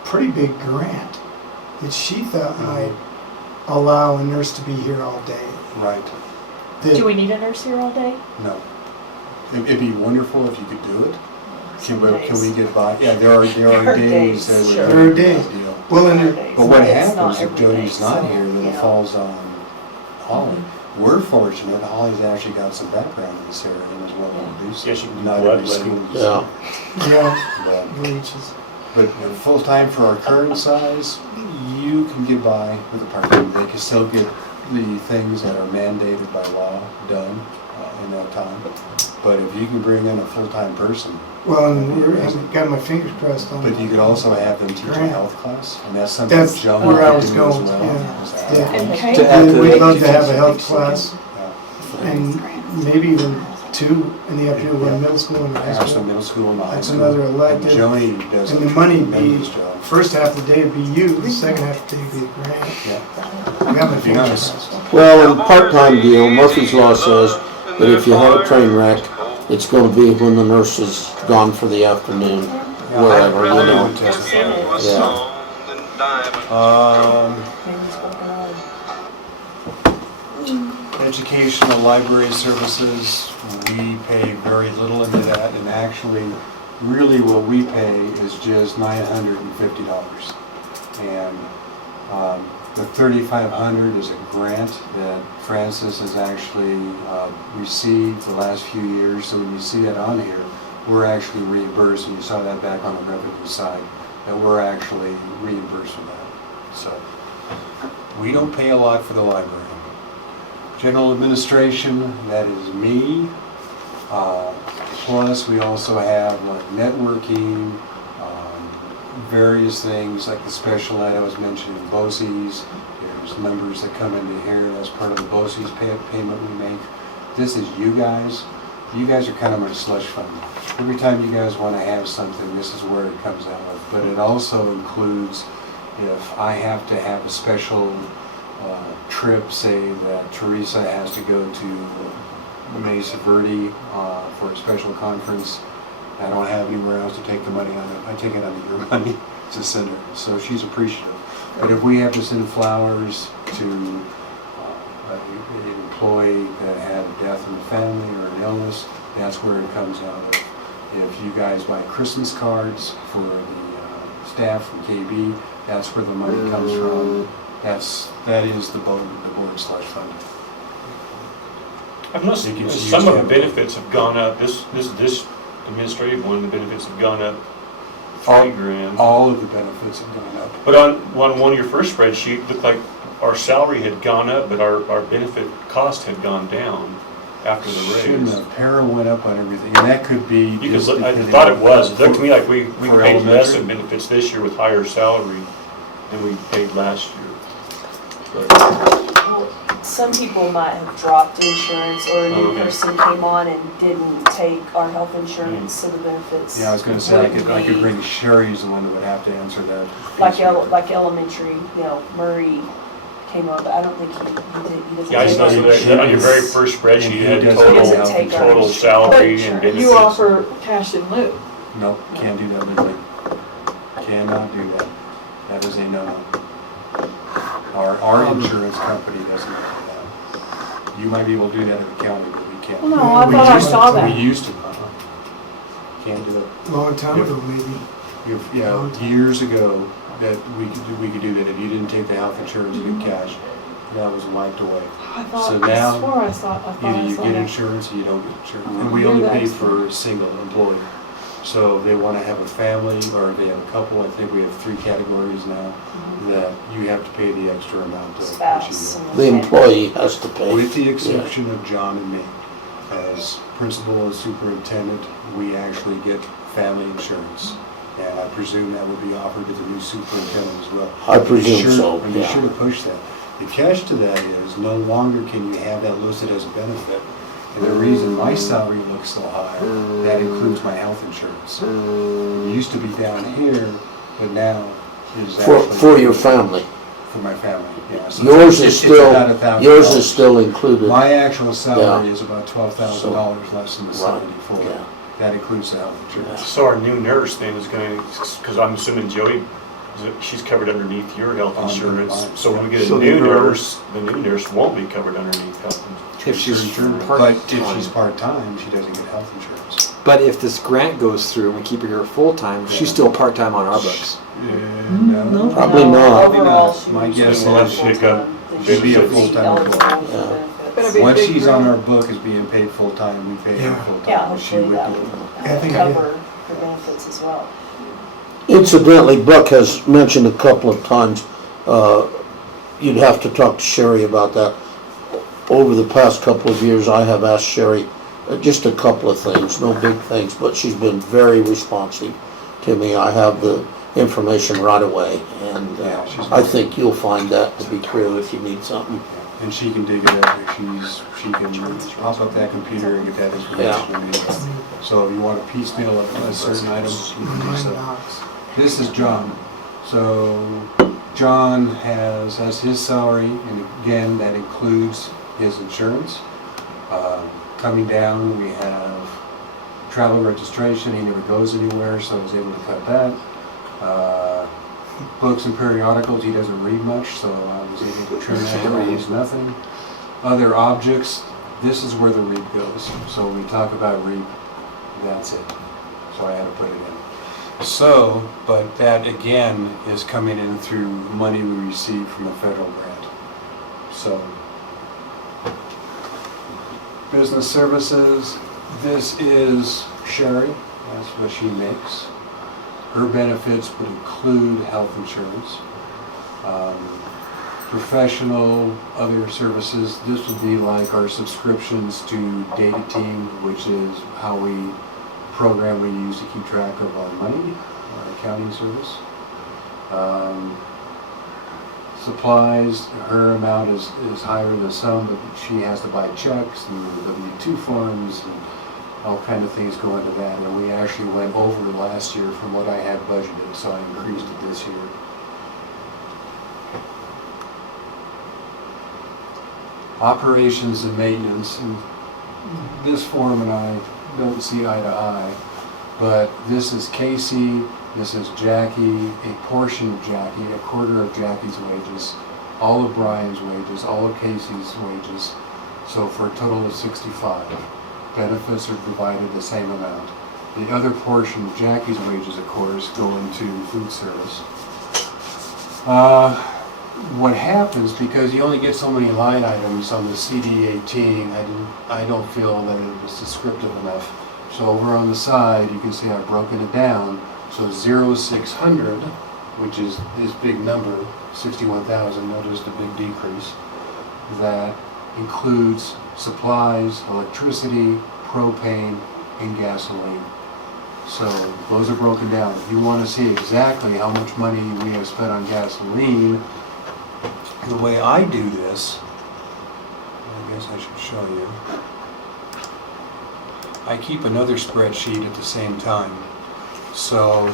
pretty big grant that she thought might allow a nurse to be here all day. Right. Do we need a nurse here all day? No. It'd be wonderful if you could do it. Can we get by? Yeah, there are days that would There be are a days. deal. Well, and But what happens if Jody's not here, then it falls on Holly. We're fortunate, Holly's actually got some background in this area and is willing to do so. Yeah, she can do Not blood every letting. school. Yeah. reaches. But full-time for our current size, you can get by with a part-time. They can still get the things that are mandated by law done in that time. But if you can bring in a full-time person, Well, and I've got my fingers crossed on. but you could also have them teach a Grant. health class, and that's something That's Joan where I could was do as going, well. yeah. is that- Yeah. And Kate, To add to We'd the- love to have a health class, Yeah. and maybe even 2 in the afternoon, one middle school and high Have some school. middle school and high That's school. another And elective. Joni does And a the money be, tremendous job. first half of the day would be you, the second half of the day would be Grant. Yeah. I got my Be fingers honest. crossed. Well, in the part-time deal, Murphy's Law says that if you have a train wreck, it's gonna be when the nurse is gone for the afternoon, wherever, you know. Yeah. Educational library services, we pay very little into that, and actually, really what we pay is just $950. And the $3,500 is a grant that Francis has actually received the last few years, so when you see that on here, we're actually reimbursed, and you saw that back on the revenue side, that we're actually reimbursed for that. So, we don't pay a lot for the library. General administration, that is me. Plus, we also have like networking, various things like the special ed I was mentioning, BOCES. There's numbers that come into here. That's part of the BOCES payment we make. This is you guys. You guys are kind of my slush fund. Every time you guys want to have something, this is where it comes out of. But it also includes if I have to have a special trip, say that Teresa has to go to Mesa Verde for a special conference. I don't have anywhere else to take the money on it. I take it out of your money to send her. So she's appreciative. But if we have to send flowers to an employee that had a death in the family or an illness, that's where it comes out of. If you guys buy Christmas cards for the staff from KB, that's where the money comes from. That is the board /fund. I've noticed You can some of the use benefits have gone up. This administrative one, the benefits have gone up All- $3,000. All of the benefits have gone up. But on one of your first spreadsheet, it looked like our salary had gone up, but our benefit cost had gone down after the Shouldn't raise. have. Para went up on everything, and that could be. You could just look, I depending thought it on- was. It looked to me like we For paid less elementary? in benefits this year with higher salary than we paid last year. But Some people might have dropped insurance, or a new Okay. person came on and didn't take our health insurance, so the benefits. Yeah, I was gonna say, I could wouldn't be bring Sherry's the one that would have to answer that. like elementary, Murray came on, but I don't think he did, he doesn't. yeah, I just take noticed our- that on your very first spreadsheet, you had He doesn't take our total insurance. salary and But benefits. you offer cash in lieu. Nope, can't do that legally. Cannot do that. That is a no-no. Our insurance company doesn't do that. You might be able to do that in the county, but we can't. Well, no, I We thought I used saw to- that. We used to. Can't do it. Long time ago, maybe. Yeah, years ago, that we could do that. If you didn't take the health insurance, you get cash. That was wiped away. I So thought, now, I swore I thought Either I you saw get that. insurance or you don't get insurance. Oh, And we you're only the pay expert. for a single employee. So if they want to have a family or if they have a couple, I think we have 3 categories now, that you have to pay the extra amount of. Spouse. The employee has to pay. With the exception of John and me. As principal and superintendent, we actually get family insurance. And I presume that would be offered to the new superintendent as well. I presume Sure- so, And you yeah. should have pushed that. The catch to that is, no longer can you have that listed as a benefit. And the reason my salary looks so high, that includes my health insurance. It used to be down here, but now it is actually. For your family. For my family, yeah. So Yours it's- is it's about still, $1,000. yours is still included. My actual salary Yeah. is about $12,000 less than the Right, 74. yeah. That includes the health insurance. So our new nurse then is going to, because I'm assuming Joey, she's covered underneath your health Under insurance. mine, So when we get a So new the nurse- nurse, the new nurse won't be covered underneath health insurance. If she's But if she's part-time. part-time, she doesn't get health insurance. But if this grant goes through and we keep her here full-time, she's still part-time on our books. No. Probably No, not. Overall, My she guess We'll have is to pick up, she'd be a should be full-time eligible employee. for Yeah. benefits. Better be a Once big she's on girl. our book as being paid full-time, we pay her Yeah. full-time. Yeah, She hopefully would that do would it. I think I cover her benefits as well. Incidentally, Buck has mentioned a couple of times, you'd have to talk to Sherry about that. Over the past couple of years, I have asked Sherry just a couple of things, no big things, but she's been very responsive to me. I have the information right away, and I think you'll find that to be true if you need something. And she can dig it up, she can pop up that computer and get that information we need. So if you want to piecemeal a certain item, you can do so. This is John. So John that's his salary, and again, that includes his insurance. Coming down, we have travel registration, he never goes anywhere, so I was able to cut that. Books and periodicals, he doesn't read much, so I was able to trim that down, he reads nothing. Other objects, this is where the REAP goes. So when we talk about REAP, that's it. So I had to put it in. So, but that again is coming in through money we receive from a federal grant. So, business services, this is Sherry, that's what she makes. Her benefits would include health insurance. Professional, other services, this would be like our subscriptions to Data Team, which is how program we use to keep track of our money, our accounting service. Supplies, her amount is higher than some, but she has to buy checks and W-2 forms and all kind of things go into that. And we actually went over last year from what I had budgeted, so I increased it this year. Operations and maintenance, and this form and I don't see eye to eye, but this is Casey, this is Jackie, a portion of Jackie, a quarter of Jackie's wages, all of Brian's wages, all of Casey's wages, so for a total of 65. Benefits are divided the same amount. The other portion of Jackie's wages, of course, go into food service. What happens, because you only get so many line items on the CD18, I don't feel that it was descriptive enough. So over on the side, you can see I've broken it down. So 0600, which is this big number, 61,000, notice the big decrease. That includes supplies, electricity, propane, and gasoline. So those are broken down. If you want to see exactly how much money we have spent on gasoline, the way I do this, I guess I should show you. I keep another spreadsheet at the same time. So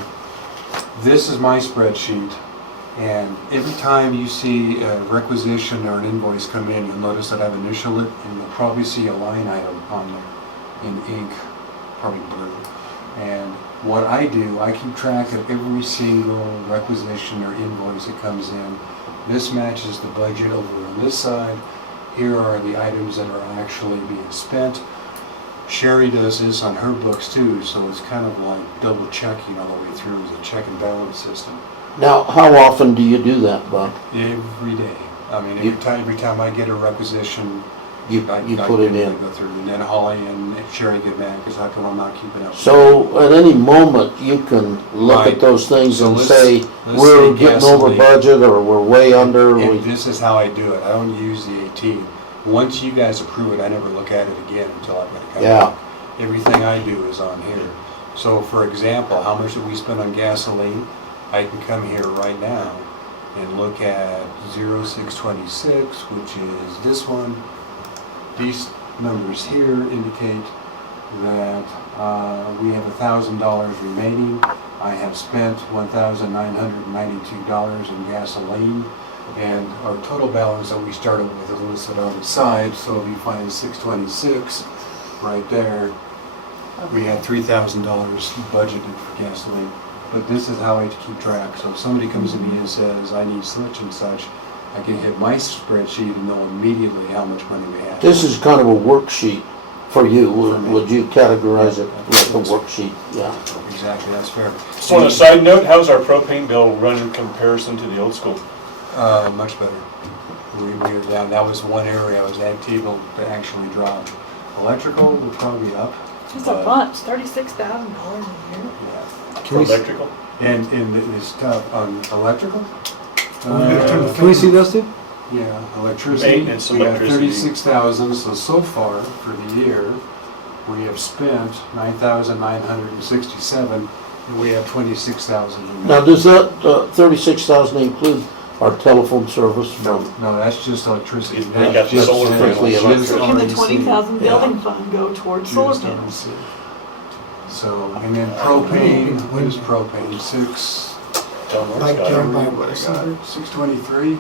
this is my spreadsheet, and every time you see a requisition or an invoice come in, you'll notice that I've initialed it, and you'll probably see a line item on there in ink, probably blue. And what I do, I keep track of every single requisition or invoice that comes in. This matches the budget over on this side. Here are the items that are actually being spent. Sherry does this on her books too, so it's kind of like double checking all the way through as a check and balance system. Now, how often do you do that, Bob? Every day. I mean, every time I get a requisition, You put it in. Go through, and then Holly and Sherry get mad because how come I'm not keeping up? So at any moment, you can look at those things So and let's say, we're getting over gasoline. budget, or we're way under. And this is how I do it. I don't use the 18. Once you guys approve it, I never look at it again until I've got it coming. Yeah. Everything I do is on here. So for example, how much did we spend on gasoline? I can come here right now and look at 0626, which is this one. These numbers here indicate that we have $1,000 remaining. I have spent $1,992 in gasoline, and our total balance that we started with is listed on the side. So if you find 626 right there, we had $3,000 budgeted for gasoline. But this is how I keep track. So if somebody comes to me and says, I need such and such, I can hit my spreadsheet and know immediately how much money we have. This is kind of a worksheet for you. Would you categorize it like a worksheet? Yeah. Exactly, that's fair. So on a side note, how's our propane bill run in comparison to the old school? Much better. We are down. That was one area I was able to actually drop. Electrical will probably be up. It's a bunch, $36,000 a year. Yeah. For electrical? And it's tough on electrical. Can we see those two? Yeah, electricity, Maintenance, we got electricity. 36,000, so far for the year, we have spent 9,967, and we have 26,000 remaining. Now, does that 36,000 include our telephone service No, from? no, that's just electricity. They got That's the just solar strictly panels. So can the REC. 20,000 Yeah. building fund go towards solar Just panels? REC. So, and then propane, what is propane? Like down by What I Wilson. got, 623?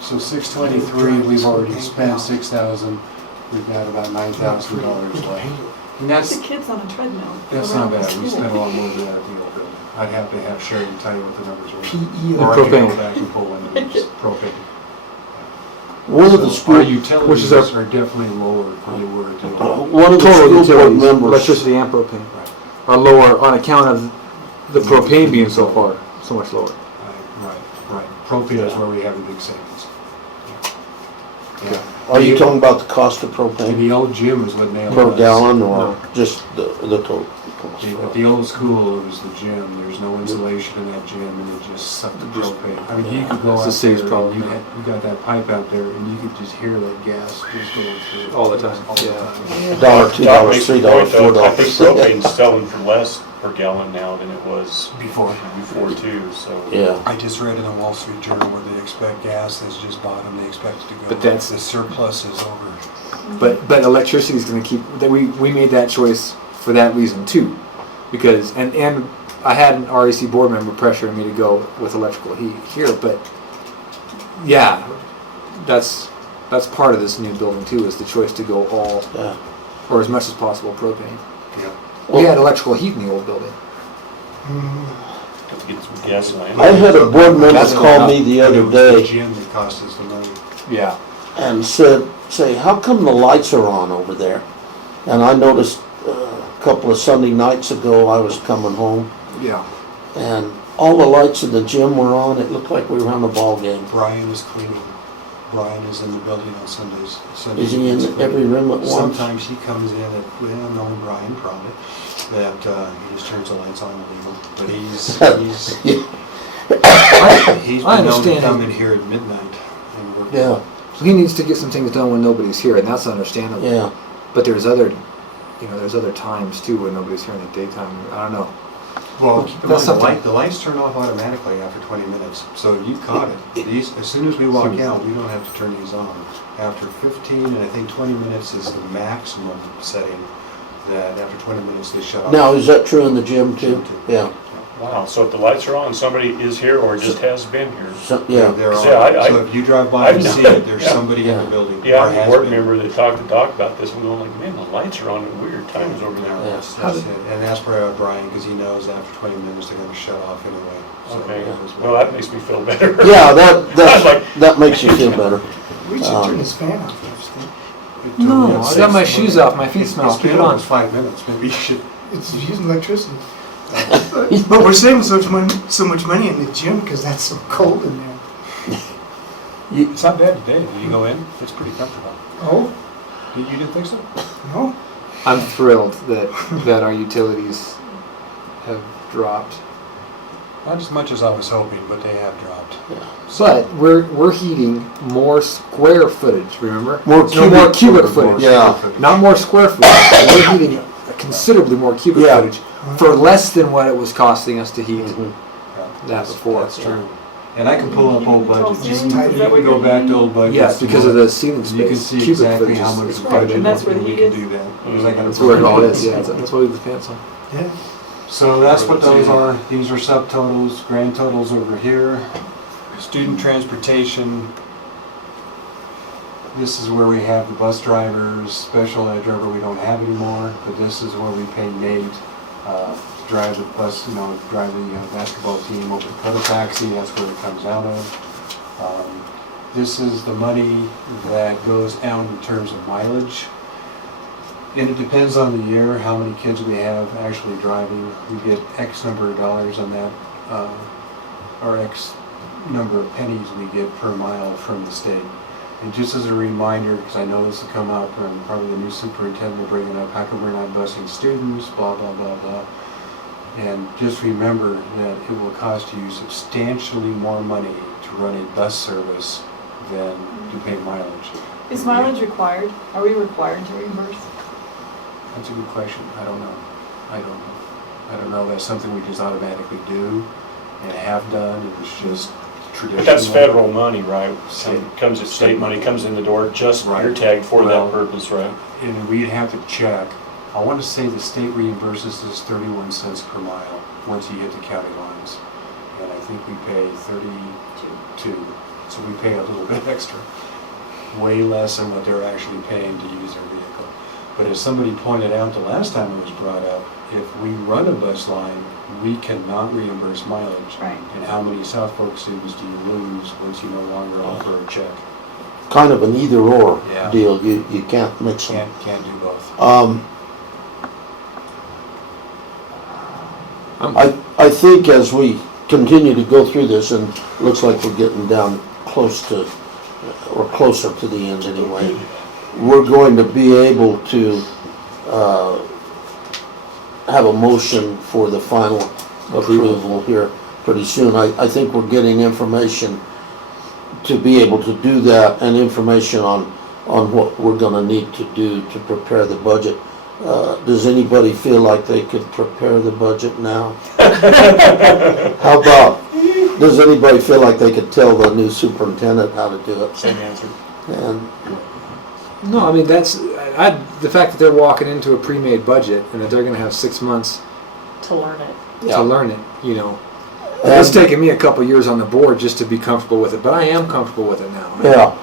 So 623, we've already spent 6,000, we've got about $9,000 left. And That's that's, the kids on a treadmill. that's around not the bad, we school. spent a lot more than that at the old building. I'd have to have Sherry tell you what the numbers were. PE. Or I could go Propane. back and pull one of these, propane. One of the So our school, Which utilities is are definitely lower than they were at the old. one of the Total school board utilities, members, electricity and propane, Right. are lower on account of the propane being so far, so much lower. Right. Propane is where we have the big savings. Yeah. are you talking about the cost of And propane the old gym is what nailed us. per gallon or No. just the total? cost? At the old school, it was the gym, there's no insulation in that gym, and it just sucked the propane. I mean, you could go It's the out city's there, and problem you now. got that pipe out there, and you could just hear that gas just going through. All the time, All the yeah. time. $1, $2, Doc makes a $3, point, though. $4. I think propane's selling for less per gallon now than it was Before. too, so. Yeah, I just read in the Wall Street Journal where they expect gas has just bottomed, they expect it to go. But that's- The surplus is over. But electricity is going to keep. That we made that choice for that reason too, because and I had an REC board member pressuring me to go with electrical heat here, but yeah, that's part of this new building too, is the choice to go all yeah. or as much as possible propane. Yeah. We had electrical heat in the old building. Get some gasoline. I had a board member That's call not me the It other was the day gym that cost us the money. Yeah. and say, how come the lights are on over there? And I noticed a couple of Sunday nights ago, I was coming home, Yeah. and all the lights in the gym were on. It looked like we were on a ball game. Brian is cleaning. Brian is in the building on Sundays. Is he in every room at once? Sometimes he comes in at, well, knowing Brian probably, that he just turns the lights on and leave them. But he's been known to understand. come in here at midnight and work. Yeah, He needs to get some things done when nobody's here, and that's understandable. yeah. But there's other times too when nobody's here in the daytime. I don't know. Well, keep in That's mind, something. the lights turn off automatically after 20 minutes. So you caught it. These, as soon as we walk out, we don't have to turn these on. After 15 and I think 20 minutes is the maximum setting, that after 20 minutes they shut off. Now, is that true in the gym too? Yeah. Wow, so if the lights are on, somebody is here or just has been here. So, yeah. They're on. Yeah, So if you drive by and I've see known- it, there's yeah. somebody in the building. Yeah, or I'm a has board been. member that talked to Doc about this, and we're going like, man, the lights are on at weird times over there. Yeah. That's it. And that's probably Brian, because he knows after 20 minutes they're gonna shut off anyway. So Okay, it was- well, that makes me feel better. Yeah, I was like, that makes you feel better. We should turn his fan off, I just think. No, I got my shoes off. My feet smell. It's Keep been it on. almost 5 minutes, maybe you should. It's using electricity. But we're saving so much money in the gym because that's so cold in there. It's not bad today, did you go in? It's pretty comfortable. Oh, You didn't think so? no. I'm thrilled that our utilities have dropped. Not as much as I was hoping, but they have dropped. But we're heating more square footage. Remember? More more cubic footage. Yeah. Not more square footage. We're heating considerably more cubic Yeah. footage for less than what it was costing us to heat Mhm. that before. That's true. And I can pull up old budgets. You Is that can what go you're back to heating? old budgets. Yes, because of the ceiling You can space. see Cubic exactly footage how is- much is the quite a budget bit. That's is, where and the we heat can is? do that. Because I got That's where it all is. Yeah, that's why we put the pants on. Yeah. So that's what those are. These are subtotals, grand totals over here. Student transportation. This is where we have the bus drivers, special ed driver we don't have anymore, but this is where we pay Nate to drive the bus, drive the basketball team over to Cotopaxi. That's where it comes out of. This is the money that goes out in terms of mileage. And it depends on the year, how many kids we have actually driving. We get X number of dollars on that, or X number of pennies we get per mile from the state. And just as a reminder, because I know this will come up, and probably the new superintendent will bring it up, how come we're not busing students, blah, blah, blah, blah. And just remember that it will cost you substantially more money to run a bus service then you pay mileage. Is mileage required? Are we required to reimburse? That's a good question. I don't know. I don't know. That's something we just automatically do and have done. It was just traditional. But that's federal money, right? So it comes, state money comes in the door, just you're tagged for that purpose, right? And we'd have to check. I want to say the state reimburses us 31 cents per mile once you hit the county lines. And I think we pay 32. So we pay a little bit extra. Way less than what they're actually paying to use their vehicle. But as somebody pointed out the last time it was brought up, if we run a bus line, we cannot reimburse mileage. Right. And how many South Fork students do you lose once you no longer offer a check? Kind of an either or Yeah. deal. You can't mix them. Can't do both. I think as we continue to go through this, and looks like we're getting down close to, or closer to the end anyway, we're going to be able to have a motion for the final approval here pretty soon. I think we're getting information to be able to do that, and information on what we're gonna need to do to prepare the budget. Does anybody feel like they could prepare the budget now? How about, does anybody feel like they could tell the new superintendent how to do it? Same answer. And No, I mean, the fact that they're walking into a pre-made budget and that they're gonna have 6 months To learn it. to learn it, you know. It's taken me a couple years on the board just to be comfortable with it, but I am comfortable with it now. Yeah.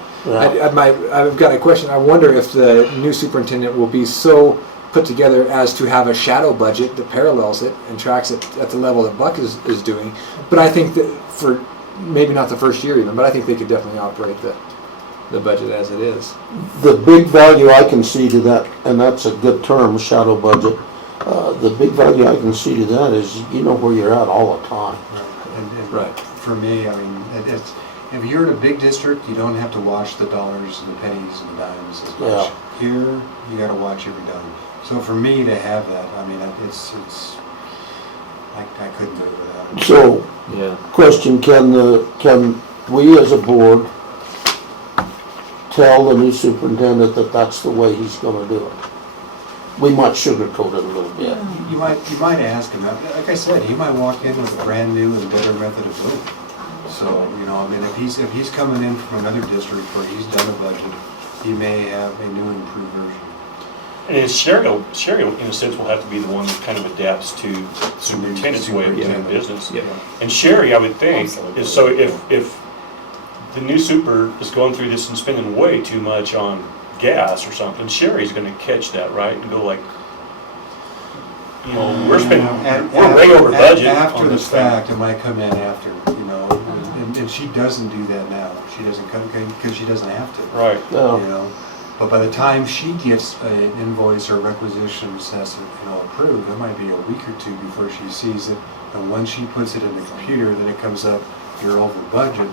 I've got a question. I wonder if the new superintendent will be so put together as to have a shadow budget that parallels it and tracks it at the level that Buck is doing. But I think that for maybe not the first year even, but I think they could definitely operate the budget as it is. the big value I can see to that, and that's a good term, shadow budget, the big value I can see to that is you know where you're at all the time. And Right. For me, I mean, it's, if you're in a big district, you don't have to watch the dollars and the pennies and the dimes as much. Here, you gotta watch every dime. So for me to have that, I mean, I couldn't do it without it. So, Yeah. question, can we as a board tell the new superintendent that that's the way he's gonna do it? We might sugarcoat it a little bit. You might ask him, like I said, he might walk in with a brand new and better method of doing it. So, you know, I mean, if he's coming in from another district where he's done a budget, he may have a new improved version. And Sherry, in a sense, will have to be the one that kind of adapts to superintendent's way of doing business. Yeah. And Sherry, I would think, is so if the new super is going through this and spending way too much on gas or something, Sherry's gonna catch that, right? And go like, you know, we're way over budget After on the this thing. fact, it might come in after, you know, and she doesn't do that now. She doesn't come, because she doesn't have to. Right. You know, but by the time she gets an invoice or requisitions has to, you know, approved, it might be a week or two before she sees it. And once she puts it in the computer, then it comes up, you're over budget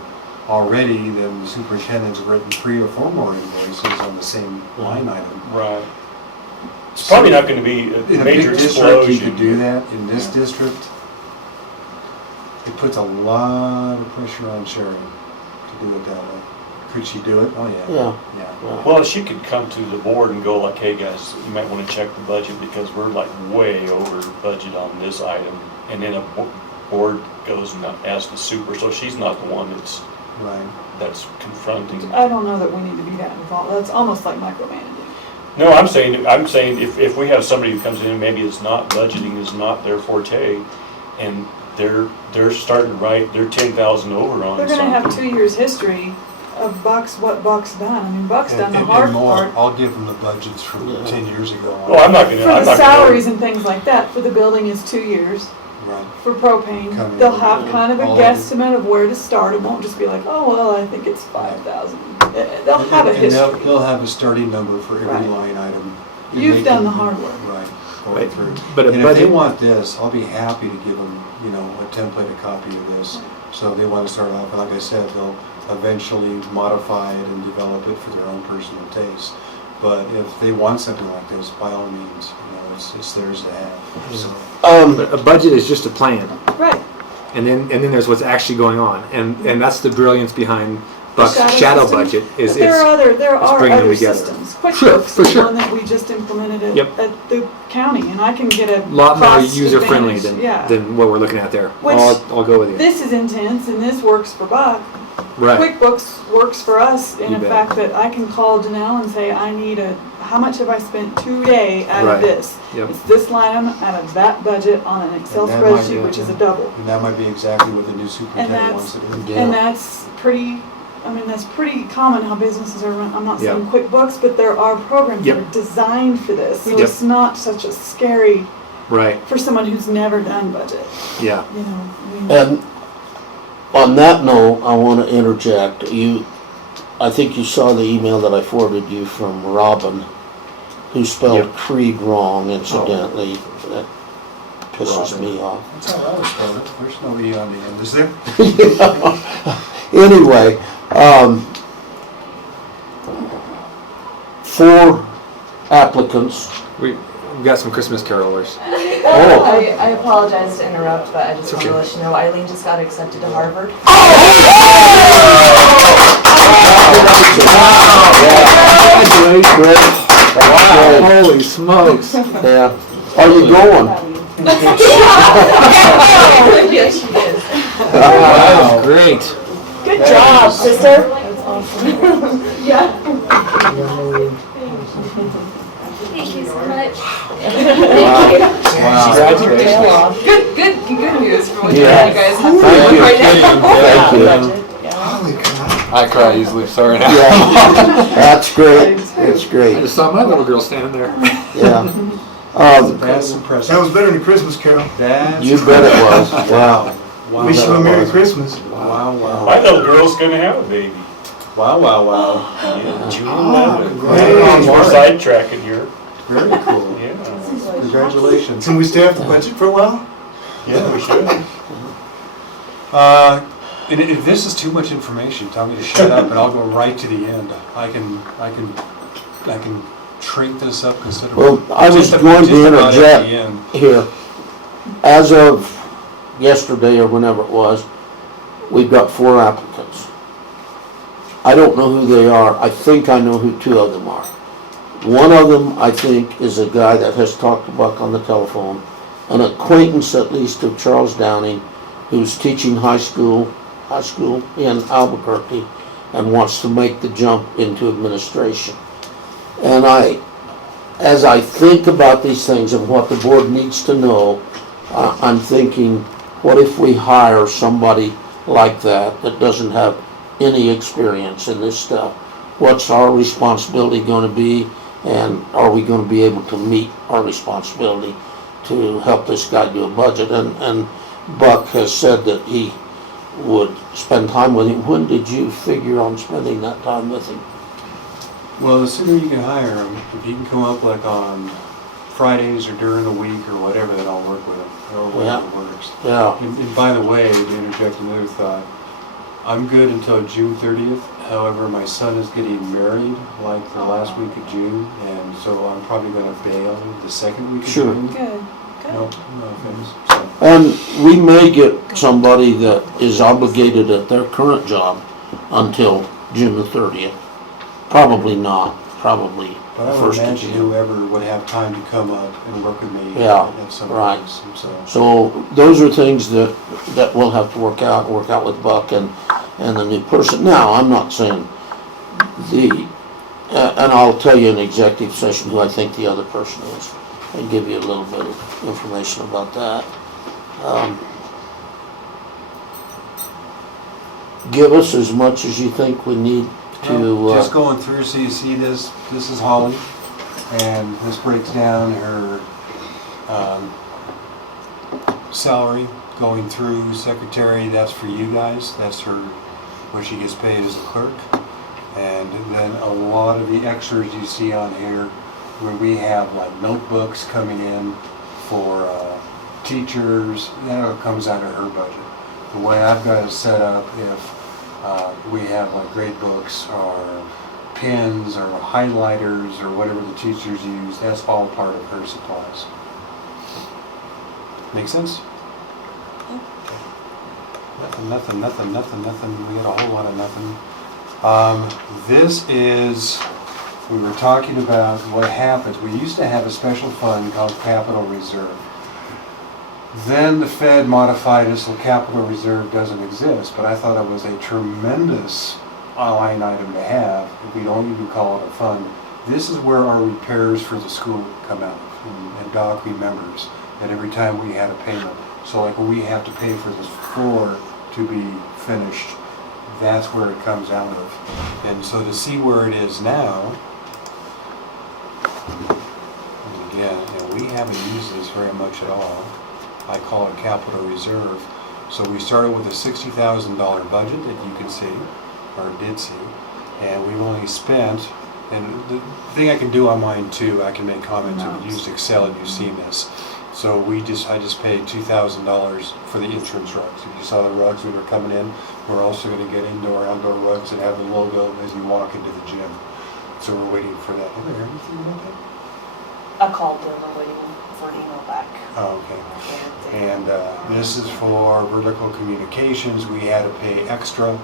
already, then the superintendent's written 3 or 4 more invoices on the same line item. Right. It's probably not gonna be a In a major big district, you explosion. could do that. In this district, it puts a lot of pressure on Sherry to do it that way. Could she do it? Oh, yeah. Yeah. Well, she could come to the board and go like, hey guys, you might wanna check the budget because we're like way over budget on this item. And then a board goes and asks the super, so she's not the one that's confronting. I don't know that we need to be that involved. That's almost like micromanaging. No, I'm saying if we have somebody who comes in and maybe it's not budgeting, is not their forte, and they're starting to write, they're 10,000 over on They're something. gonna have 2 years history of what Buck's done. I mean, Buck's done the And hard more. part. I'll give them the budgets from 10 years ago. Well, I'm not gonna. For the salaries and things like that, for the building is 2 years. Right. For propane, Coming they'll in. have kind of a All of it. guesstimate of where to start. It won't just be like, oh, well, I think it's 5,000. They'll have a And history. they'll have a starting number for every Right. line item. And You've they done can- the hard work. Right, going Right. through. But a And if they budget- want this, I'll be happy to give them, you know, a template, a copy of this. So if they want to start off, and like I said, they'll eventually modify it and develop it for their own personal taste. But if they want something like this, by all means, you know, it's theirs to have. So, But a budget is just a plan. Right. And then there's what's actually going on, and that's the brilliance behind Buck's shadow system. budget is But there are bringing them other together. systems. Sure, QuickBooks for is sure. one that we just implemented Yep. at the county, and I can get a lot more cost user friendly advantage. than what we're looking at there. Which- I'll go with you. This is intense, and this works for Buck. Right. QuickBooks works for us in You the bet. fact that I can call Janelle and say, I need how much have I spent today out Right. of this? Yep. It's this line item out of that budget on an Excel And that might spreadsheet, be- which is a double. And that might be exactly what the new And superintendent wants that's, to do. Yeah. and that's pretty, that's pretty common how businesses are run. I'm not saying QuickBooks, but there are programs Yep. that are designed for this. So Yep. it's not such a scary, Right. for someone who's never done budget, Yeah. you know. I mean, And on that note, I want to interject. I think you saw the email that I forwarded you from Robin, who spelled Yep. Creede wrong incidentally. That pisses Robin. me off. That's how I was spelling it. There's no E on the end, is there? Anyway, 4 applicants. We've got some Christmas carolers. Oh. I apologize to interrupt, but I just It's want to okay. let you know Eileen just got accepted to Harvard. Great. Wow. Holy smokes. Yeah. Are you going? Yes, she is. Wow. Great. Good job, sister. That's awesome. Yeah. Thank you so much. Wow. Congratulations. Good news for what Yeah. you guys have to Thank do you. right now. Thank you. Holy cow. I cry easily, sorry now. Yeah. That's great. It's I great. just saw my little girl standing there. Yeah. That's impressive. That was better than a Christmas carol. That's You bet it was. Wow. Wow. Wish you a Merry Christmas. Wow, wow. My little girl's gonna have a baby. Wow, wow, wow. Yeah, June Ah, 11th. congratulations. We're sidetracking here. Very cool. Yeah. Congratulations. Can we stay off the budget for a while? Yeah, we should. And if this is too much information, tell me to shut up and I'll go right to the end. I can shrink this up considerably. Well, I was Just going to about at the interject end. here. As of yesterday or whenever it was, we've got 4 applicants. I don't know who they are. I think I know who 2 of them are. One of them, I think, is a guy that has talked to Buck on the telephone, an acquaintance at least of Charles Downing, who's teaching high school in Albuquerque and wants to make the jump into administration. And as I think about these things and what the board needs to know, I'm thinking, what if we hire somebody like that doesn't have any experience in this stuff? What's our responsibility going to be, and are we going to be able to meet our responsibility to help this guy do a budget? And Buck has said that he would spend time with him. When did you figure on spending that time with him? Well, the sooner you can hire him, if you can come up like on Fridays or during the week or whatever, then I'll work with him, or whatever works. Yeah. And by the way, to interject another thought, I'm good until June 30th. However, my son is getting married like the last week of June, and so I'm probably going to bail the second week of Sure. June. Good. No offense. So, And we may get somebody that is obligated at their current job until June the 30th. Probably not, probably but the I would first of imagine June. whoever would have time to come up and work with me Yeah, at some right. place. So, So those are things that we'll have to work out with Buck and the new person. Now, I'm not saying and I'll tell you in executive session who I think the other person is and give you a little bit of information about that. Give us as much as you think we need to, just going through, so you see this is Holly, and this breaks down her salary going through secretary. That's for you guys. That's her, what she gets paid as a clerk. And then a lot of the extras you see on here, where we have like notebooks coming in for teachers, that all comes out of her budget. The way I've got it set up, if we have like grade books or pens or highlighters or whatever the teachers use, that's all part of her supplies. Make sense? Nothing. We got a whole lot of nothing. This is, we were talking about what happens. We used to have a special fund called Capital Reserve. Then the Fed modified it so Capital Reserve doesn't exist, but I thought it was a tremendous line item to have, if we don't even call it a fund. This is where our repairs for the school come out, and Doc remembers that every time we had a payment. So like when we have to pay for this floor to be finished, that's where it comes out of. And so to see where it is now, and again, we haven't used this very much at all. I call it capital reserve. So we started with a $60,000 budget that you can see, or did see, and we've only spent, and the thing I can do on mine too, I can make comments, and use Excel and you've seen this. So I just paid $2,000 for the entrance rugs. If you saw the rugs that were coming in, we're also going to get indoor, outdoor rugs that have the logo as you walk into the gym. So we're waiting for that. Have you heard anything about that? I called them, I'm waiting for an email back. Oh, okay. And this is for vertical communications. We had to pay extra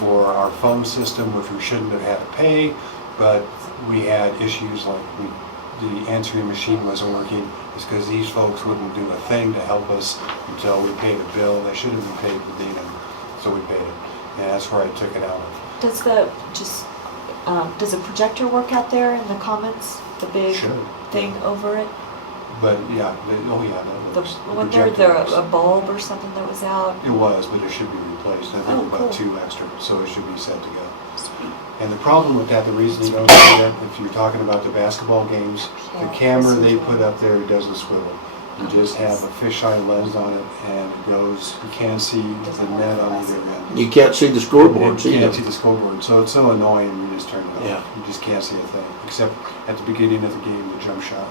for our phone system, which we shouldn't have had to pay, but we had issues like the answering machine wasn't working. It's because these folks wouldn't do a thing to help us until we paid a bill. They should have been paid for data, so we paid it. And that's where I took it out of. Does a projector work out there in the comments? The big thing over it? But yeah, Wasn't there a bulb or something that was out? It was, but it should be replaced. I think about 2 extra, so it should be set to go. And the problem with that, the reason you don't see that, if you're talking about the basketball games, the camera they put up there doesn't swivel. You just have a fisheye lens on it, and it goes. You can't see the net on either end. You can't see the scoreboards You either. can't see the scoreboard, so it's so annoying. You just turn it off. Yeah. You just can't see a thing, except at the beginning of the game, the jump shot.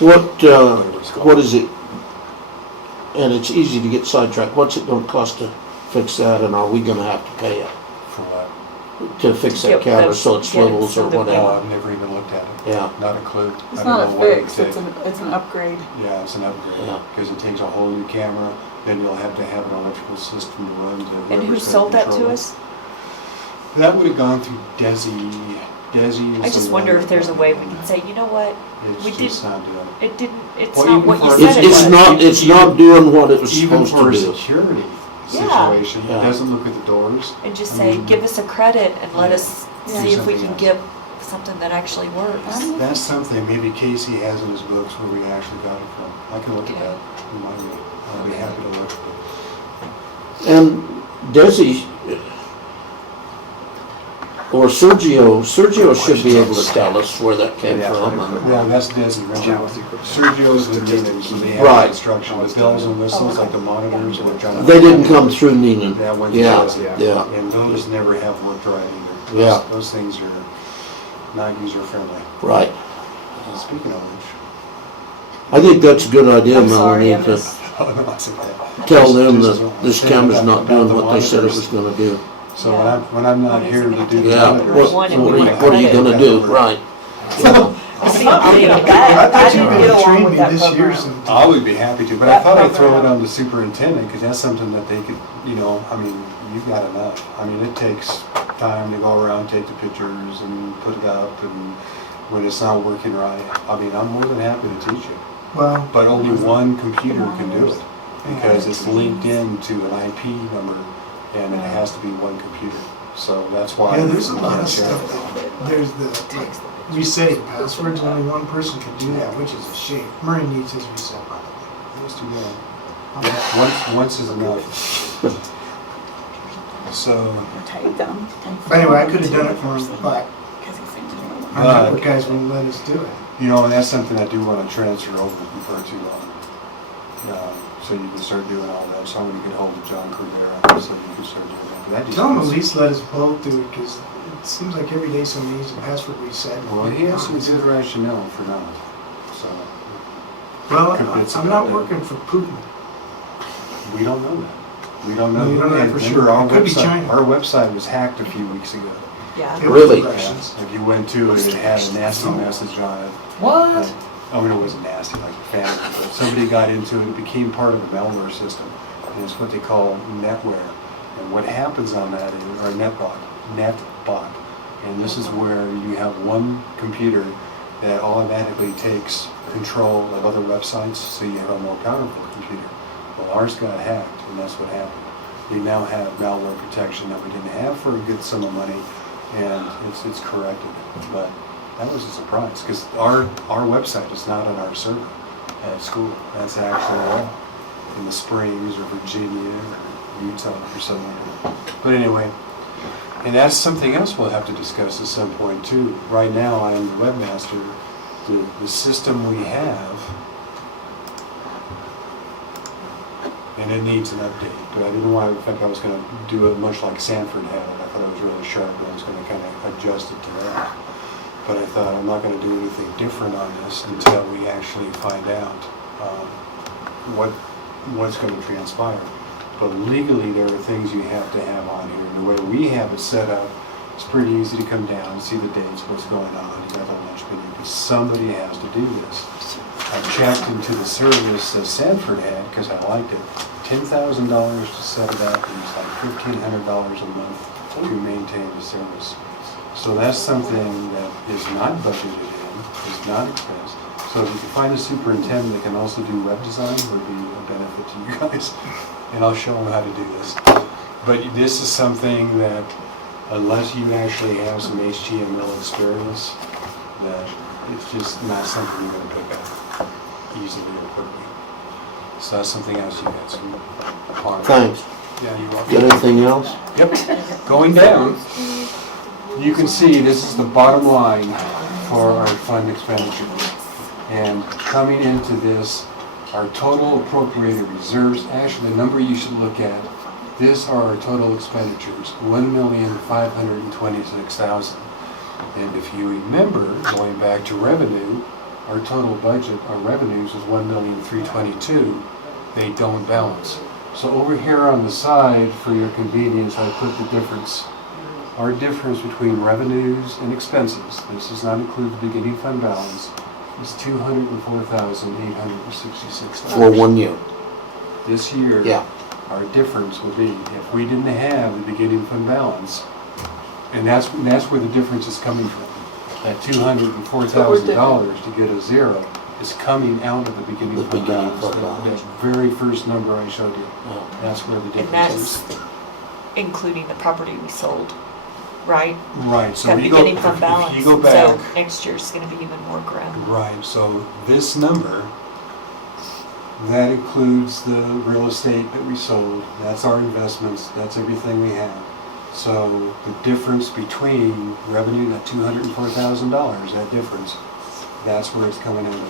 What is it? And it's easy to get sidetracked. What's it going to cost to fix that, and are we going to have to pay it For what? to fix that camera so it swivels or No, whatever? I've never even looked at it. Yeah. Not a clue. It's I don't not know a what it would fix, take. it's an upgrade. Yeah, it's an upgrade, Yeah. because it takes a whole new camera, then you'll have to have an electrical system to run to. And who whoever's sold gonna that to control it. us? That would have gone through Desi. Desi I is just the wonder one if there's a that- way we can say, you know what, we It's did, just not doing it. it didn't, it's Well, not even what you for- said it was. It's not doing what it was Even supposed for a to do. security Yeah. situation, it Yeah. doesn't look at the doors. And just I say, mean, give us a credit and let us Yeah. see if we Something can else. get something that actually works. That's something maybe Casey has in his books where we actually got it from. I can look at that. Remind me. I'll be happy to look at it. And Desi, or Sergio should be able to tell us where that came from. Well, that's Desi, remember? Sergio's the maintenance, and they have Right. instruction, the bells and whistles, like the monitors and the John. They didn't come through Neenan. That went to Yeah, Desi. yeah. And those never have worked right either. Yeah. Those things are not user friendly. Right. And speaking of which. I think that's a good idea, I'm sorry, Melanie, I to was- Oh, no, it's okay. tell them This is that what I'm this saying camera's about- not about doing the what they said it monitors. was gonna do. So when I'm not here to do the Yeah, monitors. what are you gonna do, right? See, maybe I that, thought you were get gonna along train with me that this year program. sometime. I would be happy to, but I thought I'd throw it on the superintendent, because that's something that they could, I mean, you've got enough. I mean, it takes time to go around, take the pictures and put it up, and when it's not working right, I mean, I'm more than happy to teach you. Well, But only one computer can do it, because it's linked in to an IP number, and it has to be one computer. So that's why. yeah, there's a we lot can't of share stuff. it. There's the resetting passwords, only one person can do that, which is a shame. Murray needs his reset, by the way. It's too bad. Once is enough. So, Take them. Anyway, I could have done it for him, but our network guys wouldn't let us do it. and that's something I do want to transfer over before too long. So you can start doing all that. So I'm going to get hold of John Crudera, so you can start doing that. But that just Tell him at goes- least let us both do it, because it seems like every day somebody needs a password reset. Well, he has some good rationale for not. So, Well, convince I'm him not that. working for Putin. we don't know that. We don't know. No, you don't know And for remember, sure. our It could be website- China. Our website was hacked a few weeks ago. yeah. It was Really? Russians. If you went to it, it had a nasty message on it. What? I mean, it wasn't nasty like a family, but somebody got into it, it became part of the malware system. And it's what they call netware. And what happens on that is, or netbot, bot. And this is where you have one computer that automatically takes control of other websites, so you have a more powerful computer. Well, ours got hacked, and that's what happened. We now have malware protection that we didn't have for a good sum of money, and it's corrected. But that was a surprise, because our website is not on our server at school. That's actually in the Springs or Virginia or Utah or somewhere. But anyway, and that's something else we'll have to discuss at some point too. Right now, I'm the webmaster. The system we have, and it needs an update. But I didn't want to, in fact, I was going to do it much like Sanford had it. I thought it was really sharp, and I was going to kind of adjust it to that. But I thought I'm not going to do anything different on this until we actually find out what's going to transpire. But legally, there are things you have to have on here. And the way we have it set up, it's pretty easy to come down and see the dates, what's going on. You got a lunch menu, but somebody has to do this. I checked into the service that Sanford had, because I liked it. $10,000 to set it up, and it's like $1,500 a month to maintain the service. So that's something that is not budgeted in, is not expense. So if you can find a superintendent that can also do web design, would be a benefit to you guys. And I'll show them how to do this. But this is something that, unless you actually have some HTML experience, that it's just not something you're going to pick up easily or quickly. So that's something else you got some harm. Thanks. Yeah, you're welcome. Got anything else? Yep. Going down, you can see this is the bottom line for our fund expenditures. And coming into this, our total appropriated reserves, actually the number you should look at, this are our total expenditures, $1,526,000. And if you remember, going back to revenue, our total budget, our revenues is $1,322,000. They don't balance. So over here on the side, for your convenience, I put the difference. Our difference between revenues and expenses, this does not include the beginning fund balance, is $204,866. For 1 year. This year, Yeah. our difference would be if we didn't have the beginning fund balance, and that's where the difference is coming from. That $204,000 to get a zero is coming out of the beginning fund balance. That very first number I showed you, that's where the And difference is. that's including the property we sold, right? Right, so That you beginning go, fund balance. if you go back. So next year's gonna be even more grim. Right, so this number, that includes the real estate that we sold, that's our investments, that's everything we have. So the difference between revenue, that $204,000, that difference, that's where it's coming out of.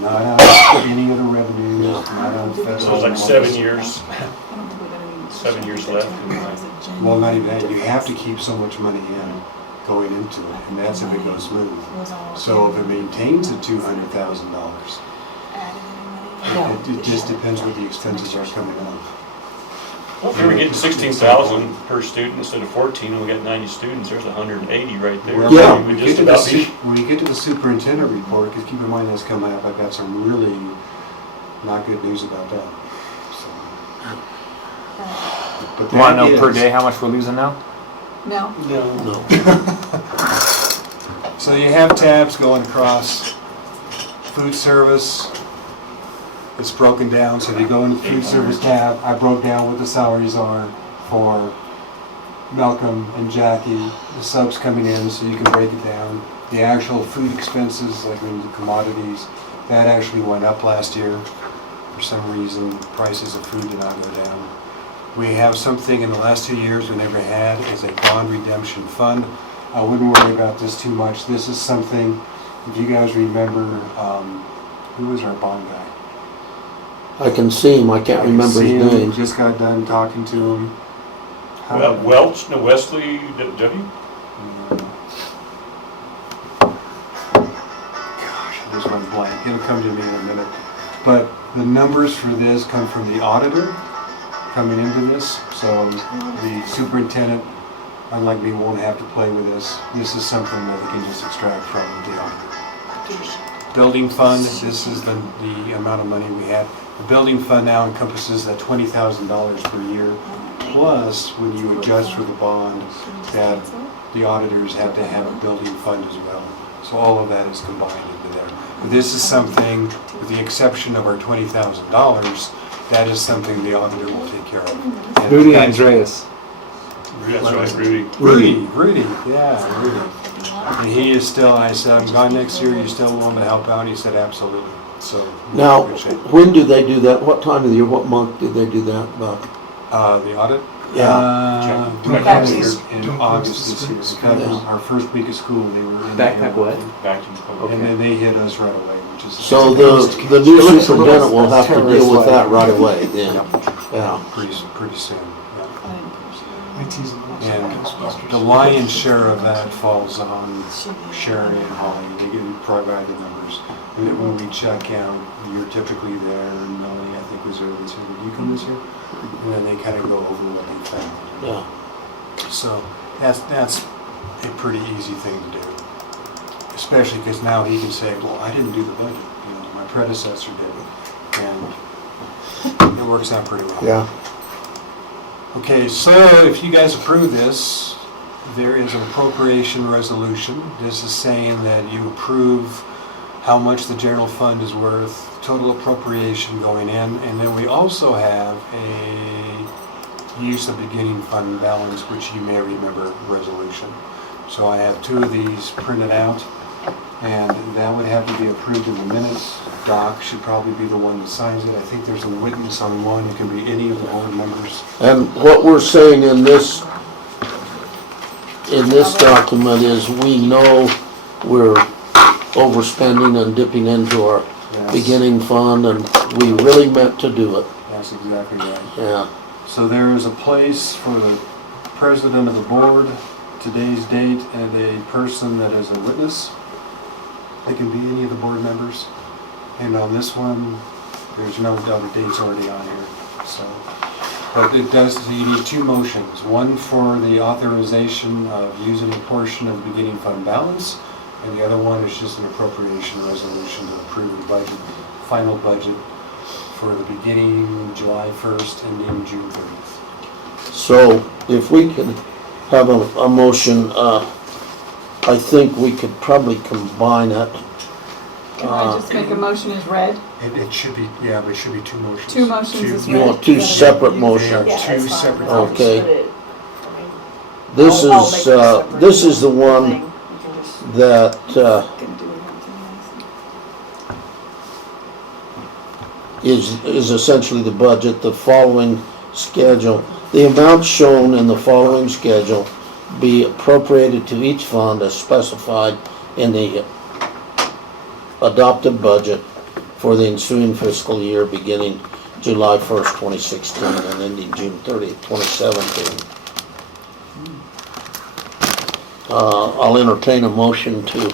Not out of any of the revenues, not out of federal. So it's like 7 years, 7 years left. Well, not even that, you have to keep so much money in going into it, and that's if it goes smooth. So if it maintains at $200,000, it just depends what the expenses are coming out. Well, if we were getting 16,000 per student instead of 14, and we got 90 students, there's 180 right there. Well, Yeah. We would just about be. When you get to the superintendent report, because keep in mind that's coming up, I've got some really not good news about that. But You want to that know per is- day how much we're losing now? No. No. So you have tabs going across. Food service, it's broken down, so if you go into the food service tab, I broke down what the salaries are for Malcolm and Jackie, the subs coming in, so you can break it down. The actual food expenses, like in the commodities, that actually went up last year. For some reason, prices of food did not go down. We have something in the last 2 years we never had, is a bond redemption fund. I wouldn't worry about this too much. This is something, if you guys remember, who was our bond guy? I can see him, I can't remember his name. Just got done talking to him. Welch, no, Wesley, W? Gosh, I just went blank. It'll come to me in a minute. But the numbers for this come from the auditor coming into this. So the superintendent, unlike me, won't have to play with this. This is something that we can just extract from the auditor. Building fund, this is the amount of money we had. The building fund now encompasses that $20,000 per year. Plus, when you adjust for the bond, that the auditors have to have a building fund as well. So all of that is combined into there. But this is something, with the exception of our $20,000, that is something the auditor will take care of. And Rudy guys- Andreas. That's right, Rudy. Rudy, yeah, Rudy. And he is still, I said, I'm gone next year, you still willing to help out? He said, absolutely. So, we're in Now, good shape. when do they do that? What time of the year, what month do they do that, Buck? The audit? Yeah. We had it in August this year. Because our first week of school, they were in. Backpack what? Vacuum cleaner. And then they hit us right away, which is. So the new superintendent will have to deal with that right away then? Yeah. Pretty soon, yeah. IT's a little And the lion's share of that falls on Sherry and Holly. They get provide the numbers. And then when we check out, you're typically there, and Melanie, I think, was there this year. Did you come this year? And then they kind of go over what they found. Yeah. So that's a pretty easy thing to do. Especially because now he can say, well, I didn't do the budget. You know, my predecessor did it. And it works out pretty well. Yeah. Okay, so if you guys approve this, there is an appropriation resolution. This is saying that you approve how much the general fund is worth, total appropriation going in, and then we also have a use of beginning fund balance, which you may remember resolution. So I have two of these printed out, and that would have to be approved in the minutes. Doc should probably be the one that signs it. I think there's a witness on one. It can be any of the board members. And what we're saying in this document is we know we're overspending and dipping into our Yes. beginning fund, and we really meant to do it. That's exactly right. Yeah. So there is a place for the president of the board, today's date, and a person that is a witness. It can be any of the board members. And on this one, there's no other dates already on here, so. But it does, you need two motions. One for the authorization of using a portion of the beginning fund balance, and the other one is just an appropriation resolution to approve the budget, final budget for the beginning July 1st and ending June 30th. So if we can have a motion, I think we could probably combine it. Can I just make a motion as read? It should be, yeah, but it should be two motions. Two motions as You read? want two separate They motions? are Yeah, two that's fine. separate. I'll just Okay. put it- This I'll make is, it a separate this is the one thing. You can just- that, Gonna do it is essentially the budget, the following schedule. The amounts shown in the following schedule be appropriated to each fund as specified in the adopted budget for the ensuing fiscal year beginning July 1st, 2016 and ending June 30th, 2017. I'll entertain a motion to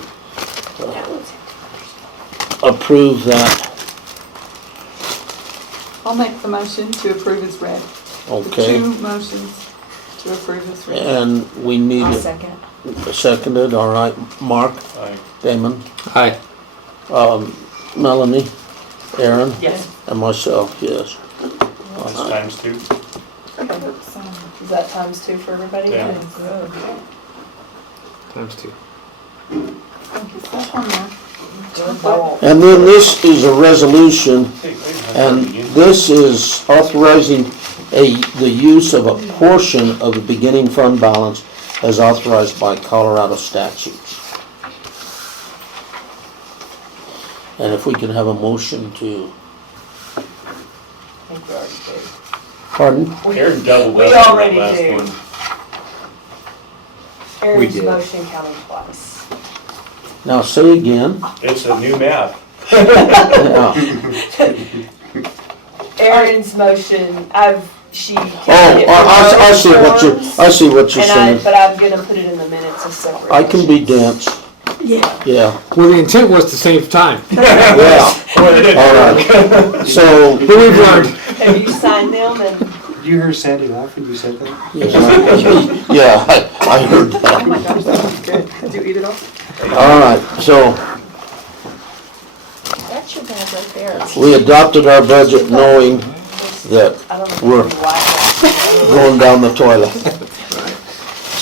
approve that. I'll make the motion to approve as read. Okay. The two motions to approve as read. And we need I'll it second. seconded, all right. Mark, Aye. Damon, Hi. Melanie, Aaron, Yes. and myself, yes. It's times two. Is that times two for everybody? Yeah. Good. Times two. That's on there. And then this is a resolution, and this is authorizing the use of a portion of the beginning fund balance as authorized by Colorado statutes. And if we can have a motion to, I think we already did. pardon? Aaron doubled We up on that already last do. one. Aaron's did. motion counted twice. Now say again. It's a new map. Yeah. Erin's motion, she. Oh, I see what you're saying. But I'm gonna put it in the minutes as separate. I can be dense, Yeah. yeah, Well, the intent was to save time. yeah, all right. So, But we've learned. Have you signed them and? You heard Sandy laughing, you said that? yeah, I heard Oh that. my gosh, that was good. Did you eat it all? All right, so That's your bag right there. we adopted our budget knowing that I don't know if we're you like that. going down the toilet.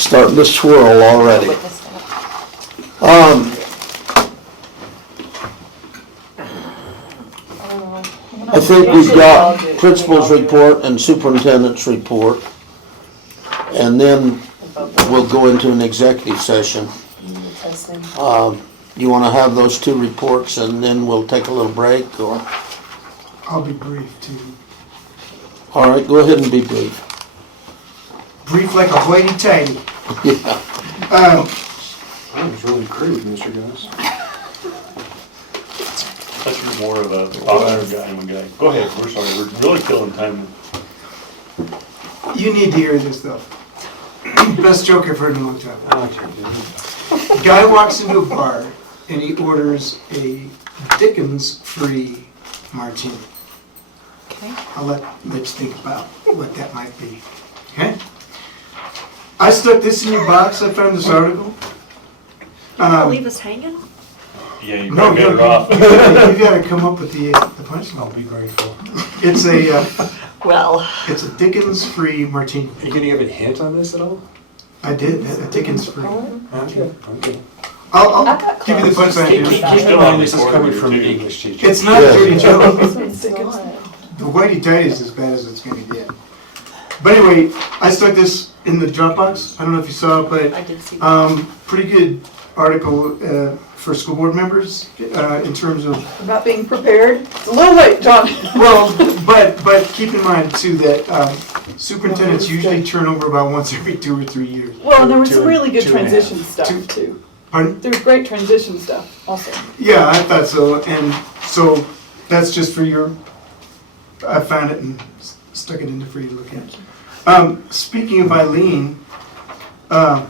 starting to swirl already. I think we've got principal's report and superintendent's report. And then we'll go into an executive session. You wanna have those two reports and then we'll take a little break, or? I'll be brief too. All right, go ahead and be brief. Brief like a hoity-toity. Yeah. That was really crude, Mr. Gus. That's you're more of a popular guy than a guy. Go ahead, we're sorry, we're really killing time. You need to hear this though. Best joke I've heard in a long time. Guy walks into a bar and he orders a Dickens-free martini. Okay. I'll let Mitch think about what that might be. Okay? I stuck this in your box. I found this article. Leave us hanging? Yeah, you No, probably better off. you gotta come up with the punchline. I'll be grateful. It's a Well. it's a Dickens-free martini. Are you gonna give a hint on this at all? I did a Dickens-free. Okay, okay. I'll give you the punchline. Keep here. in mind, this is coming from an English teacher. It's not a dirty joke. It's not. The whitey-tighty is as bad as it's gonna get. But anyway, I stuck this in the Dropbox. I don't know if you saw it, but I did see that. pretty good article for school board members in terms of. About being prepared. It's a little late, John. Well, but keep in mind too that superintendents usually turn over about once every 2 or 3 years. Well, and there was some Two- really good 2.5. transition stuff too. Pardon? There was great transition stuff also. Yeah, I thought so, and so that's just for your. I found it and stuck it in there for you to look at. Speaking of Eileen, that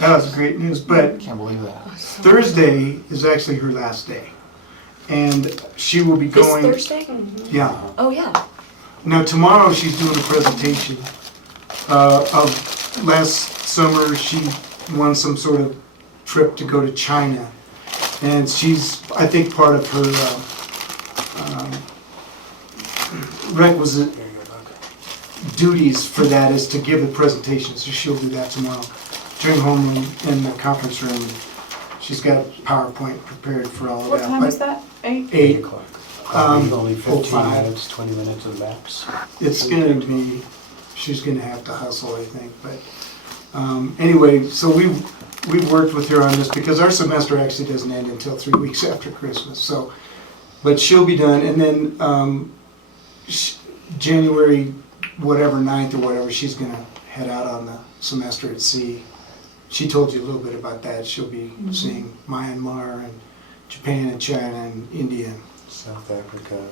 was great news, but Can't believe that. Thursday is actually her last day. And she will be This going. Thursday? Yeah. Oh, yeah. Now tomorrow she's doing a presentation of last summer she won some sort of trip to go to China. And she's, I think, part of her requisite duties for that is to give a presentation, so she'll do that tomorrow. During homeroom in the conference room, she's got PowerPoint prepared for all of What that. time but is that? 8? 8. 8 o'clock. Oh, Only 15 5. minutes, 20 minutes of maps. It's gonna be, she's gonna have to hustle, I think, but, anyway, so we've worked with her on this because our semester actually doesn't end until 3 weeks after Christmas, so, but she'll be done, and then, January, whatever, 9th or whatever, she's gonna head out on the semester at sea. She told you a little bit about that. She'll be seeing Myanmar and Japan and China and India. South Africa.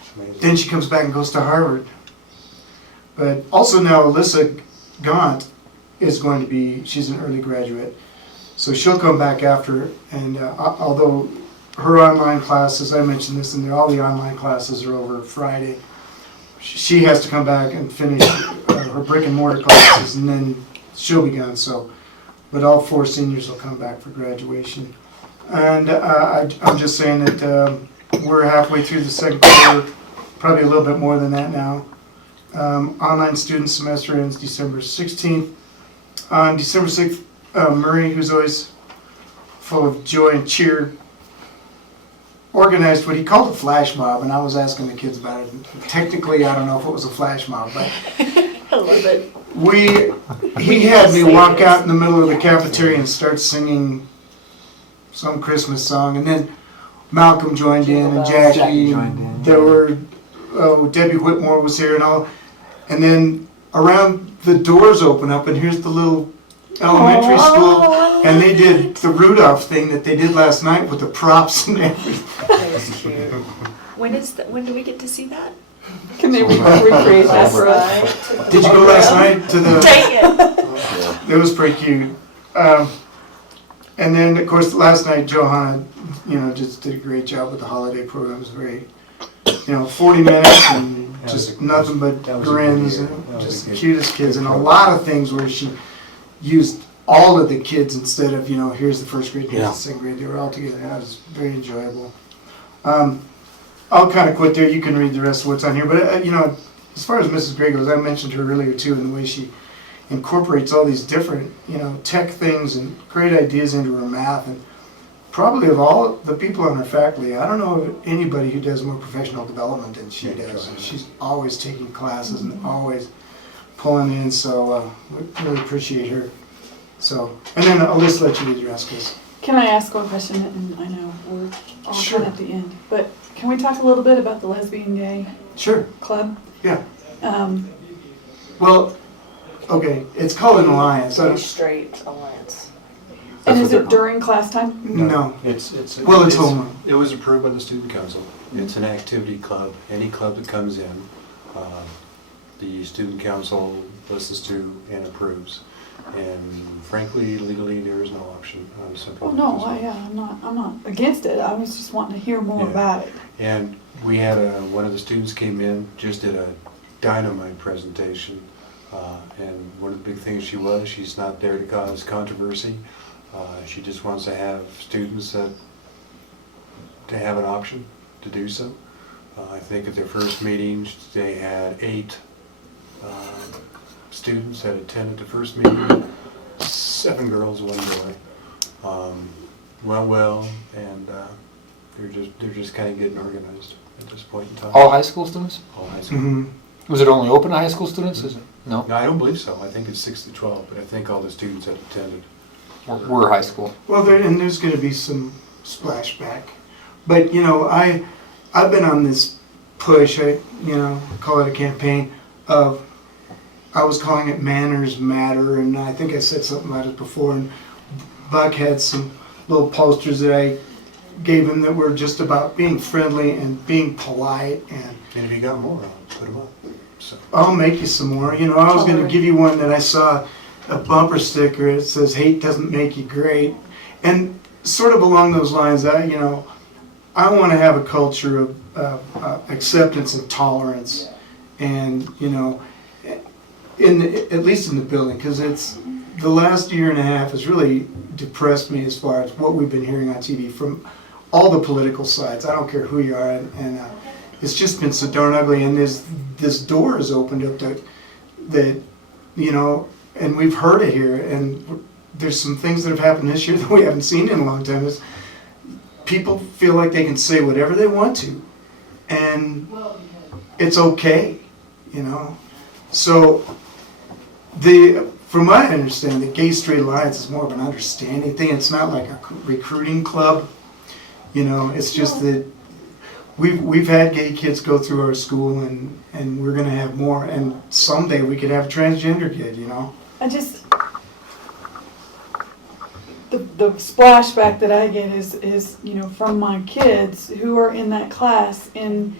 It's amazing. Then she comes back and goes to Harvard. But also now Alyssa Gaunt is going to be, she's an early graduate, so she'll come back after, and although her online classes, I mentioned this in there, all the online classes are over Friday. She has to come back and finish her brick and mortar classes, and then she'll be gone, so, but all 4 seniors will come back for graduation. And I'm just saying that we're halfway through the second quarter, probably a little bit more than that now. Online student semester ends December 16th. On December 6th, Murray, who's always full of joy and cheer, organized what he called a flash mob, and I was asking the kids about it. Technically, I don't know if it was a flash mob, but I love it. he had me walk out in the middle of the cafeteria and start singing some Christmas song, and then Malcolm joined in, and Jackie joined in. There were, Debbie Whitmore was here and all, and then around the doors open up, and here's the little elementary school, and they did the Rudolph thing that they did last night with the props and everything. That was cute. When do we get to see that? Can they recreate that for us? Did you go last night to the? Dang it! It was pretty cute. And then, of course, last night, Johanna, just did a great job with the holiday program. It was very, 40 minutes and just nothing but grins and just the cutest kids. And a lot of things where she used all of the kids instead of, here's the first grade, here's the second grade. They were all together. That was very enjoyable. I'll kind of quit there. You can read the rest of what's on here. But, as far as Mrs. Gray goes, I mentioned her earlier, too, in the way she incorporates all these different, tech things and great ideas into her math. And probably of all the people on her faculty, I don't know of anybody who does more professional development than she does. She's always taking classes and always pulling in, so we really appreciate her. So, and then I'll just let you read the rest, because... Can I ask one question? And I know we're all Sure. kind of at the end, but can we talk a little bit about the lesbian gay Sure. club? Yeah. Um, Well, okay, it's called an alliance. Gay Straight Alliance. and is it during class time? No. It's Well, it's home. It was approved by the student council. It's an activity club. Any club that comes in, the student council listens to and approves. And frankly, legally, there is no option on something Oh like no, this. I'm not against it. I was just wanting to hear more Yeah. about it. And we had one of the students came in, just did a dynamite presentation. And one of the big things she's not there to cause controversy. She just wants to have students to have an option to do so. I think at their first meeting, they had 8 students that attended the first meeting, 7 girls, 1 boy. Went well, and they're just kind of getting organized at this point in time. All high school students? All high school. Mm-hmm. Was it only open to high school students? Is it? No? No, I don't believe so. I think it's 6 to 12, but I think all the students that attended. We're high school. Well, there's going to be some splashback. But, I've been on this push, call it a campaign, of, I was calling it Manners Matter, and I think I said something about it before, and Buck had some little posters that I gave him that were just about being friendly and being polite. And if you got more, I'll put them up. So. I'll make you some more. I was going to give you one that I saw, a bumper sticker. It says, "Hate doesn't make you great." And sort of along those lines, I want to have a culture of acceptance and tolerance, and at least in the building, because it's the last year and a half has really depressed me as far as what we've been hearing on TV from all the political sides. I don't care who you are, and it's just been so darn ugly. And this door is opened up that and we've heard it here, and there's some things that have happened this year that we haven't seen in a long time. Is people feel like they can say whatever they want to, and it's okay, So from my understanding, the Gay Straight Alliance is more of an understanding thing. It's not like a recruiting club, It's just that we've had gay kids go through our school, and we're gonna have more. And someday we could have a transgender kid, I just, the splashback that I get is from my kids who are in that class, and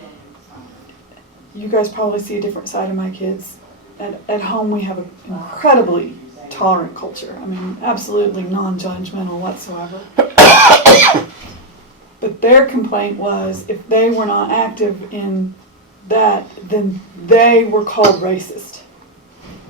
you guys probably see a different side of my kids. At home we have an incredibly tolerant culture. I mean, absolutely non-judgmental whatsoever. But their complaint was if they were not active in that, then they were called racist.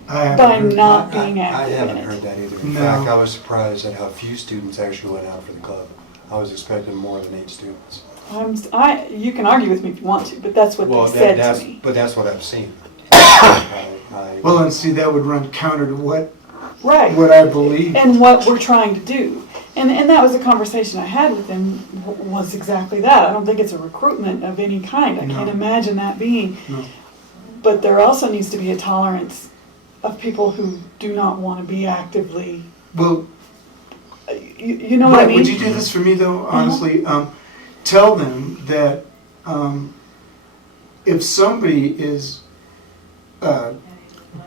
By not being active in it. I haven't heard that either. In fact, I was surprised at how few students actually went out for the club. I was expecting more than 8 students. You can argue with me if you want to, but that's what they said to me. But that's what I've seen. Well, and see, that would run counter to what Right. I believe. And what we're trying to do. And that was a conversation I had with them, was exactly that. I don't think it's a recruitment of any kind. I can't imagine that being. No. But there also needs to be a tolerance of people who do not want to be actively. Well, you know what I mean? Would you do this for me, though, honestly? Tell them that if somebody is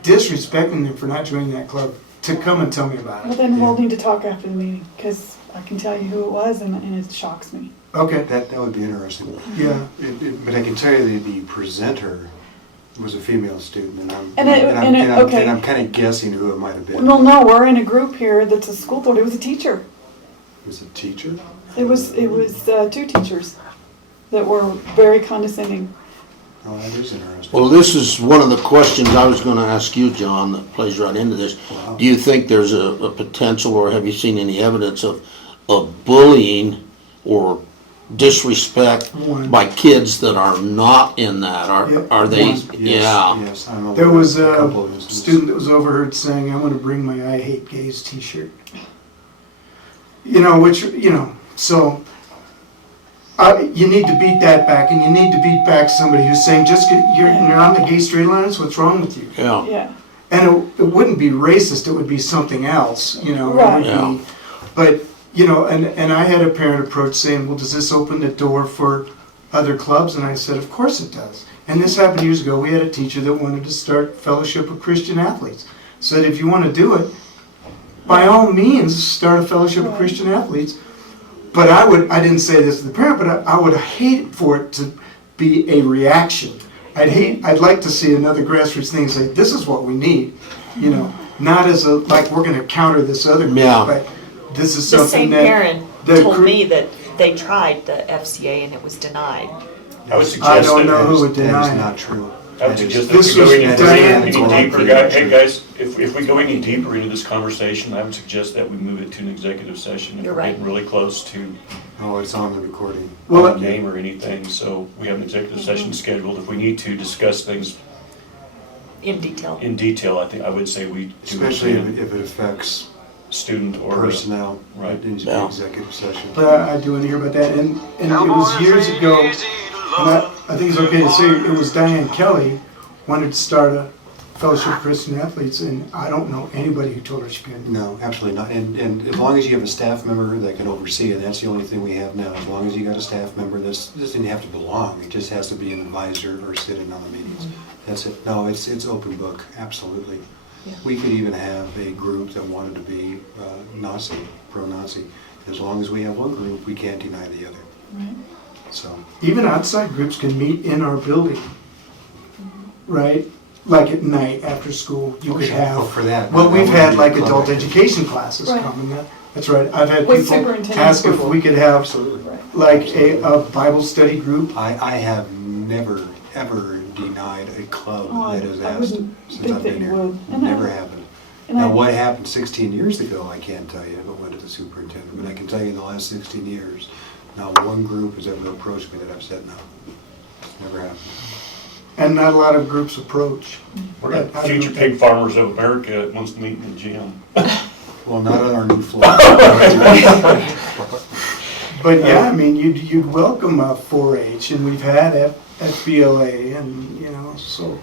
disrespecting them for not joining that club, to come and tell me about it. Well, then we'll need to talk after the meeting, because I can tell you who it was, and it shocks me. Okay. That would be interesting. Yeah. But I can tell you the presenter was a female student, and I'm kind of guessing who it might have been. No, we're in a group here that's a school board. It was a teacher. It was a teacher? It was 2 teachers that were very condescending. Oh, that is interesting. Well, this is one of the questions I was gonna ask you, John, that plays right into this. Do you think there's a potential, or have you seen any evidence of bullying or disrespect One. by kids that are not in that? Yep. Are they, Yes, yeah. Yes, I'm aware There of was a a couple of instances. student that was overheard saying, "I'm gonna bring my I Hate Gays t-shirt." You know, which, you know, so, you need to beat that back, and you need to beat back somebody who's saying, just, you're on the Gay Straight Alliance, what's wrong with you? Yeah. Yeah. And it wouldn't be racist, it would be something else, you know? It Right. would Yeah. be, but, you know, and I had a parent approach saying, well, does this open the door for other clubs? And I said, of course it does. And this happened years ago. We had a teacher that wanted to start Fellowship of Christian Athletes. Said, if you want to do it, by all means, start a Fellowship of Christian Athletes. But I didn't say this to the parent, but I would hate for it to be a reaction. I'd like to see another grassroots thing say, this is what we need, you know, not as like we're going to counter this other group, Yeah. but this is The something same that. parent the told group- me that they tried the FCA and it was denied. I would I suggest don't know that, who would That deny is it. not true. I would That is- suggest that This if we go was any Diane any told deeper, me. hey guys, if we go any deeper into this conversation, I would suggest that we move it to an executive session. If You're we're right. getting really close to Oh, it's on the recording. Well, a game or anything, so we have an executive session scheduled. If we need to discuss things In detail. in detail, I would say we do Especially it if it affects student or. personnel, Right. it needs to be Yeah. executive session. But I do want to hear about that, and it was years ago, and I think it's okay to say, it was Diane Kelly wanted to start a Fellowship of Christian Athletes, and I don't know anybody who told her she couldn't. No, absolutely not. And as long as you have a staff member that can oversee it, that's the only thing we have now. As long as you got a staff member, this doesn't have to belong. It just has to be an advisor or sit in on the meetings. That's it. No, it's open book, absolutely. Yeah. We could even have a group that wanted to be Nazi, pro-Nazi. As long as we have one group, we can't deny the other. Right. So, Even outside groups can meet in our building, right? Like at night, after school, you could well, have, for that. well, we've had like Club adult activity. education classes Right. come, and that's right. I've had With people superintendent ask if approval. we could have Absolutely. Right. like a Bible study group. I have never, ever denied a club Oh, that has I asked wouldn't since think I've that been you here. would. And I- Never happened. And Now, I- what happened 16 years ago, I can't tell you, if it went to the superintendent, but I can tell you in the last 16 years, not one group has ever approached me that I've said no. Never happened. And not a lot of groups approach. We're gonna, I don't Future know. Pig Farmers of America wants to meet in the gym. Well, not on our new floor. But yeah, I mean, you'd welcome a 4-H, and we've had FBLA, and, you know, so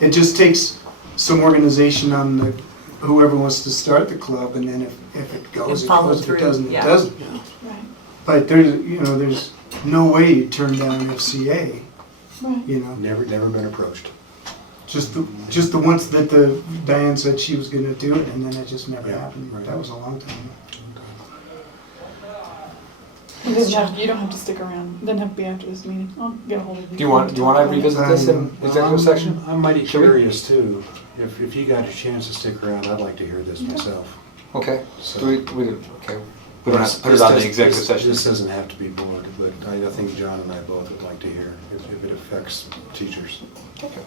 it just takes some organization on the, whoever wants to start the club, and then if it goes, And it follow goes, if through, it doesn't, it yeah. doesn't. Right. But there's no way you turn down FCA, Right. you know? Never been approached. Just the ones that Diane said she was gonna do it, and then it just never Yeah, happened. right. That was a long time. You don't have to stick around. It doesn't have to be after this meeting. I'll get a hold of you. Do you want to revisit this in executive section? I'm mighty Shall we? curious too. If you got a chance to stick around, I'd like to hear this myself. Okay. So- Do we okay. We don't have to put it on the executive session. This doesn't have to be board, but I think John and I both would like to hear if it affects teachers. Okay.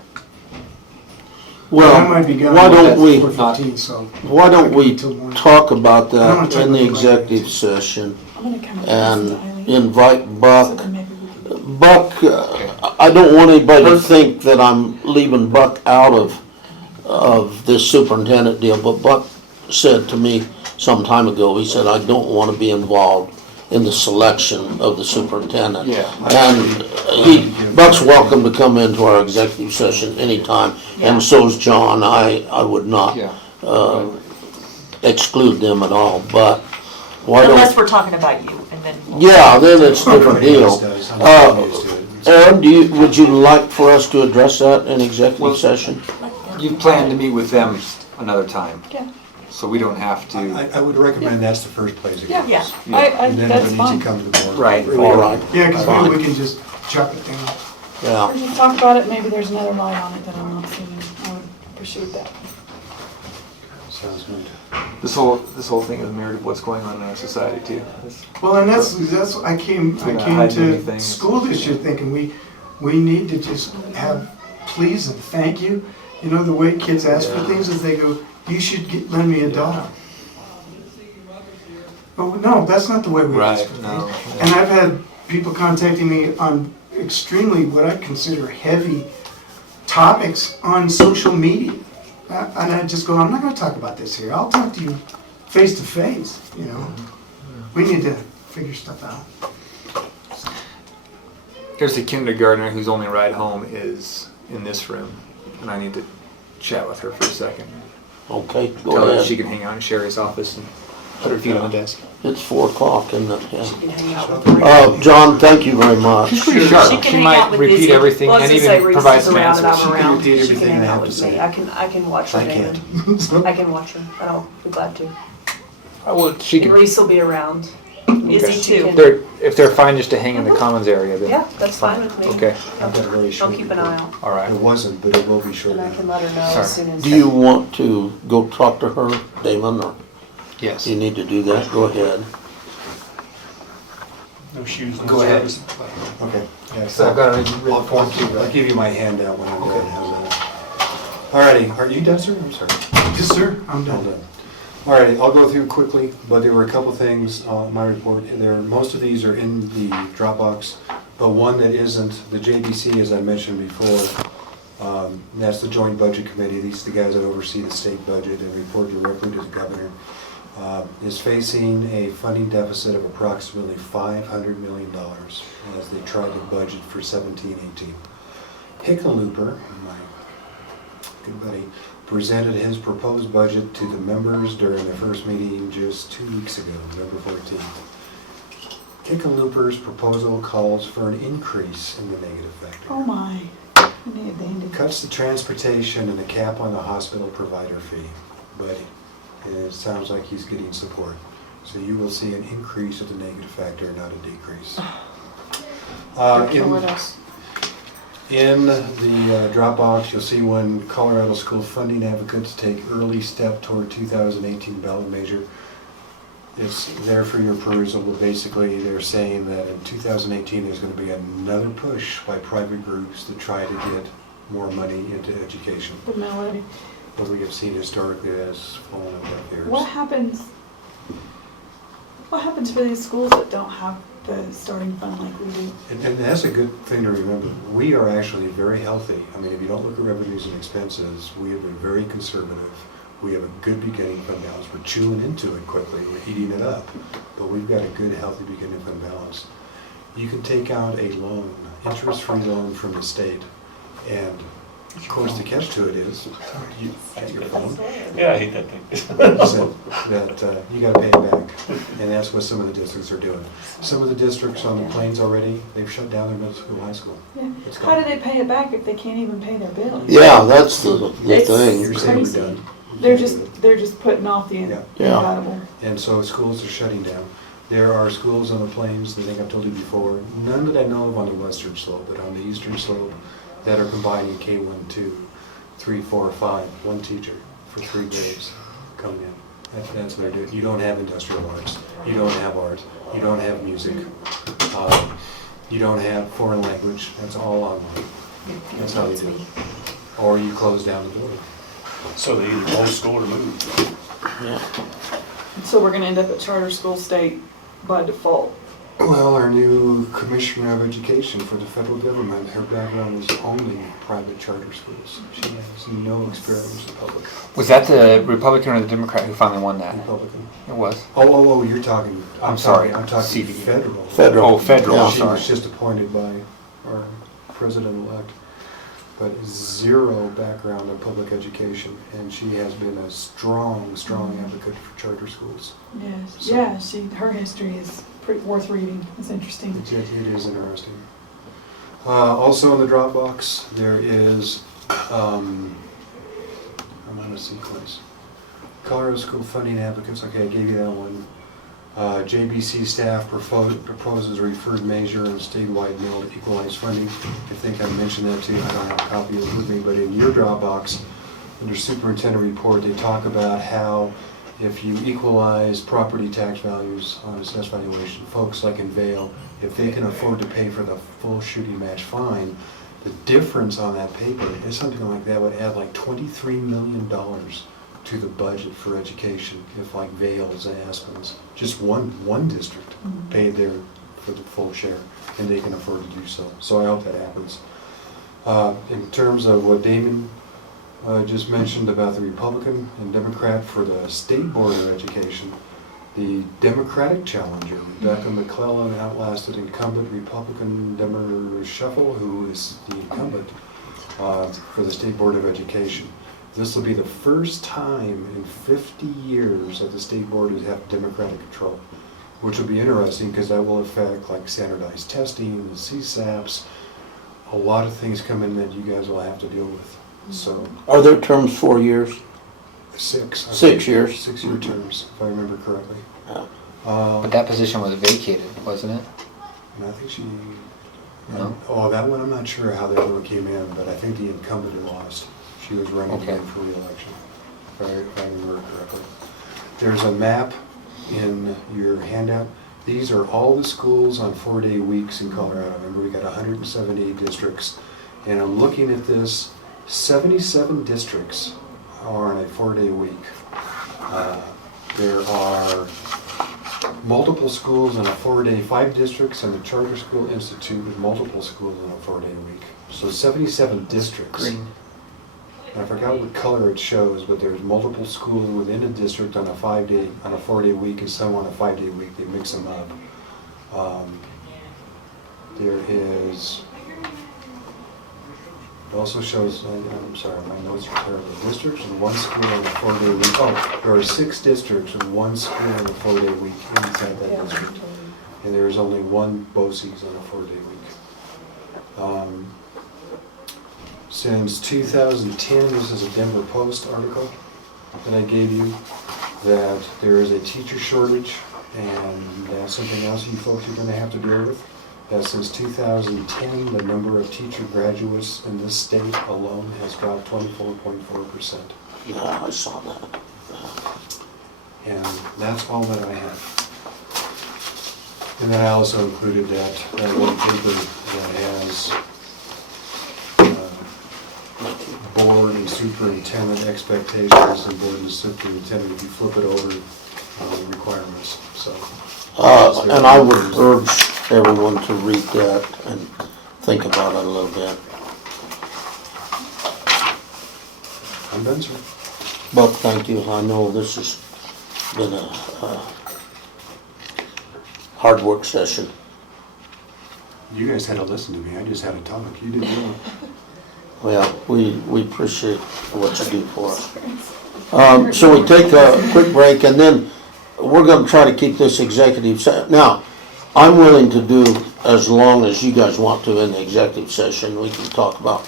Well, I might be gone why don't we, for 15, so. why don't we Till morning. talk about I don't wanna that talk in the about executive session I'm gonna come up and with Eileen, invite so Buck? then maybe we can. Buck, I don't want anybody to think that I'm leaving Buck out of this superintendent deal, but Buck said to me some time ago, he said, I don't want to be involved in the selection of the superintendent. Yeah. And Buck's welcome to come into our executive session anytime, Yeah. and so's John. I would not Yeah. exclude them at all, but why Unless don't, we're talking about you, and then. yeah, then it's a different Everybody else deal. does. I'm used to it. Aaron, would you like for us to address that in executive session? You plan to meet with them another time, Yeah. so we don't have to. I would recommend that's the first place it Yeah. goes. Yeah. And then That's when it fine. needs to come to the board. Right. All right. Yeah, because Fine. maybe we can just chop it down. Yeah. Or just talk about it, maybe there's another light on it that I'm not seeing. I would appreciate that. Sounds good. This whole thing is mirrored of what's going on in our society too. Well, and that's, I came We're not hiding to anything. school this year thinking we need to just have please and thank you. You know, the way kids ask for things is they go, you should lend me $1. Oh, no, that's not the way we ask for things. No. And I've had people contacting me on extremely what I consider heavy topics on social media. And I just go, I'm not gonna talk about this here. I'll talk to you face to face, you know? We need to figure stuff out. There's a kindergartner whose only ride home is in this room, and I need to chat with her for a second. Okay, Tell go her ahead. she can hang out in Sherry's office and put her feet on the desk. It's 4 o'clock, isn't it? She Yeah. can hang out with Marie. John, thank you very much. She's pretty She sharp. can She hang might out with repeat Izzy. everything Well, I was and gonna say, even Reese provide is some around and answers. I'm around. repeat She can everything hang I out have with to me. say. I can watch her, I David. can't. I can watch her, and I'll be glad to. Well, she And can. Reese will be around. Izzy too. If they're fine just to hang in the commons area, then. Yeah, that's fine with me. Okay. I've got a very I'll short. keep an eye out. All right. It wasn't, but it will be short. And I can let her know Sorry. as soon as. Do you want to go talk to her, Damon, or Yes. you need to do that? Go ahead. No shoes, no Go ahead. service. Okay. Yeah, So I've got a written form too. I'll give you my handout when I'm done. How's that? Alrighty, are you done, sir? I'm sorry. Yes, sir, I'm Well done. done. Alrighty, I'll go through quickly, but there were a couple things on my report. Most of these are in the Dropbox, but one that isn't, the JBC, as I mentioned before, that's the Joint Budget Committee. These are the guys that oversee the state budget and report directly to the governor. Is facing a funding deficit of approximately $500 million as they try to budget for 17-18. Hickenlooper, my good buddy, presented his proposed budget to the members during the first meeting just 2 weeks ago, November 14th. Hickenlooper's proposal calls for an increase in the negative factor. Oh my. Dandy. Cuts the transportation and the cap on the hospital provider fee, but it sounds like he's getting support. So you will see an increase of the negative factor, not a decrease. In the Dropbox, you'll see when Colorado School Funding Advocates take early step toward 2018 ballot measure. It's there for your perusal, but basically they're saying that in 2018 there's going to be another push by private groups to try to get more money into education. The melody. What we have seen historically has fallen on deaf ears. What happens for these schools that don't have the starting fund like we do? And that's a good thing to remember. We are actually very healthy. I mean, if you don't look at revenues and expenses, we have been very conservative. We have a good beginning fund balance. We're chewing into it quickly. We're eating it up. But we've got a good, healthy beginning fund balance. You can take out a loan, interest-free loan from the state, and of course the catch to it is, you at your phone, Yeah, I hate that thing. so that you gotta pay it back. And that's what some of the districts are doing. Some of the districts on the plains already, they've shut down their middle school, high school. Yeah. It's How do gone. they pay it back if they can't even pay their bills? Yeah, that's the It's thing. You're saying we're crazy. done. They're just putting off the Yeah. Yeah. inevitable. And so schools are shutting down. There are schools on the plains, I think I've told you before, none that I know of on the western slope, but on the eastern slope, that are combining K1, 2, 3, 4, 5, one teacher for 3 grades coming in. That's what they're doing. You don't have industrial arts. You don't have art. You don't have music. You don't have foreign language. That's all online. That's how you do it. Or you close down the building. So they either close school or move. Yeah. So we're gonna end up at charter school state by default. Well, our new Commissioner of Education for the federal government, her background is only private charter schools. She has no experience in public. Was that the Republican or the Democrat who finally won that? Republican. It was. Oh, you're talking. I'm sorry. I'm talking CBD. federal. Federal. Oh, federal. Yeah. I'm She sorry. was just appointed by our president-elect, but zero background in public education, and she has been a strong advocate for charter schools. Yes. So- Yeah. Her history is pretty worth reading. It's interesting. It is interesting. Also in the Dropbox, there is, I'm on a sequence. Colorado School Funding Advocates, okay, I gave you that one. JBC staff proposes a referred measure and statewide mill to equalize funding. I think I mentioned that to you. I don't have a copy of it with me, but in your Dropbox, under superintendent report, they talk about how if you equalize property tax values on assessed valuation, folks like in Vail, if they can afford to pay for the full shooting match fine, the difference on that paper is something like that would add like $23 million to the budget for education if like Vail's and Aspen's, just one district paid their for the full share, and they can afford to do so. So I hope that happens. In terms of what Damon just mentioned about the Republican and Democrat for the State Board of Education, the Democratic challenger, Rebecca McClellan, outlasted incumbent Republican Demmer Shuffle, who is the incumbent for the State Board of Education. This will be the first time in 50 years that the State Board has had Democratic control, which will be interesting because that will affect like standardized testing, the CSAPs, a lot of things come in that you guys will have to deal with. So Are their terms 4 years? 6. 6 years. 6-year terms, if I remember correctly. Yeah. But that position was vacated, wasn't it? And I think she, No? oh, that one, I'm not sure how the other one came in, but I think the incumbent had lost. She was running Okay. again for re-election, if I remember correctly. There's a map in your handout. These are all the schools on 4-day weeks in Colorado. Remember, we got 178 districts. And I'm looking at this, 77 districts are on a 4-day week. There are multiple schools on a 4-day, 5 districts, and the Charter School Institute with multiple schools on a 4-day week. So 77 districts. Green. And I forgot what color it shows, but there's multiple schools within a district on a 4-day week, and some on a 5-day week. They mix them up. There is. It also shows. I'm sorry, my notes are terrible. Districts and 1 school on a 4-day week. Oh, there are 6 districts and 1 school on a 4-day week inside that district, and there is only 1 BOCES on a 4-day week. Since 2010, this is a Denver Post article that I gave you, that there is a teacher shortage, and that's something else you folks are going to have to deal with. That since 2010, the number of teacher graduates in this state alone has dropped 24.4%. Yeah, I saw that. And that's all that I have. And then I also included that one paper that has board and superintendent expectations and board and superintendent, if you flip it over, requirements, so. And I would urge everyone to read that and think about it a little bit. I'm done, sir. Buck, thank you. I know this has been a hard work session. You guys had to listen to me, I just had to talk, you didn't know. Well, we appreciate what you do for us. So we take a quick break, and then we're gonna try to keep this executive now, I'm willing to do as long as you guys want to in the executive session. We can talk about.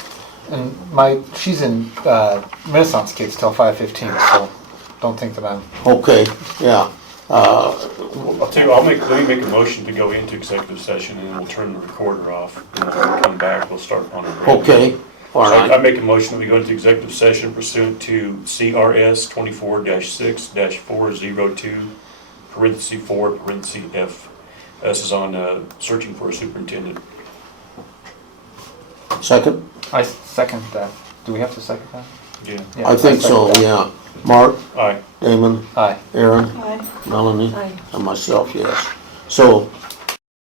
And she's in Renaissance Kids till 5:15, so don't think that I'm. Okay, yeah. I'll tell you, let me make a motion to go into executive session, and then we'll turn the recorder off, and when we come back, we'll start on our. Okay, all So right. I make a motion that we go into executive session pursuant to CRS 24-6-402, parenthesis 4, parenthesis F. This is on searching for a superintendent. Second? I second that. Do we have to second that? Yeah. I think so, second that. yeah. Mark? Aye. Damon? Aye. Aaron? Aye. Melanie? Aye. And myself, yes. So